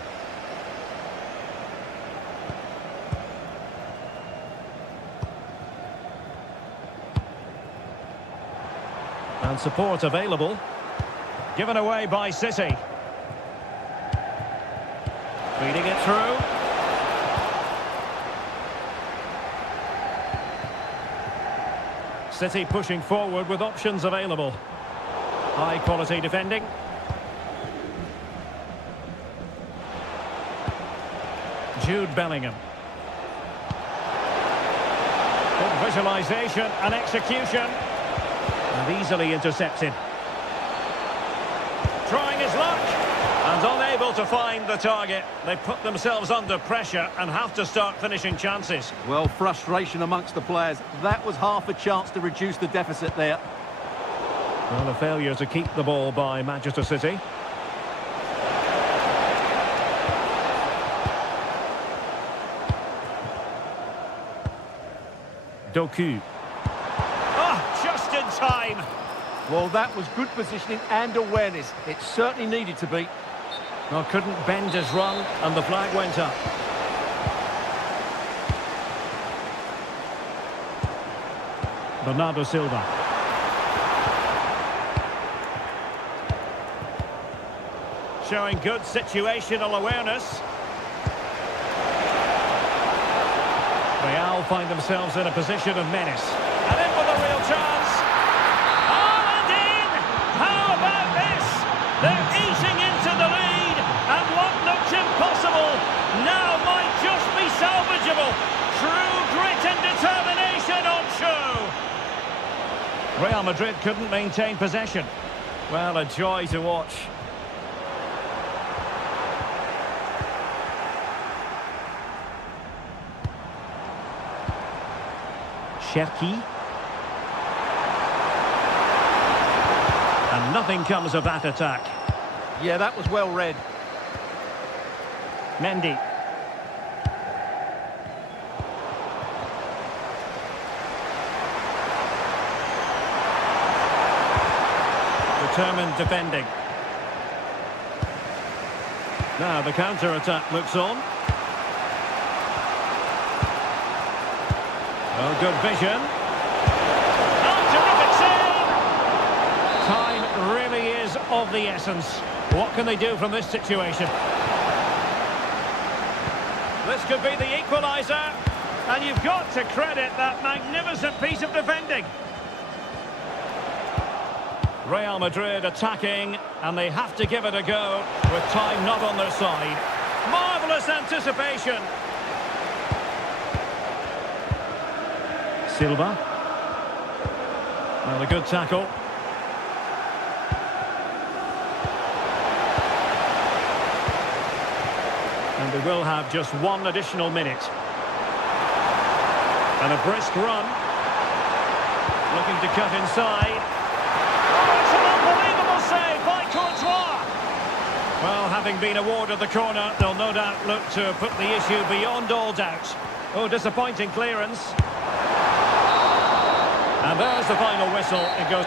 And support available. Given away by City. Feeding it through. City pushing forward with options available. High quality defending. Jude Bellingham. Good visualisation and execution. And easily intercepted. Trying his luck. And unable to find the target. They put themselves under pressure and have to start finishing chances. Well, frustration amongst the players. That was half a chance to reduce the deficit there. Well, a failure to keep the ball by Manchester City. Doku. Oh, just in time. Well, that was good positioning and awareness. It certainly needed to be. Well, couldn't bend his run, and the flag went up. Bernardo Silva. Showing good situational awareness. Real find themselves in a position of menace. And in with a real chance. Oh, and in! How about this? They're eating into the lead, and what looked impossible now might just be salvageable. True grit and determination on show. Real Madrid couldn't maintain possession. Well, a joy to watch. Cherki. And nothing comes of that attack. Yeah, that was well read. Mendy. Determined defending. Now the counter-attack looks on. Well, good vision. Oh, terrific save! Time really is of the essence. What can they do from this situation? This could be the equaliser. And you've got to credit that magnificent piece of defending. Real Madrid attacking, and they have to give it a go with time not on their side. Marvellous anticipation. Silva. Well, a good tackle. And they will have just one additional minute. And a brisk run. Looking to cut inside. Oh, it's an unbelievable save by Courtois. Well, having been awarded the corner, they'll no doubt look to put the issue beyond all doubt. Oh, disappointing clearance. And there's the final whistle. It goes...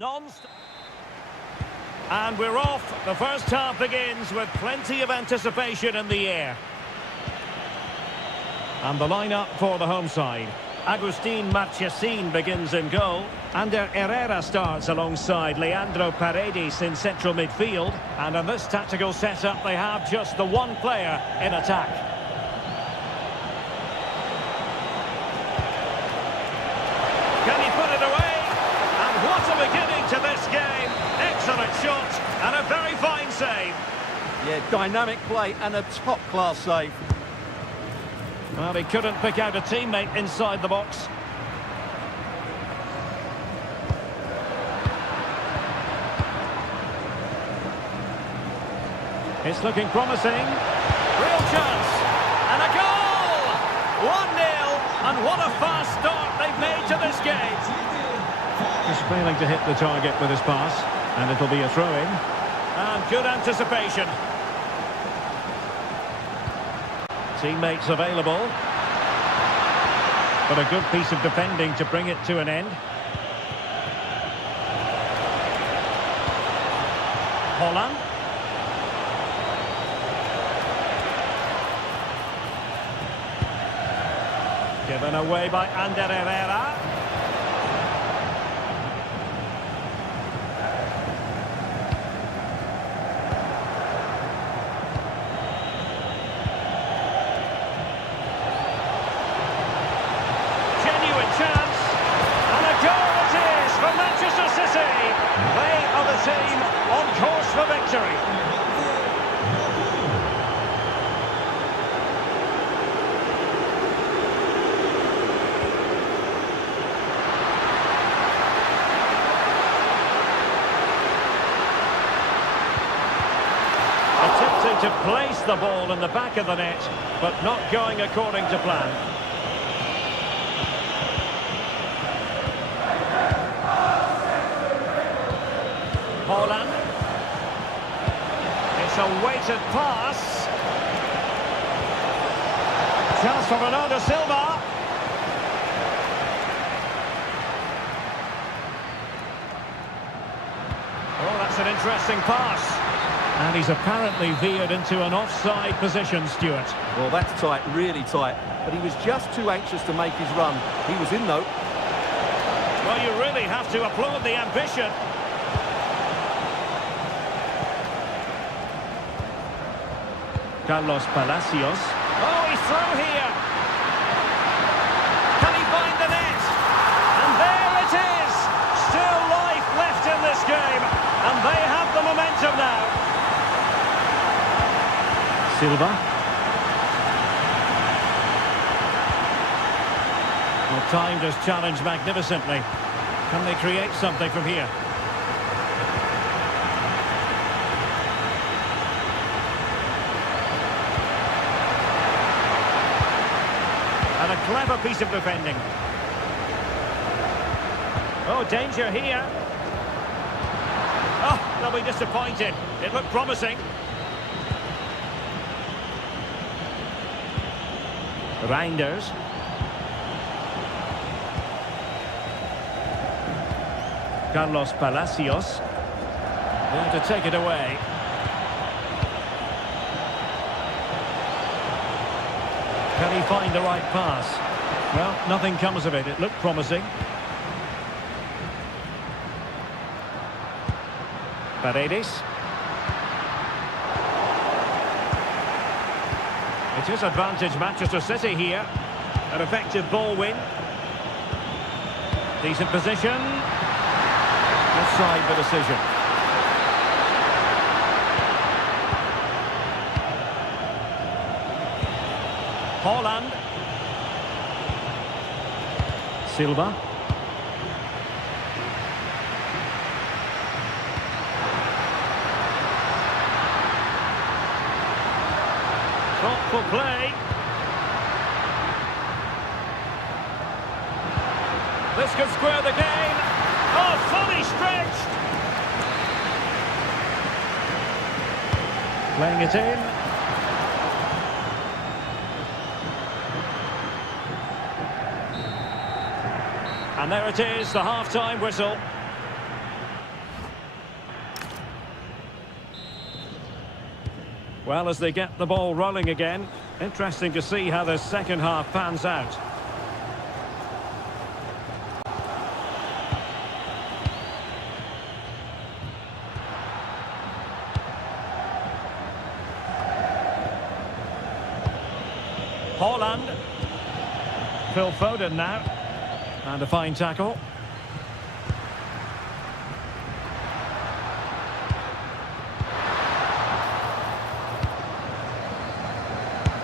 Non-stop. And we're off. The first half begins with plenty of anticipation in the air. And the lineup for the home side. Agustin Marchesín begins in goal. Ander Herrera starts alongside Leandro Paredes in central midfield. And in this tactical setup, they have just the one player in attack. Can he put it away? And what a beginning to this game. Excellent shot and a very fine save. Yeah, dynamic play and a top-class save. Well, he couldn't pick out a teammate inside the box. It's looking promising. Real chance. And a goal! 1-0. And what a fast start they've made to this game. He's failing to hit the target with his pass. And it'll be a throw-in. And good anticipation. Teammates available. But a good piece of defending to bring it to an end. Holland. Given away by Ander Herrera. Genuine chance. And a goal it is for Manchester City. They are the team on course for victory. Attempting to place the ball in the back of the net, but not going according to plan. Holland. It's a weighted pass. Chance for Bernardo Silva. Oh, that's an interesting pass. And he's apparently veered into an offside position, Stuart. Well, that's tight, really tight. But he was just too anxious to make his run. He was in, though. Well, you really have to applaud the ambition. Carlos Palacios. Oh, he's through here. Can he find the net? And there it is. Still life left in this game. And they have the momentum now. Silva. Well, timed his challenge magnificently. Can they create something from here? And a clever piece of defending. Oh, danger here. Oh, they'll be disappointed. It looked promising. Reinders. Carlos Palacios. There to take it away. Can he find the right pass? Well, nothing comes of it. It looked promising. Paredes. It is advantage Manchester City here. An effective ball win. Decent position. Offside the decision. Holland. Silva. Thoughtful play. This could square the game. Oh, fully stretched. Playing it in. And there it is, the half-time whistle. Well, as they get the ball rolling again, interesting to see how the second half pans out. Holland. Phil Foden now. And a fine tackle.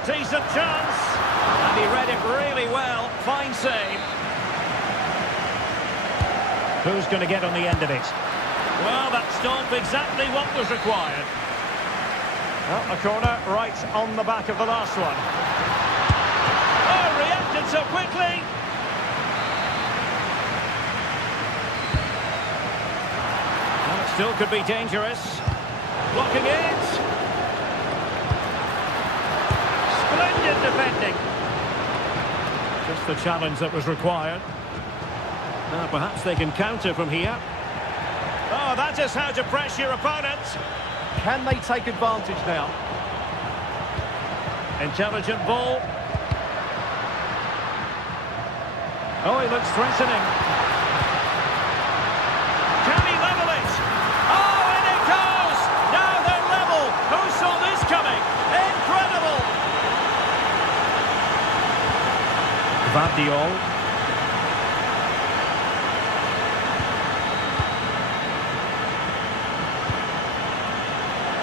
Decent chance. And he read it really well. Fine save. Who's going to get on the end of it? Well, that stopped exactly what was required. Well, a corner right on the back of the last one. Oh, reacted so quickly. Well, it still could be dangerous. Blocking it. Splendid defending. Just the challenge that was required. Now perhaps they can counter from here. Oh, that is how to press your opponent. Can they take advantage now? Intelligent ball. Oh, he looks threatening. Can he level it? Oh, and it goes! Now they're level. Who saw this coming? Incredible! Vardiol.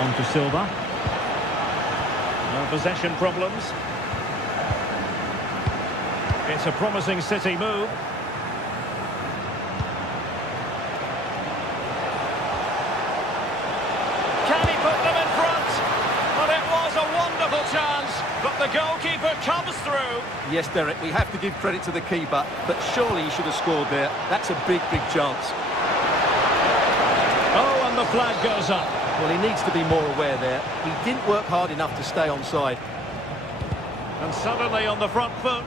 On to Silva. No possession problems. It's a promising City move. Can he put them in front? Well, it was a wonderful chance, but the goalkeeper comes through. Yes, Derek, we have to give credit to the keeper, but surely he should have scored there. That's a big, big chance. Oh, and the flag goes up. Well, he needs to be more aware there. He didn't work hard enough to stay onside. And suddenly on the front foot.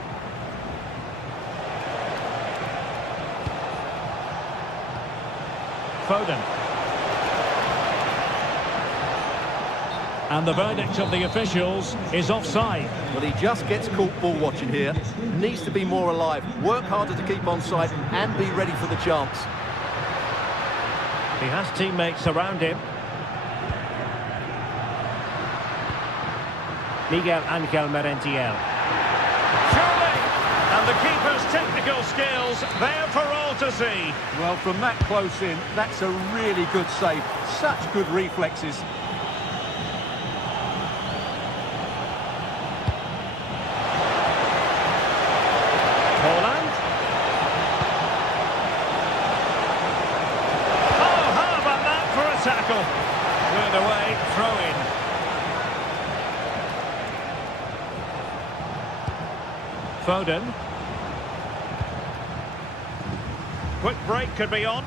Foden. And the verdict of the officials is offside. Well, he just gets caught ball watching here. Needs to be more alive, work harder to keep onside and be ready for the chance. He has teammates around him. Miguel Ángel Merentiel. Surely! And the keeper's technical skills there for all to see. Well, from that close in, that's a really good save. Such good reflexes. Holland. Oh, how about that for a tackle? Cleared away, throw in. Foden. Quick break could be on.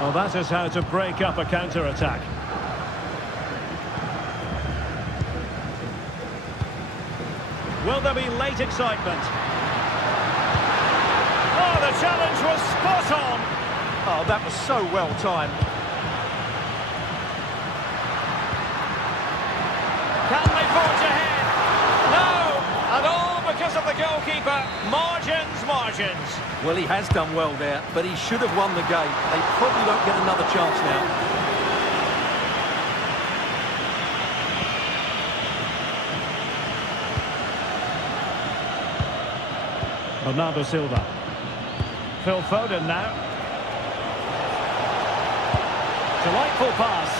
Well, that is how to break up a counter-attack. Will there be late excitement? Oh, the challenge was spot on. Oh, that was so well timed. Can they forge ahead? No! And all because of the goalkeeper. Margins, margins. Well, he has done well there, but he should have won the game. They probably won't get another chance now. Bernardo Silva. Phil Foden now. Delightful pass.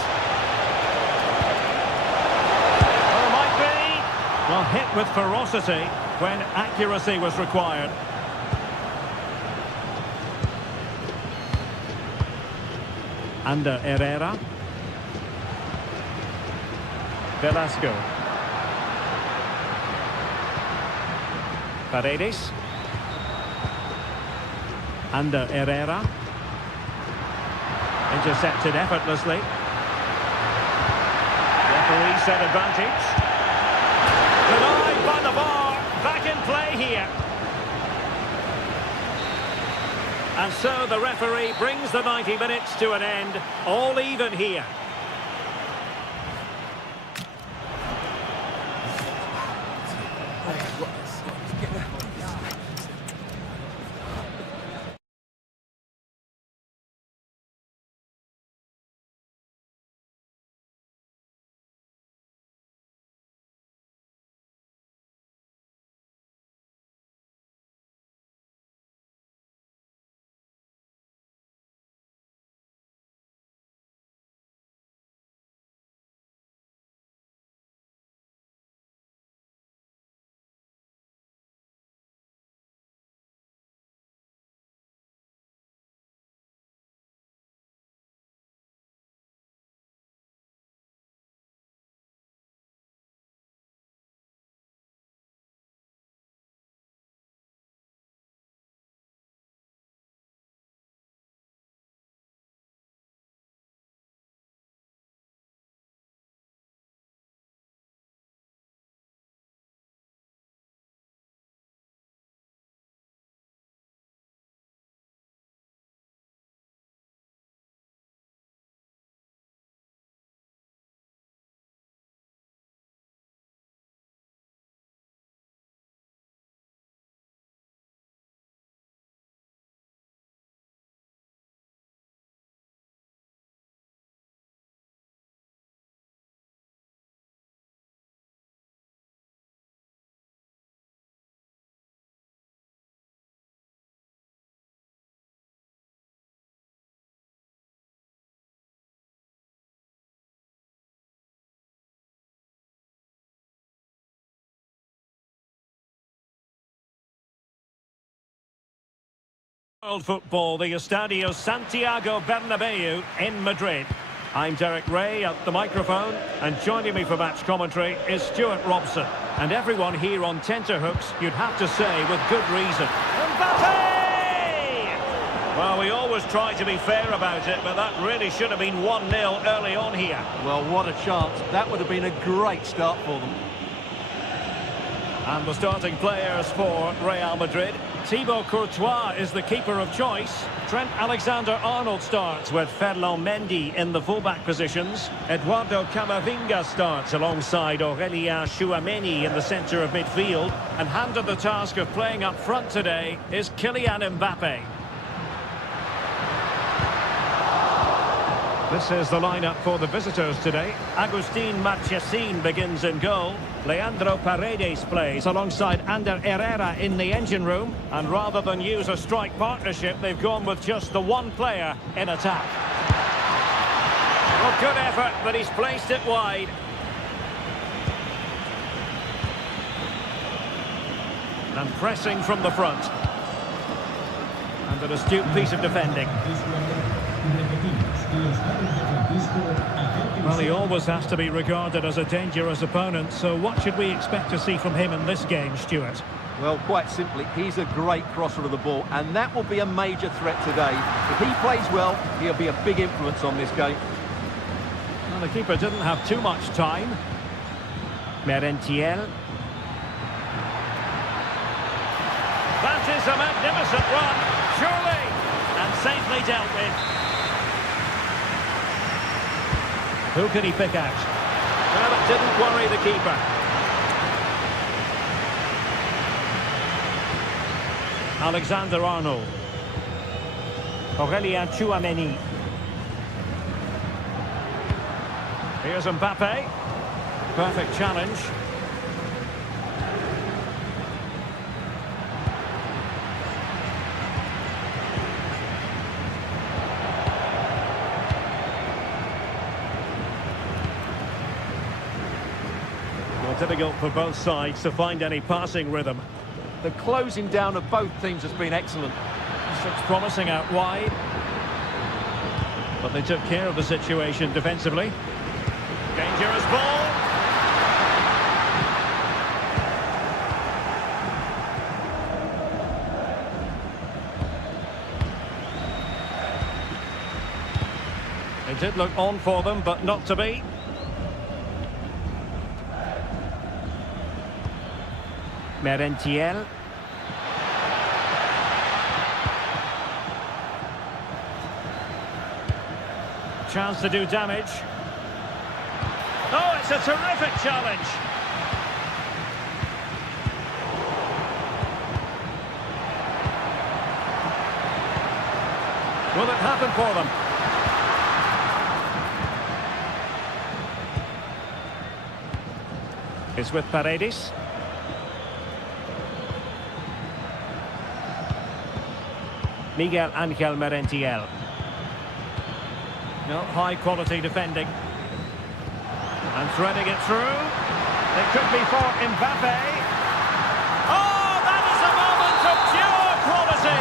Oh, might be. Well, hit with ferocity when accuracy was required. Under Herrera. Velasco. Paredes. Under Herrera. Intercepted effortlessly. Referee said advantage. Denied by the bar. Back in play here. And so the referee brings the 90 minutes to an end. All even here. World football, the Estadio Santiago Bernabeu in Madrid. I'm Derek Ray at the microphone, and joining me for match commentary is Stuart Robson. And everyone here on tenterhooks, you'd have to say, with good reason. Mbappe! Well, we always try to be fair about it, but that really should have been 1-0 early on here. Well, what a chance. That would have been a great start for them. And the starting players for Real Madrid. Thibaut Courtois is the keeper of choice. Trent Alexander-Arnold starts with Ferland Mendy in the fullback positions. Eduardo Camavinga starts alongside Aurélien Tchouameni in the centre of midfield. And handed the task of playing up front today is Kylian Mbappe. This is the lineup for the visitors today. Agustín Marchesín begins in goal. Leandro Paredes plays alongside Ander Herrera in the engine room. And rather than use a strike partnership, they've gone with just the one player in attack. Well, good effort, but he's placed it wide. And pressing from the front. And an astute piece of defending. Well, he always has to be regarded as a dangerous opponent, so what should we expect to see from him in this game, Stuart? Well, quite simply, he's a great crosser of the ball, and that will be a major threat today. If he plays well, he'll be a big influence on this game. Well, the keeper didn't have too much time. Merentiel. That is a magnificent run, surely, and safely dealt with. Who can he pick out? Well, it didn't worry the keeper. Alexander-Arnold. Aurélien Tchouameni. Here's Mbappe. Perfect challenge. Difficult for both sides to find any passing rhythm. The closing down of both teams has been excellent. This looks promising out wide. But they took care of the situation defensively. Dangerous ball. It did look on for them, but not to be. Merentiel. Chance to do damage. Oh, it's a terrific challenge. Will it happen for them? It's with Paredes. Miguel Ángel Merentiel. No, high-quality defending. And threading it through. It could be for Mbappe. Oh, that is a moment of pure quality.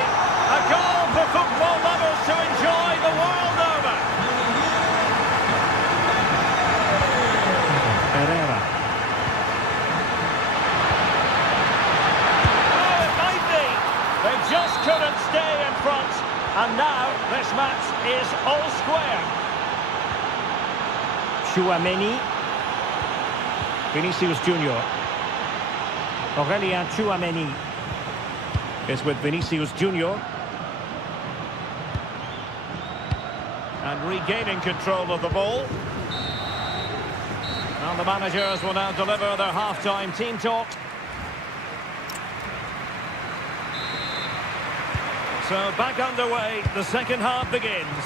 A goal for football lovers to enjoy the world over. Herrera. Oh, it might be. They just couldn't stay in front. And now this match is all square. Tchouameni. Vinicius Junior. Aurélien Tchouameni is with Vinicius Junior. And regaining control of the ball. And the managers will now deliver their half-time team talk. So back underway, the second half begins.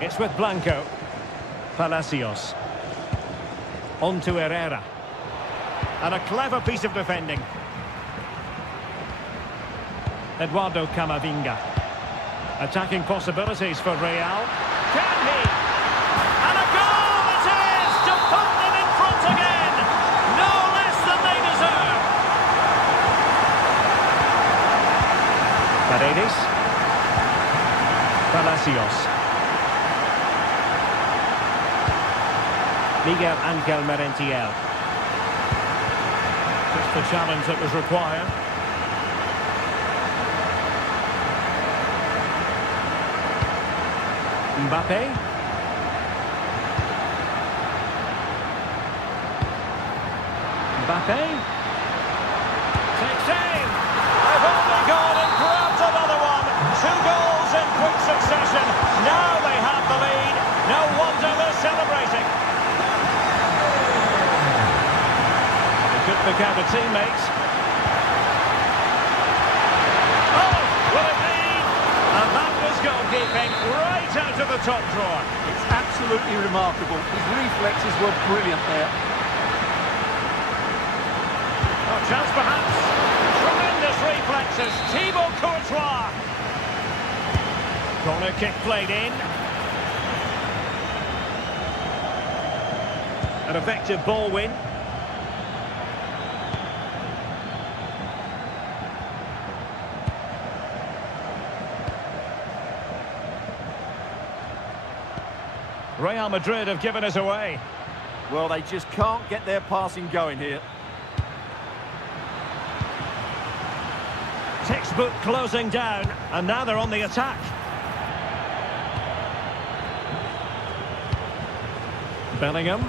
It's with Blanco. Palacios. On to Herrera. And a clever piece of defending. Eduardo Camavinga. Attacking possibilities for Real. Can he? And a goal it is to put them in front again! No less Palacios. Miguel Angel Merentiel. Just the challenge that was required. Mbappe. Mbappe. Takes aim. They've only gone and grabbed another one. 2 goals in quick succession. Now they have the lead. No wonder they're celebrating. They could pick out the teammates. Oh, will it be? And that was goalkeeping right out of the top drawer. It's absolutely remarkable. His reflexes were brilliant there. Oh, chance perhaps. Tremendous reflexes. Thibaut Courtois. Corner kick played in. An effective ball win. Real Madrid have given us away. Well, they just can't get their passing going here. Textbook closing down, and now they're on the attack. Bellingham.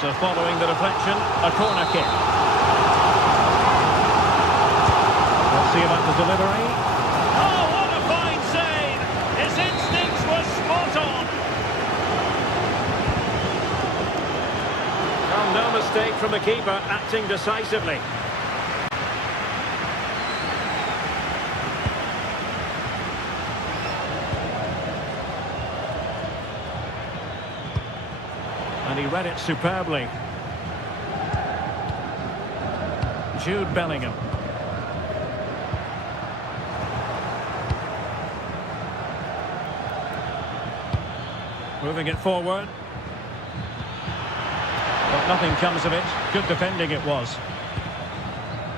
So following the deflection, a corner kick. Let's see about the delivery. Oh, what a fine save! His instincts were spot on. Well, no mistake from the keeper, acting decisively. And he read it superbly. Jude Bellingham. Moving it forward. But nothing comes of it. Good defending it was.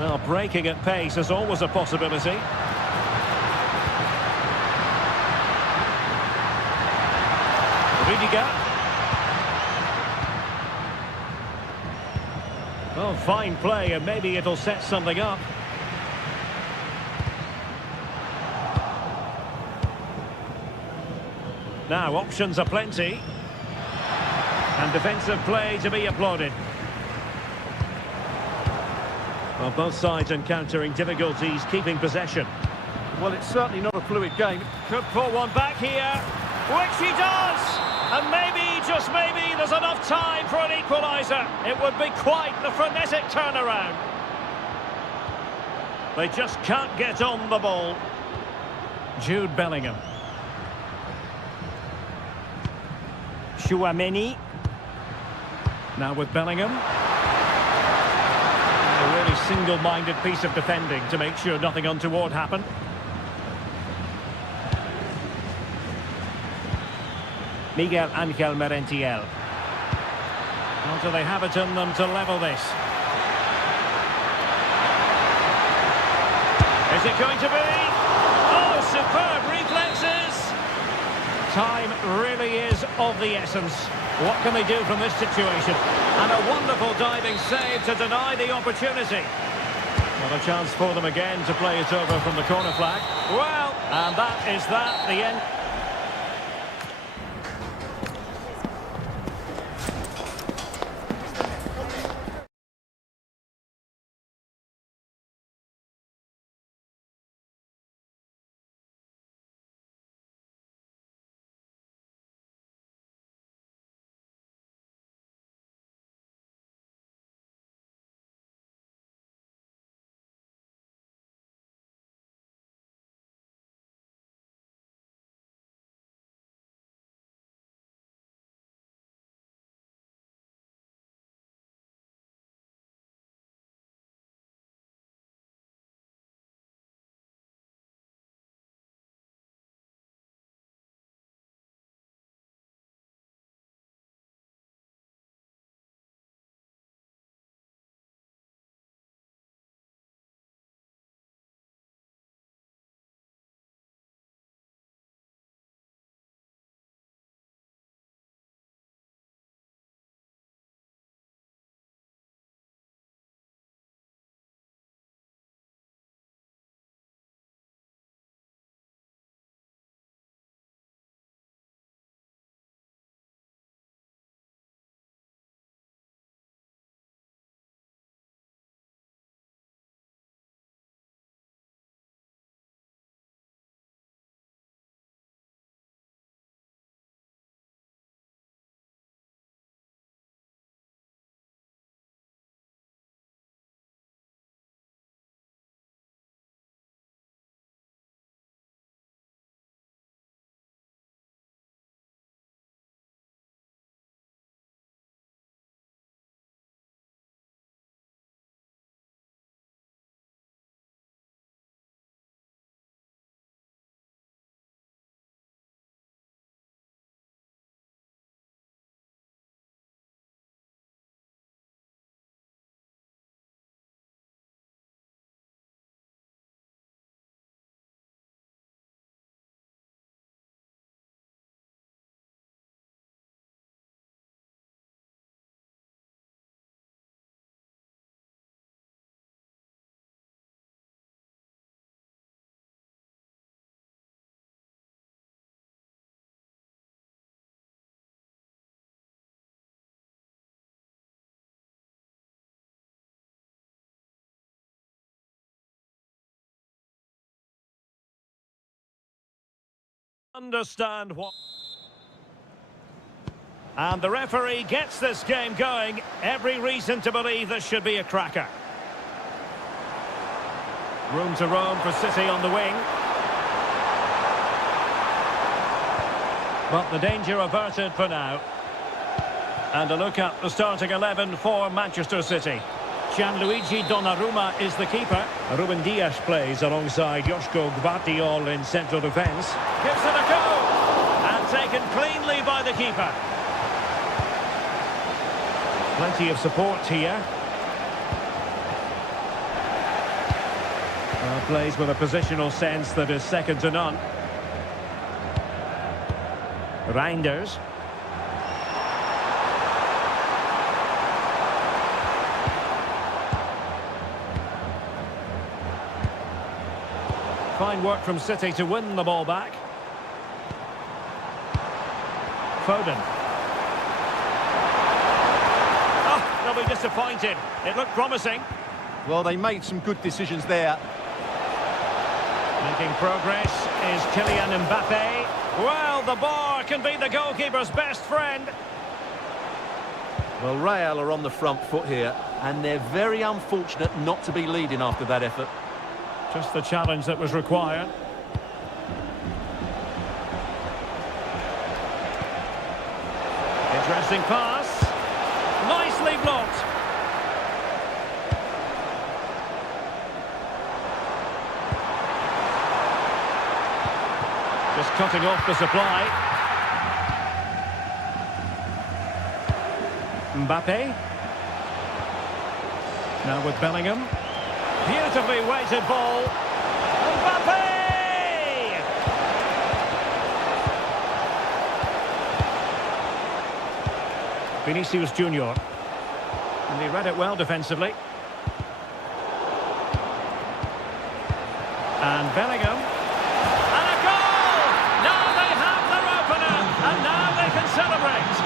Well, breaking at pace is always a possibility. Rudiger. Well, fine play, and maybe it'll set something up. Now, options are plenty. And defensive play to be applauded. Well, both sides encountering difficulties keeping possession. Well, it's certainly not a fluid game. Could pull one back here, which he does! And maybe, just maybe, there's enough time for an equaliser. It would be quite the frenetic turnaround. They just can't get on the ball. Jude Bellingham. Chouameni. Now with Bellingham. A really single-minded piece of defending to make sure nothing untoward happened. Miguel Angel Merentiel. Or do they have it in them to level this? Is it going to be? Oh, superb reflexes! Time really is of the essence. What can they do from this situation? And a wonderful diving save to deny the opportunity. Well, a chance for them again to play it over from the corner flag. Well, and that is that, the end. Understand what... And the referee gets this game going. Every reason to believe this should be a cracker. Room to roam for City on the wing. But the danger averted for now. And a look at the starting 11 for Manchester City. Gianluigi Donnarumma is the keeper. Ruben Dias plays alongside Joško Gvardiol in central defence. Gives it a go! And taken cleanly by the keeper. Plenty of support here. Plays with a positional sense that is second to none. Reinders. Fine work from City to win the ball back. Foden. Oh, they'll be disappointed. It looked promising. Well, they made some good decisions there. Making progress is Kylian Mbappe. Well, the bar can be the goalkeeper's best friend. Well, Real are on the front foot here, and they're very unfortunate not to be leading after that effort. Just the challenge that was required. Interesting pass. Nicely blocked. Just cutting off the supply. Mbappe. Now with Bellingham. Beautifully weighted ball. Mbappe! Vinicius Junior. And he read it well defensively. And Bellingham. And a goal! Now they have their opener. And now they can celebrate.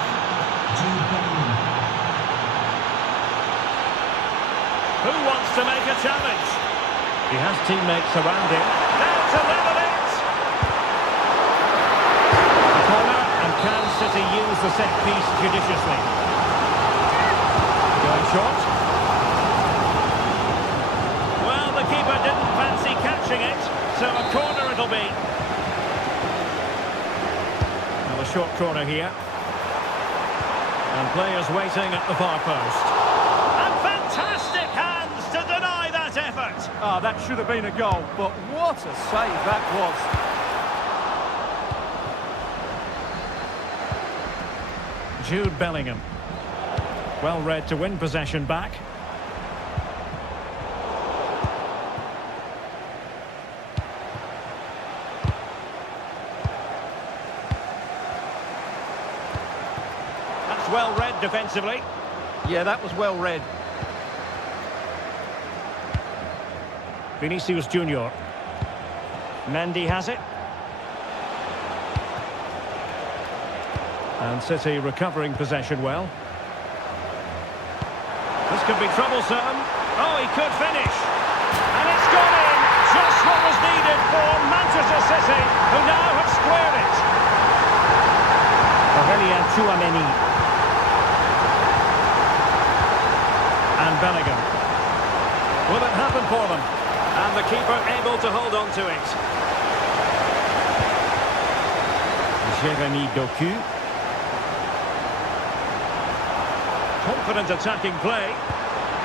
Who wants to make a challenge? He has teammates around him. Now to level it! A corner, and can City use the set piece judiciously? Going short. Well, the keeper didn't fancy catching it, so a corner it'll be. Now a short corner here. And players waiting at the far post. And fantastic hands to deny that effort. Ah, that should have been a goal, but what a save that was. Jude Bellingham. Well read to win possession back. That's well read defensively. Yeah, that was well read. Vinicius Junior. Mendy has it. And City recovering possession well. This could be troublesome. Oh, he could finish. And it's gone in. Just what was needed for Manchester City, who now have squared it. Aurelien Tchouameni. And Bellingham. Will it happen for them? And the keeper able to hold on to it. Jérémy Doku. Confident attacking play.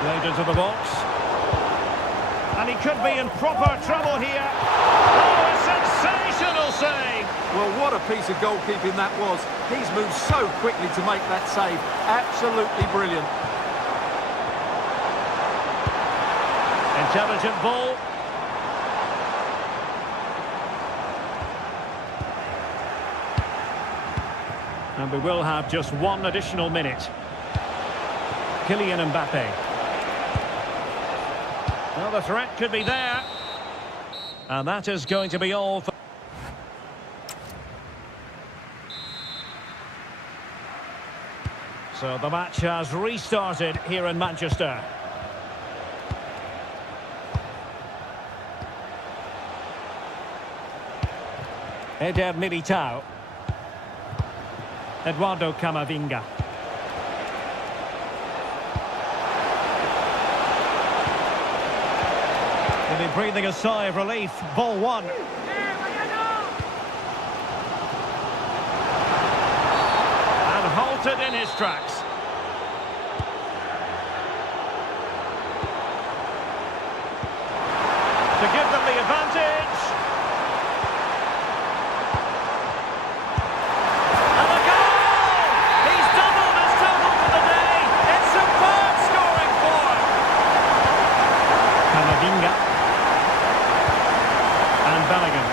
Played into the box. And he could be in proper trouble here. Oh, a sensational save! Well, what a piece of goalkeeping that was. He's moved so quickly to make that save. Absolutely brilliant. Intelligent ball. And we will have just one additional minute. Kylian Mbappe. Well, the threat could be there. And that is going to be all for... So the match has restarted here in Manchester. Eder Militao. Eduardo Camavinga. He'll be breathing a sigh of relief. Ball one. And halted in his tracks. To give them the advantage. And the goal! He's doubled his total for the day. It's superb scoring form. Camavinga. And Bellingham.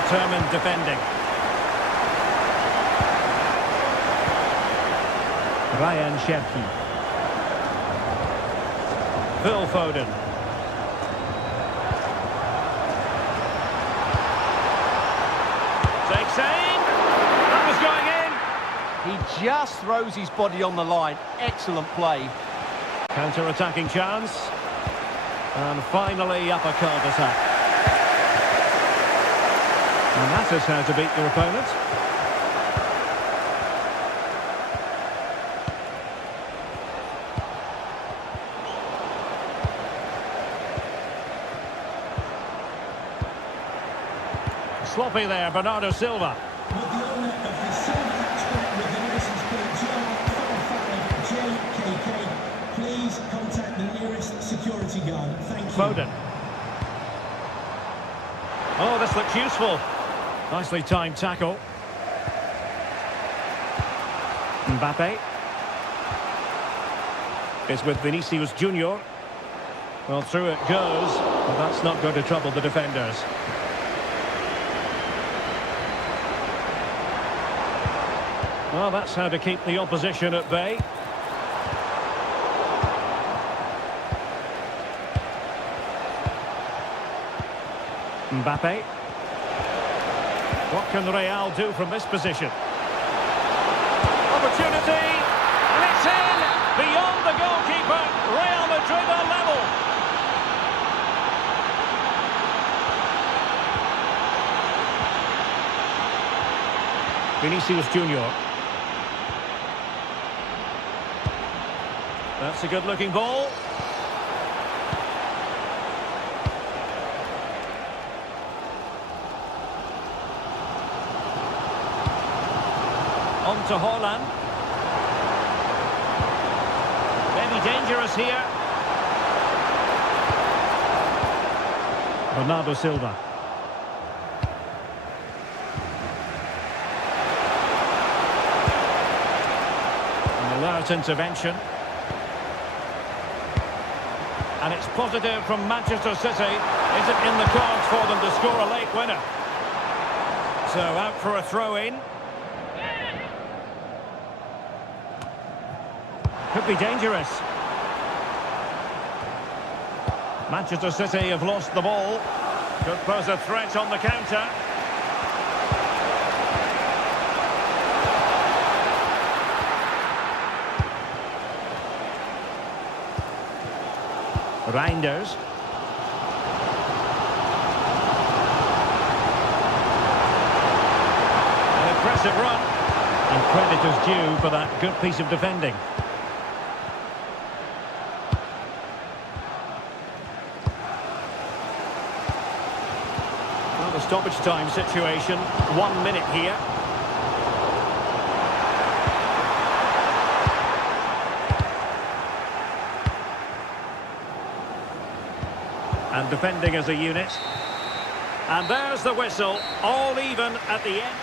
Determined defending. Ryan Cherki. Phil Foden. Takes aim. That was going in. He just throws his body on the line. Excellent play. Counter-attacking chance. And finally up a cul-de-sac. And that is how to beat your opponent. Sloppy there, Bernardo Silva. With the owner of the silver expert with the license plate GR55JKK, please contact the nearest security guard. Thank you. Foden. Oh, this looks useful. Nicely timed tackle. Mbappe. Is with Vinicius Junior. Well, through it goes, but that's not going to trouble the defenders. Well, that's how to keep the opposition at bay. Mbappe. What can Real do from this position? Opportunity, and it's in! Beyond the goalkeeper, Real Madrid are level. Vinicius Junior. That's a good-looking ball. On to Haaland. Maybe dangerous here. Bernardo Silva. An alert intervention. And it's positive from Manchester City. Is it in the cards for them to score a late winner? So out for a throw-in. Could be dangerous. Manchester City have lost the ball. Could pose a threat on the counter. Reinders. An impressive run. And credit is due for that good piece of defending. Well, the stoppage time situation. 1 minute here. And defending as a unit. And there's the whistle, all even at the end.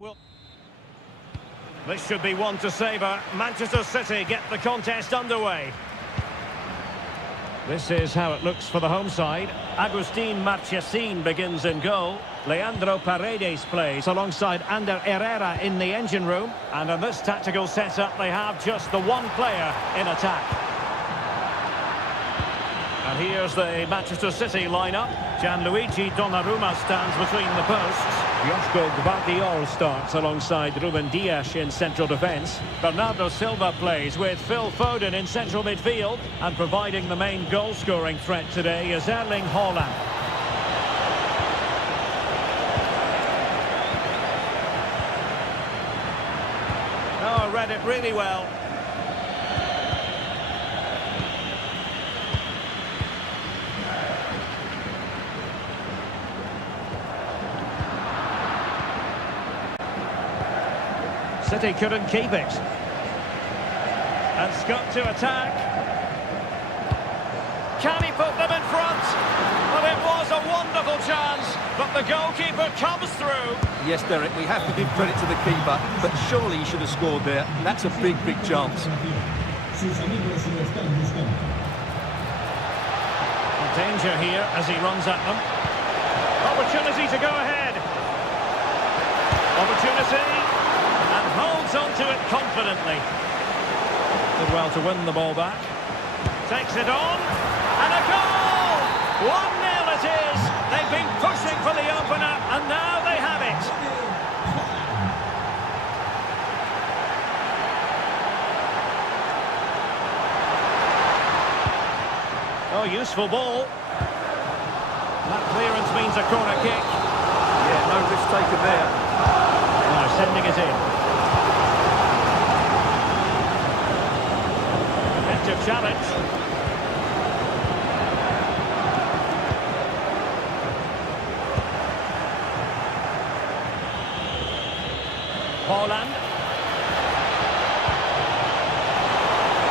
Well, this should be one to savour. Manchester City get the contest underway. This is how it looks for the home side. Agustin Marchesín begins in goal. Leandro Paredes plays alongside Ander Herrera in the engine room. And in this tactical setup, they have just the one player in attack. And here's the Manchester City lineup. Gianluigi Donnarumma stands between the posts. Joško Gvardiol starts alongside Ruben Dias in central defence. Bernardo Silva plays with Phil Foden in central midfield. And providing the main goal-scoring threat today is Erling Haaland. Oh, read it really well. City couldn't keep it. And Scott to attack. Can he put them in front? Well, it was a wonderful chance, but the goalkeeper comes through. Yes, Derek, we have to give credit to the keeper, but surely he should have scored there. That's a big, big chance. Danger here as he runs at them. Opportunity to go ahead. Opportunity. And holds on to it confidently. Did well to win the ball back. Takes it on. And a goal! 1-0 it is. They've been pushing for the opener, and now they have it. Oh, useful ball. That clearance means a corner kick. Yeah, no risk taken there. Now sending it in. Effective challenge. Haaland.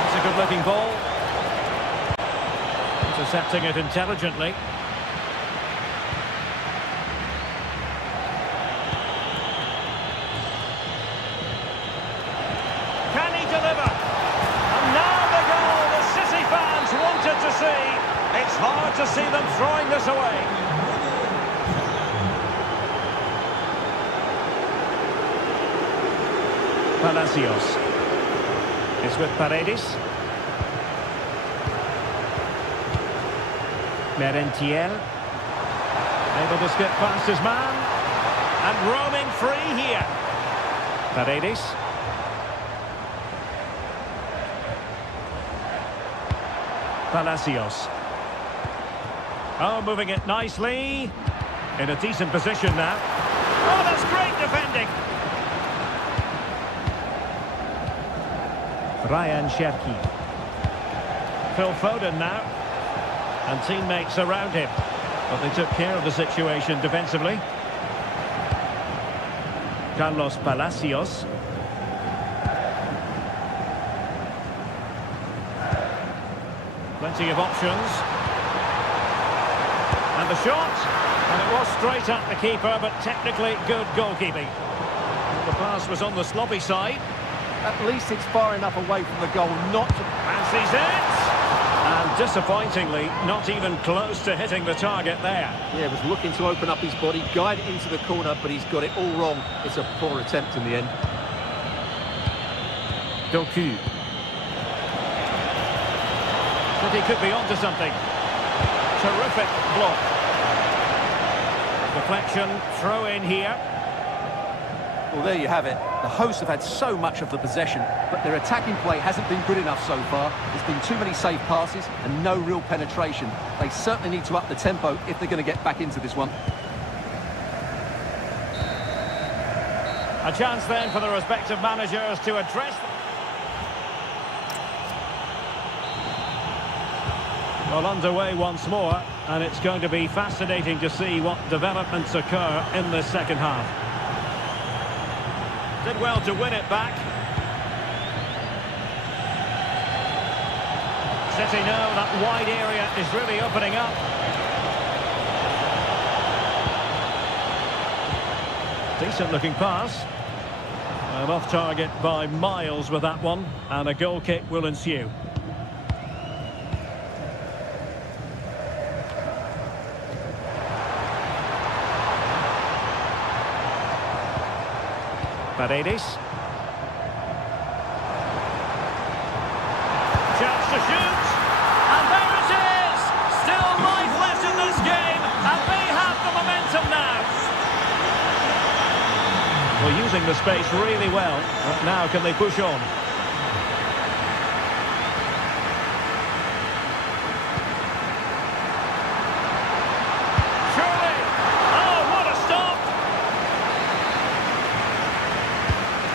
It's a good-looking ball. Intercepting it intelligently. Can he deliver? And now the goal the City fans wanted to see. It's hard to see them throwing this away. Palacios is with Paredes. Merentiel able to skip past his man and roaming free here. Paredes. Palacios. Oh, moving it nicely. In a decent position now. Oh, that's great defending. Ryan Cherki. Phil Foden now. And teammates around him. But they took care of the situation defensively. Carlos Palacios. Plenty of options. And the shot. And it was straight at the keeper, but technically good goalkeeping. The pass was on the sloppy side. At least it's far enough away from the goal not to... Fancies it! And disappointingly, not even close to hitting the target there. Yeah, was looking to open up his body, guide it into the corner, but he's got it all wrong. It's a poor attempt in the end. Doku. City could be onto something. Terrific block. Deflection, throw in here. Well, there you have it. The hosts have had so much of the possession, but their attacking play hasn't been good enough so far. There's been too many safe passes and no real penetration. They certainly need to up the tempo if they're going to get back into this one. A chance then for the respective managers to address... Well, underway once more, and it's going to be fascinating to see what developments occur in the second half. Did well to win it back. City know that wide area is really opening up. Decent looking pass. And off target by miles with that one, and a goal kick will ensue. Paredes. Chance to shoot. And there it is! Still life left in this game, and they have the momentum now. Well, using the space really well, but now can they push on? Surely! Oh, what a stop!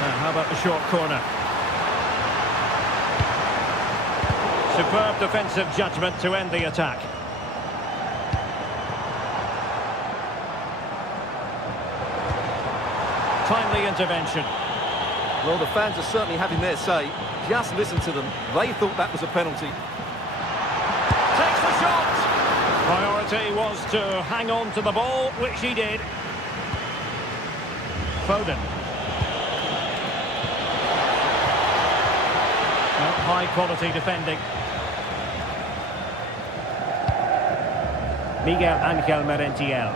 Now, how about the short corner? Superb defensive judgment to end the attack. Timely intervention. Well, the fans are certainly having their say. Just listen to them. They thought that was a penalty. Takes the shot. Priority was to hang on to the ball, which he did. Foden. Well, high quality defending. Miguel Ángel Merentiel.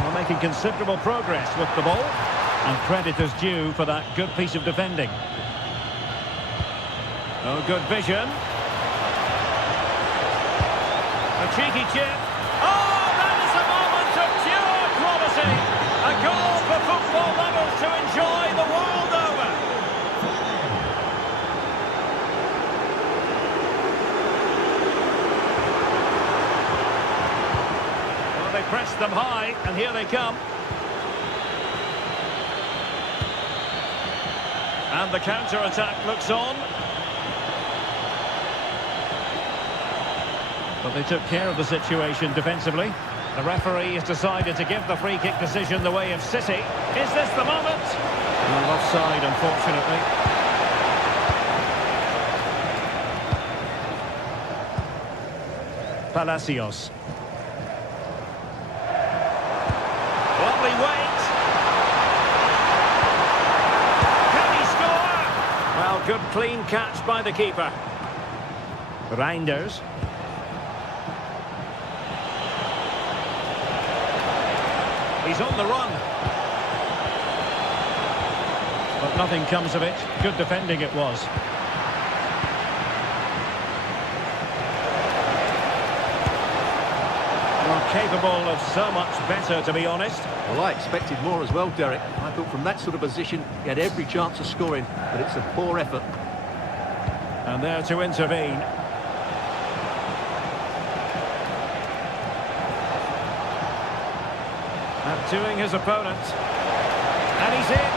Well, making considerable progress with the ball, and credit is due for that good piece of defending. Oh, good vision. A cheeky chip. Oh, that is a moment of pure quality. A goal for football lovers to enjoy the world over. Well, they pressed them high, and here they come. And the counter-attack looks on. But they took care of the situation defensively. The referee has decided to give the free-kick decision the way of City. Is this the moment? Well, offside, unfortunately. Palacios. Lovely weight. Can he score? Well, good clean catch by the keeper. Reinders. He's on the run. But nothing comes of it. Good defending it was. Well, capable of so much better, to be honest. Well, I expected more as well, Derek. I thought from that sort of position, he had every chance of scoring, but it's a poor effort. And there to intervene. Outdoing his opponent. And he's in.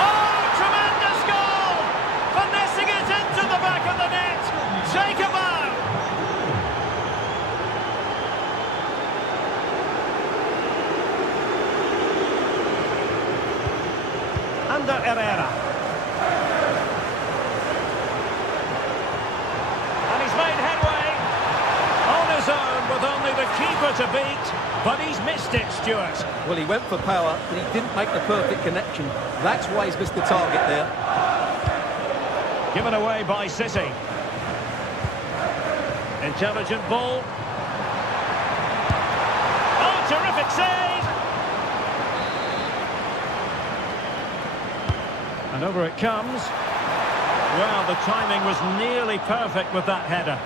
Oh, tremendous goal! Finessing it into the back of the net. Take a bow. Under Herrera. And he's made headway. On his own with only the keeper to beat. But he's missed it, Stuart. Well, he went for power, but he didn't make the perfect connection. That's why he's missed the target there. Given away by City. Intelligent ball. Oh, terrific save! And over it comes. Well, the timing was nearly perfect with that header.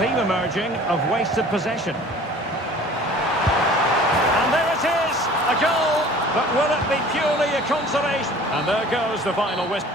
Theme emerging of wasted possession. And there it is, a goal, but will it be purely a consolation? And there goes the final whistle.